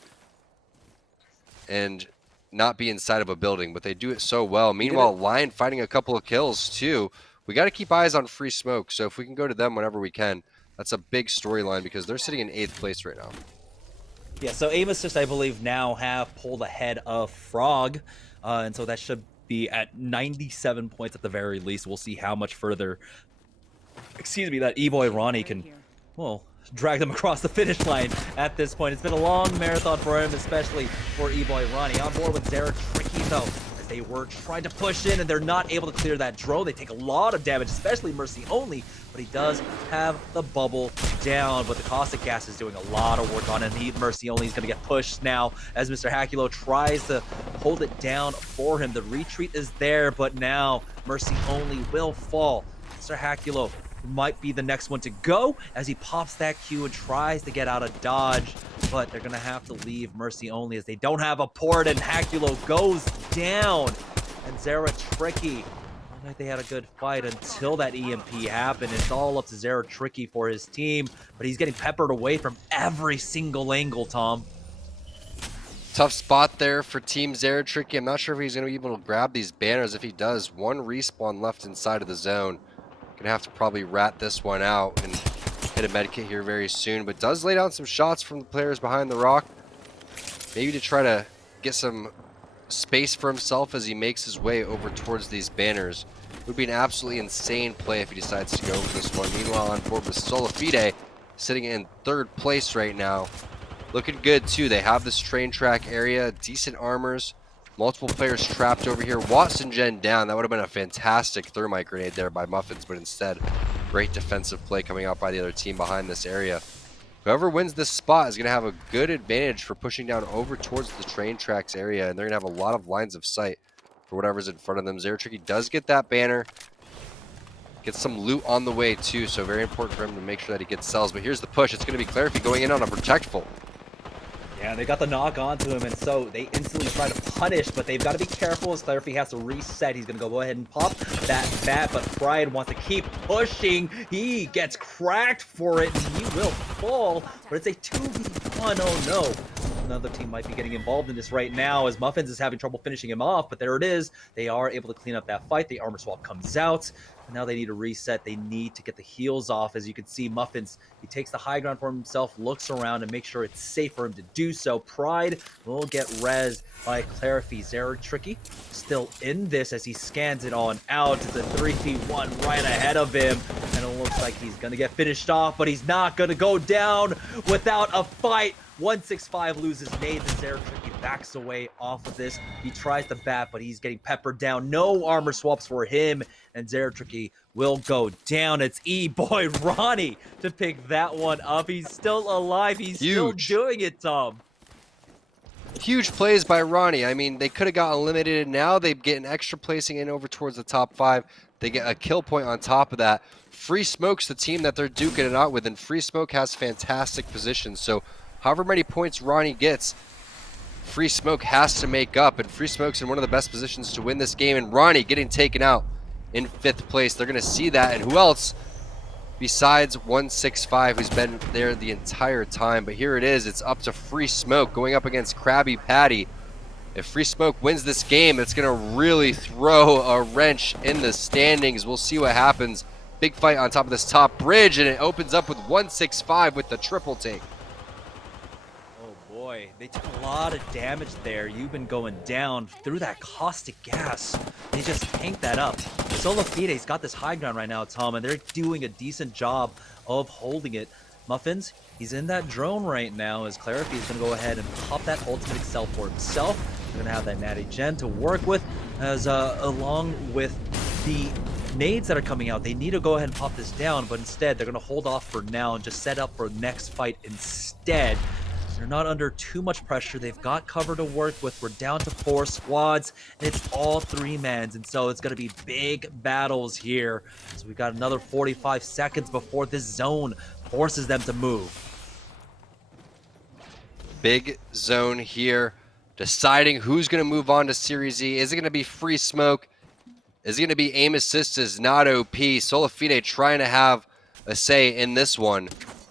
and not be inside of a building, but they do it so well. Meanwhile, Lion finding a couple of kills too. We got to keep eyes on Free Smoke, so if we can go to them whenever we can, that's a big storyline because they're sitting in 8th place right now. Yeah, so Aim Assist, I believe, now have pulled ahead of Frog, and so that should be at 97 points at the very least. We'll see how much further, that E-Boy Ronnie can, well, drag them across the finish line at this point. It's been a long marathon for him, especially for E-Boy Ronnie. On board with Zeratricky, though, as they were trying to push in, and they're not able to clear that drone. They take a lot of damage, especially Mercy only, but he does have the bubble down. But the Caustic Gas is doing a lot of work on him. Mercy only is going to get pushed now as Mr. Hakulo tries to hold it down for him. The retreat is there, but now Mercy only will fall. Mr. Hakulo might be the next one to go as he pops that Q and tries to get out of dodge, but they're gonna have to leave Mercy only as they don't have a port, and Hakulo goes down. And Zeratricky, they had a good fight until that EMP happened. It's all up to Zeratricky for his team, but he's getting peppered away from every single angle, Tom. Tough spot there for Team Zeratricky. I'm not sure if he's going to be able to grab these banners. If he does, one respawn left inside of the zone. Gonna have to probably rat this one out and hit a medkit here very soon, but does lay down some shots from the players behind the rock, maybe to try to get some space for himself as he makes his way over towards these banners. It would be an absolutely insane play if he decides to go for this one. Meanwhile, on board with Sola Fide, sitting in 3rd place right now, looking good too. They have this train track area, decent armors, multiple players trapped over here. Watson Gen down. That would have been a fantastic thermite grenade there by Muffins, but instead, great defensive play coming out by the other team behind this area. Whoever wins this spot is going to have a good advantage for pushing down over towards the train tracks area, and they're going to have a lot of lines of sight for whatever's in front of them. Zeratricky does get that banner. Gets some loot on the way too, so very important for him to make sure that he gets cells. But here's the push. It's going to be Clarify going in on a Protectful. Yeah, they got the knock onto him, and so they instantly try to punish, but they've got to be careful as Clarify has to reset. He's going to go ahead and pop that bat, but Pride wants to keep pushing. He gets cracked for it, and he will fall, but it's a 2v1. Oh, no. Another team might be getting involved in this right now as Muffins is having trouble finishing him off, but there it is. They are able to clean up that fight. The armor swap comes out. Now they need to reset. They need to get the heals off. As you can see, Muffins, he takes the high ground for himself, looks around and makes sure it's safe for him to do so. Pride will get rezzed by Clarify. Zeratricky still in this as he scans it on out. It's a 3v1 right ahead of him, and it looks like he's going to get finished off, but he's not going to go down without a fight. 165 loses nades and Zeratricky backs away off of this. He tries to bat, but he's getting peppered down. No armor swaps for him, and Zeratricky will go down. It's E-Boy Ronnie to pick that one up. He's still alive. He's still doing it, Tom. Huge plays by Ronnie. I mean, they could have got eliminated. Now they get an extra placing in over towards the top 5. They get a kill point on top of that. Free Smoke's the team that they're duking it out with, and Free Smoke has fantastic positions. So however many points Ronnie gets, Free Smoke has to make up, and Free Smoke's in one of the best positions to win this game, and Ronnie getting taken out in 5th place. They're going to see that, and who else besides 165, who's been there the entire time? But here it is. It's up to Free Smoke going up against Krabby Patty. If Free Smoke wins this game, it's going to really throw a wrench in the standings. We'll see what happens. Big fight on top of this top bridge, and it opens up with 165 with the triple take. Oh boy, they took a lot of damage there. You've been going down through that caustic gas. They just tanked that up. Solo Fide's got this high ground right now, Tom, and they're doing a decent job of holding it. Muffins, he's in that drone right now as Clarify is going to go ahead and pop that ultimate excel for himself. They're going to have that Natty Gen to work with, as along with the nades that are coming out. They need to go ahead and pop this down, but instead they're going to hold off for now and just set up for the next fight instead. They're not under too much pressure. They've got cover to work with. We're down to 4 squads, and it's all 3-mans, and so it's going to be big battles here. So we've got another 45 seconds before this zone forces them to move. Big zone here, deciding who's going to move on to Series E. Is it going to be Free Smoke? Is it going to be aim assist is not OP? Solafide trying to have a say in this one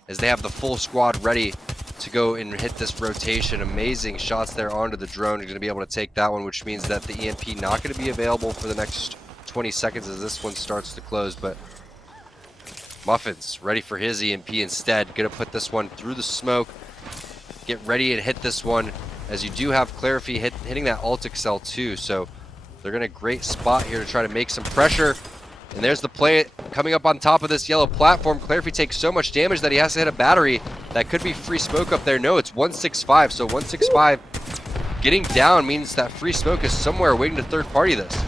as they have the full squad ready to go and hit this rotation. Amazing shots there onto the drone. You're going to be able to take that one, which means that the EMP not going to be available for the next 20 seconds as this one starts to close. But Muffins ready for his EMP instead. Going to put this one through the smoke. Get ready and hit this one, as you do have Clarify hitting that ult excel too. So they're in a great spot here to try to make some pressure. And there's the play coming up on top of this yellow platform. Clarify takes so much damage that he has to hit a battery. That could be Free Smoke up there. No, it's 165. So 165 getting down means that Free Smoke is somewhere waiting to third party this.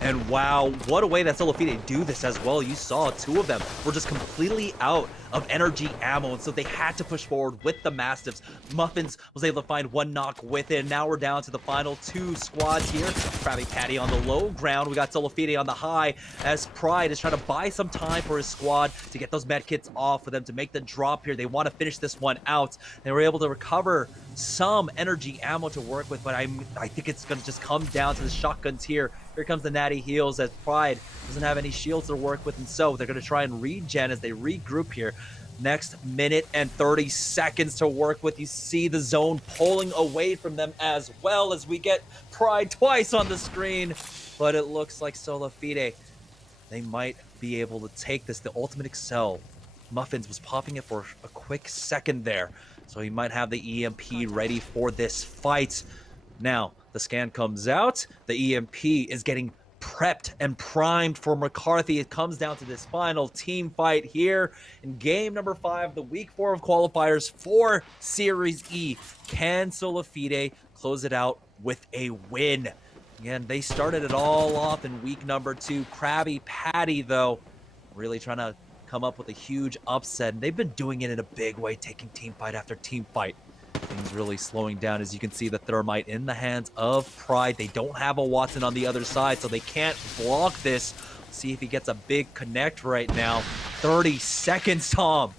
And wow, what a way that Solafide do this as well. You saw 2 of them were just completely out of energy ammo, and so they had to push forward with the Mastiffs. Muffins was able to find 1 knock with it, and now we're down to the final 2 squads here. Krabby Patty on the low ground. We got Solafide on the high, as Pride is trying to buy some time for his squad to get those med kits off for them to make the drop here. They want to finish this one out. They were able to recover some energy ammo to work with, but I think it's going to just come down to the shotguns here. Here comes the Natty Heals, as Pride doesn't have any shields to work with, and so they're going to try and regen as they regroup here. Next minute and 30 seconds to work with. You see the zone pulling away from them as well, as we get Pride twice on the screen. But it looks like Solafide, they might be able to take this. The ultimate excel. Muffins was popping it for a quick second there, so he might have the EMP ready for this fight. Now, the scan comes out. The EMP is getting prepped and primed for McCarthy. It comes down to this final team fight here in game number 5, the week 4 of qualifiers for Series E. Can Solafide close it out with a win? Again, they started it all off in week number 2. Krabby Patty, though, really trying to come up with a huge upset. They've been doing it in a big way, taking team fight after team fight. Things really slowing down, as you can see the thermite in the hands of Pride. They don't have a Watson on the other side, so they can't block this. Let's see if he gets a big connect right now. 30 seconds, Tom.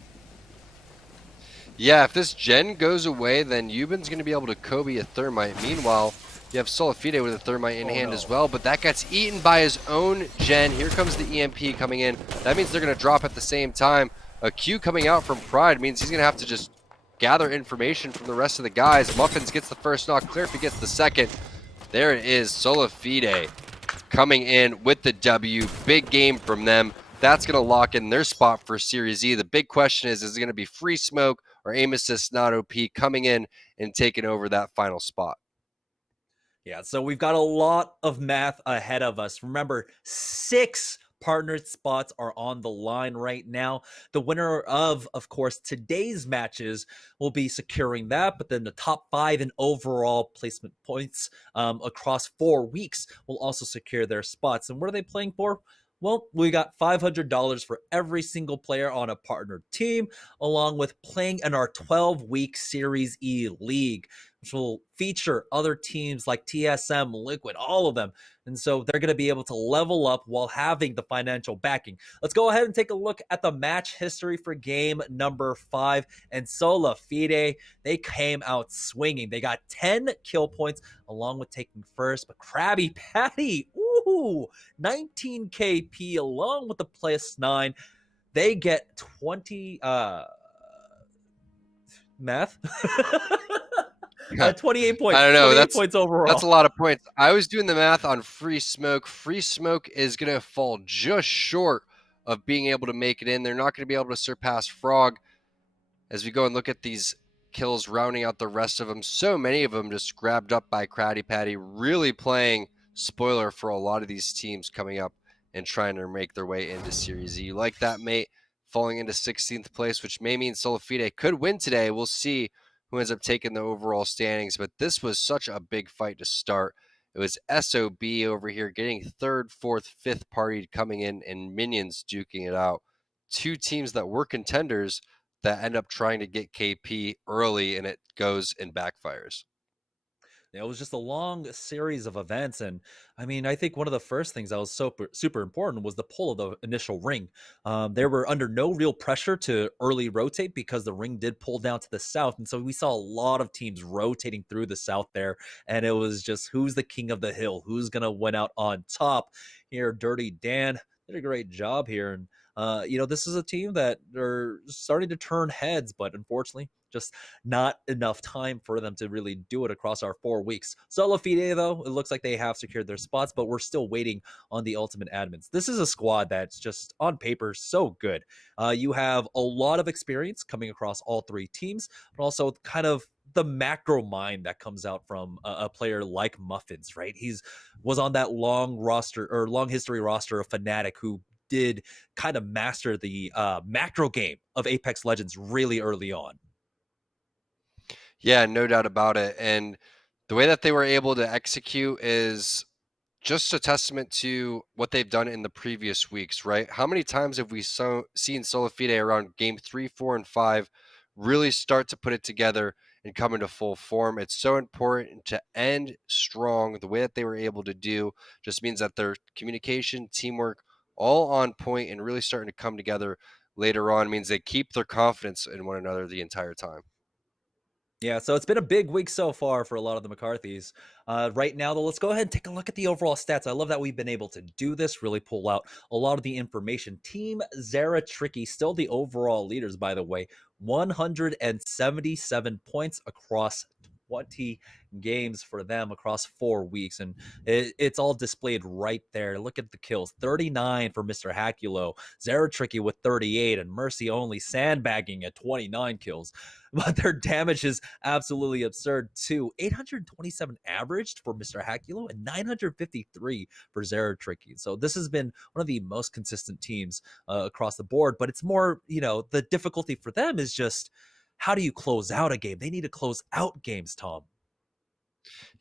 Yeah, if this gen goes away, then Euban's going to be able to Kobe a thermite. Meanwhile, you have Solafide with a thermite in hand as well, but that gets eaten by his own gen. Here comes the EMP coming in. That means they're going to drop at the same time. A Q coming out from Pride means he's going to have to just gather information from the rest of the guys. Muffins gets the first knock. Clarify gets the second. There it is. Solafide coming in with the W. Big game from them. That's going to lock in their spot for Series E. The big question is it going to be Free Smoke or aim assist not OP coming in and taking over that final spot? Yeah, so we've got a lot of math ahead of us. Remember, 6 partner spots are on the line right now. The winner of course, today's matches will be securing that, but then the top 5 in overall placement points across 4 weeks will also secure their spots. And what are they playing for? Well, we got $500 for every single player on a partnered team, along with playing in our 12-week Series E League, which will feature other teams like TSM, Liquid, all of them. And so they're going to be able to level up while having the financial backing. Let's go ahead and take a look at the match history for game number 5. And Sola Fide, they came out swinging. They got 10 kill points along with taking first. But Krabby Patty, ooh, 19 KP along with the +9. They get 20 math. 28 points. I don't know. 28 points overall. That's a lot of points. I was doing the math on Free Smoke. Free Smoke is going to fall just short of being able to make it in. They're not going to be able to surpass Frog as we go and look at these kills, rounding out the rest of them. So many of them just grabbed up by Krabby Patty, really playing spoiler for a lot of these teams coming up and trying to make their way into Series E. You like that, mate? Falling into 16th place, which may mean Solafide could win today. We'll see who ends up taking the overall standings, but this was such a big fight to start. It was SOB over here getting 3rd, 4th, 5th party coming in, and Minions duking it out. Two teams that were contenders that end up trying to get KP early, and it goes and backfires. It was just a long series of events. And I mean, I think one of the first things that was super important was the pull of the initial ring. They were under no real pressure to early rotate because the ring did pull down to the south. And so we saw a lot of teams rotating through the south there. And it was just who's the king of the hill? Who's going to win out on top here? Dirty Dan did a great job here. And this is a team that are starting to turn heads, but unfortunately, just not enough time for them to really do it across our 4 weeks. Solo Fide, though, it looks like they have secured their spots, but we're still waiting on the ultimate admins. This is a squad that's just on paper so good. You have a lot of experience coming across all 3 teams, but also kind of the macro mind that comes out from a player like Muffins, right? Was on that long history roster of Fnatic who did kind of master the macro game of Apex Legends really early on. Yeah, no doubt about it. And the way that they were able to execute is just a testament to what they've done in the previous weeks, right? How many times have we seen Solafide around game 3, 4, and 5 really start to put it together and come into full form? It's so important to end strong. The way that they were able to do just means that their communication, teamwork, all on point and really starting to come together later on means they keep their confidence in one another the entire time. Yeah, so it's been a big week so far for a lot of the McCarthys. Right now, though, let's go ahead and take a look at the overall stats. I love that we've been able to do this, really pull out a lot of the information. Team Zara Tricky, still the overall leaders, by the way, 177 points across 20 games for them across 4 weeks, and it's all displayed right there. Look at the kills: 39 for Mr. Hakulo, Zara Tricky with 38, and Mercy only sandbagging at 29 kills. But their damage is absolutely absurd too. 827 averaged for Mr. Hakulo and 953 for Zara Tricky. So this has been one of the most consistent teams across the board, but it's more, the difficulty for them is just how do you close out a game? They need to close out games, Tom.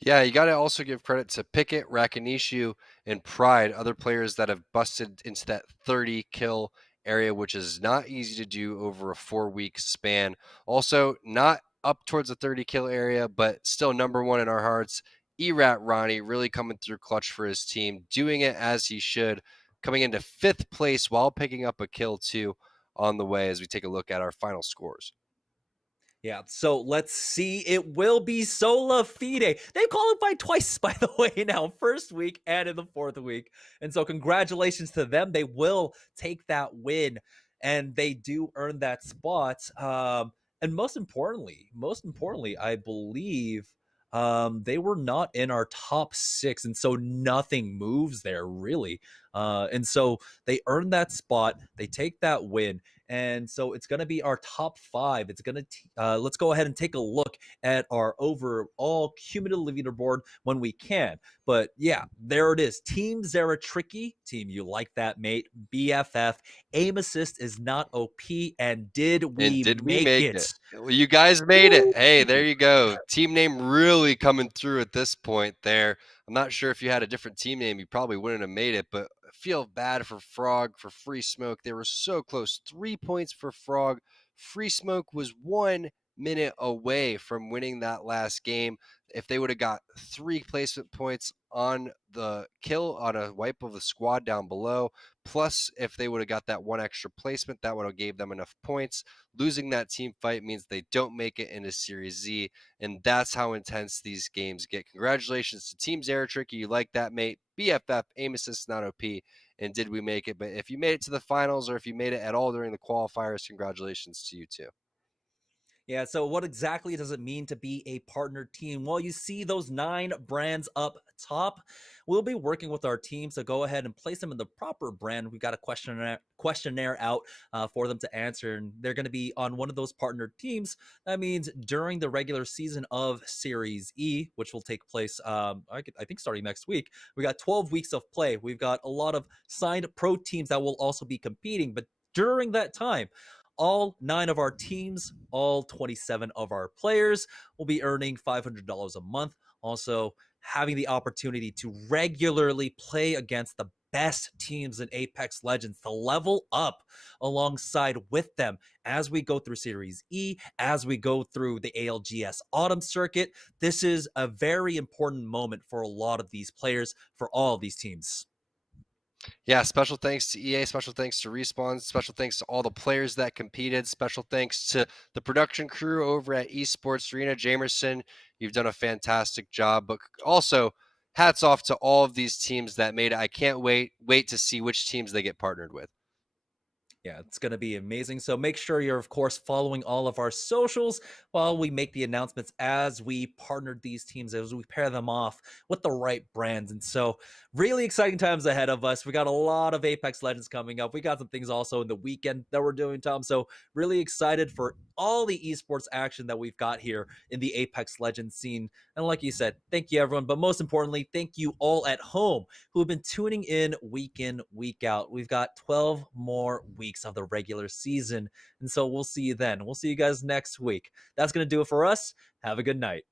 Yeah, you got to also give credit to Pickett, Rakanishu, and Pride, other players that have busted into that 30 kill area, which is not easy to do over a 4-week span. Also, not up towards the 30 kill area, but still number 1 in our hearts. Erat Ronnie really coming through clutch for his team, doing it as he should, coming into 5th place while picking up a kill too on the way as we take a look at our final scores. Yeah, so let's see. It will be Sola Fide. They've qualified twice, by the way, now, first week and in the 4th week. And so congratulations to them. They will take that win, and they do earn that spot. And most importantly, I believe they were not in our top 6, and so nothing moves there, really. And so they earn that spot. They take that win. And so it's going to be our top 5. It's going to let's go ahead and take a look at our overall cumulative leaderboard when we can. But yeah, there it is. Team Zara Tricky. Team, you like that, mate. BFF. Aim assist is not OP. And did we make it? Well, you guys made it. Hey, there you go. Team name really coming through at this point there. I'm not sure if you had a different team name, you probably wouldn't have made it, but feel bad for Frog for Free Smoke. They were so close. 3 points for Frog. Free Smoke was 1 minute away from winning that last game. If they would have got 3 placement points on the kill on a wipe of the squad down below, plus if they would have got that 1 extra placement, that would have gave them enough points. Losing that team fight means they don't make it into Series Z, and that's how intense these games get. Congratulations to Team Zeratricky. You like that, mate? BFF, aim assist, not OP, and did we make it? But if you made it to the finals, or if you made it at all during the qualifiers, congratulations to you too. Yeah, so what exactly does it mean to be a partner team? Well, you see those 9 brands up top. We'll be working with our teams to go ahead and place them in the proper brand. We've got a questionnaire out for them to answer, and they're going to be on one of those partner teams. That means during the regular season of Series E, which will take place, I think, starting next week, we got 12 weeks of play. We've got a lot of signed pro teams that will also be competing, but during that time, all 9 of our teams, all 27 of our players will be earning $500 a month. Also, having the opportunity to regularly play against the best teams in Apex Legends to level up alongside with them as we go through Series E, as we go through the ALGS Autumn Circuit. This is a very important moment for a lot of these players, for all of these teams. Yeah, special thanks to EA, special thanks to Respawn, special thanks to all the players that competed, special thanks to the production crew over at Esports Arena. Jamerson, you've done a fantastic job, but also hats off to all of these teams that made it. I can't wait to see which teams they get partnered with. Yeah, it's going to be amazing. So make sure you're, of course, following all of our socials while we make the announcements as we partnered these teams, as we pair them off with the right brands. And so really exciting times ahead of us. We got a lot of Apex Legends coming up. We got some things also in the weekend that we're doing, Tom. So really excited for all the esports action that we've got here in the Apex Legends scene. And like you said, thank you, everyone. But most importantly, thank you all at home who have been tuning in, week out. We've got 12 more weeks of the regular season. And so we'll see you then. We'll see you guys next week. That's going to do it for us. Have a good night.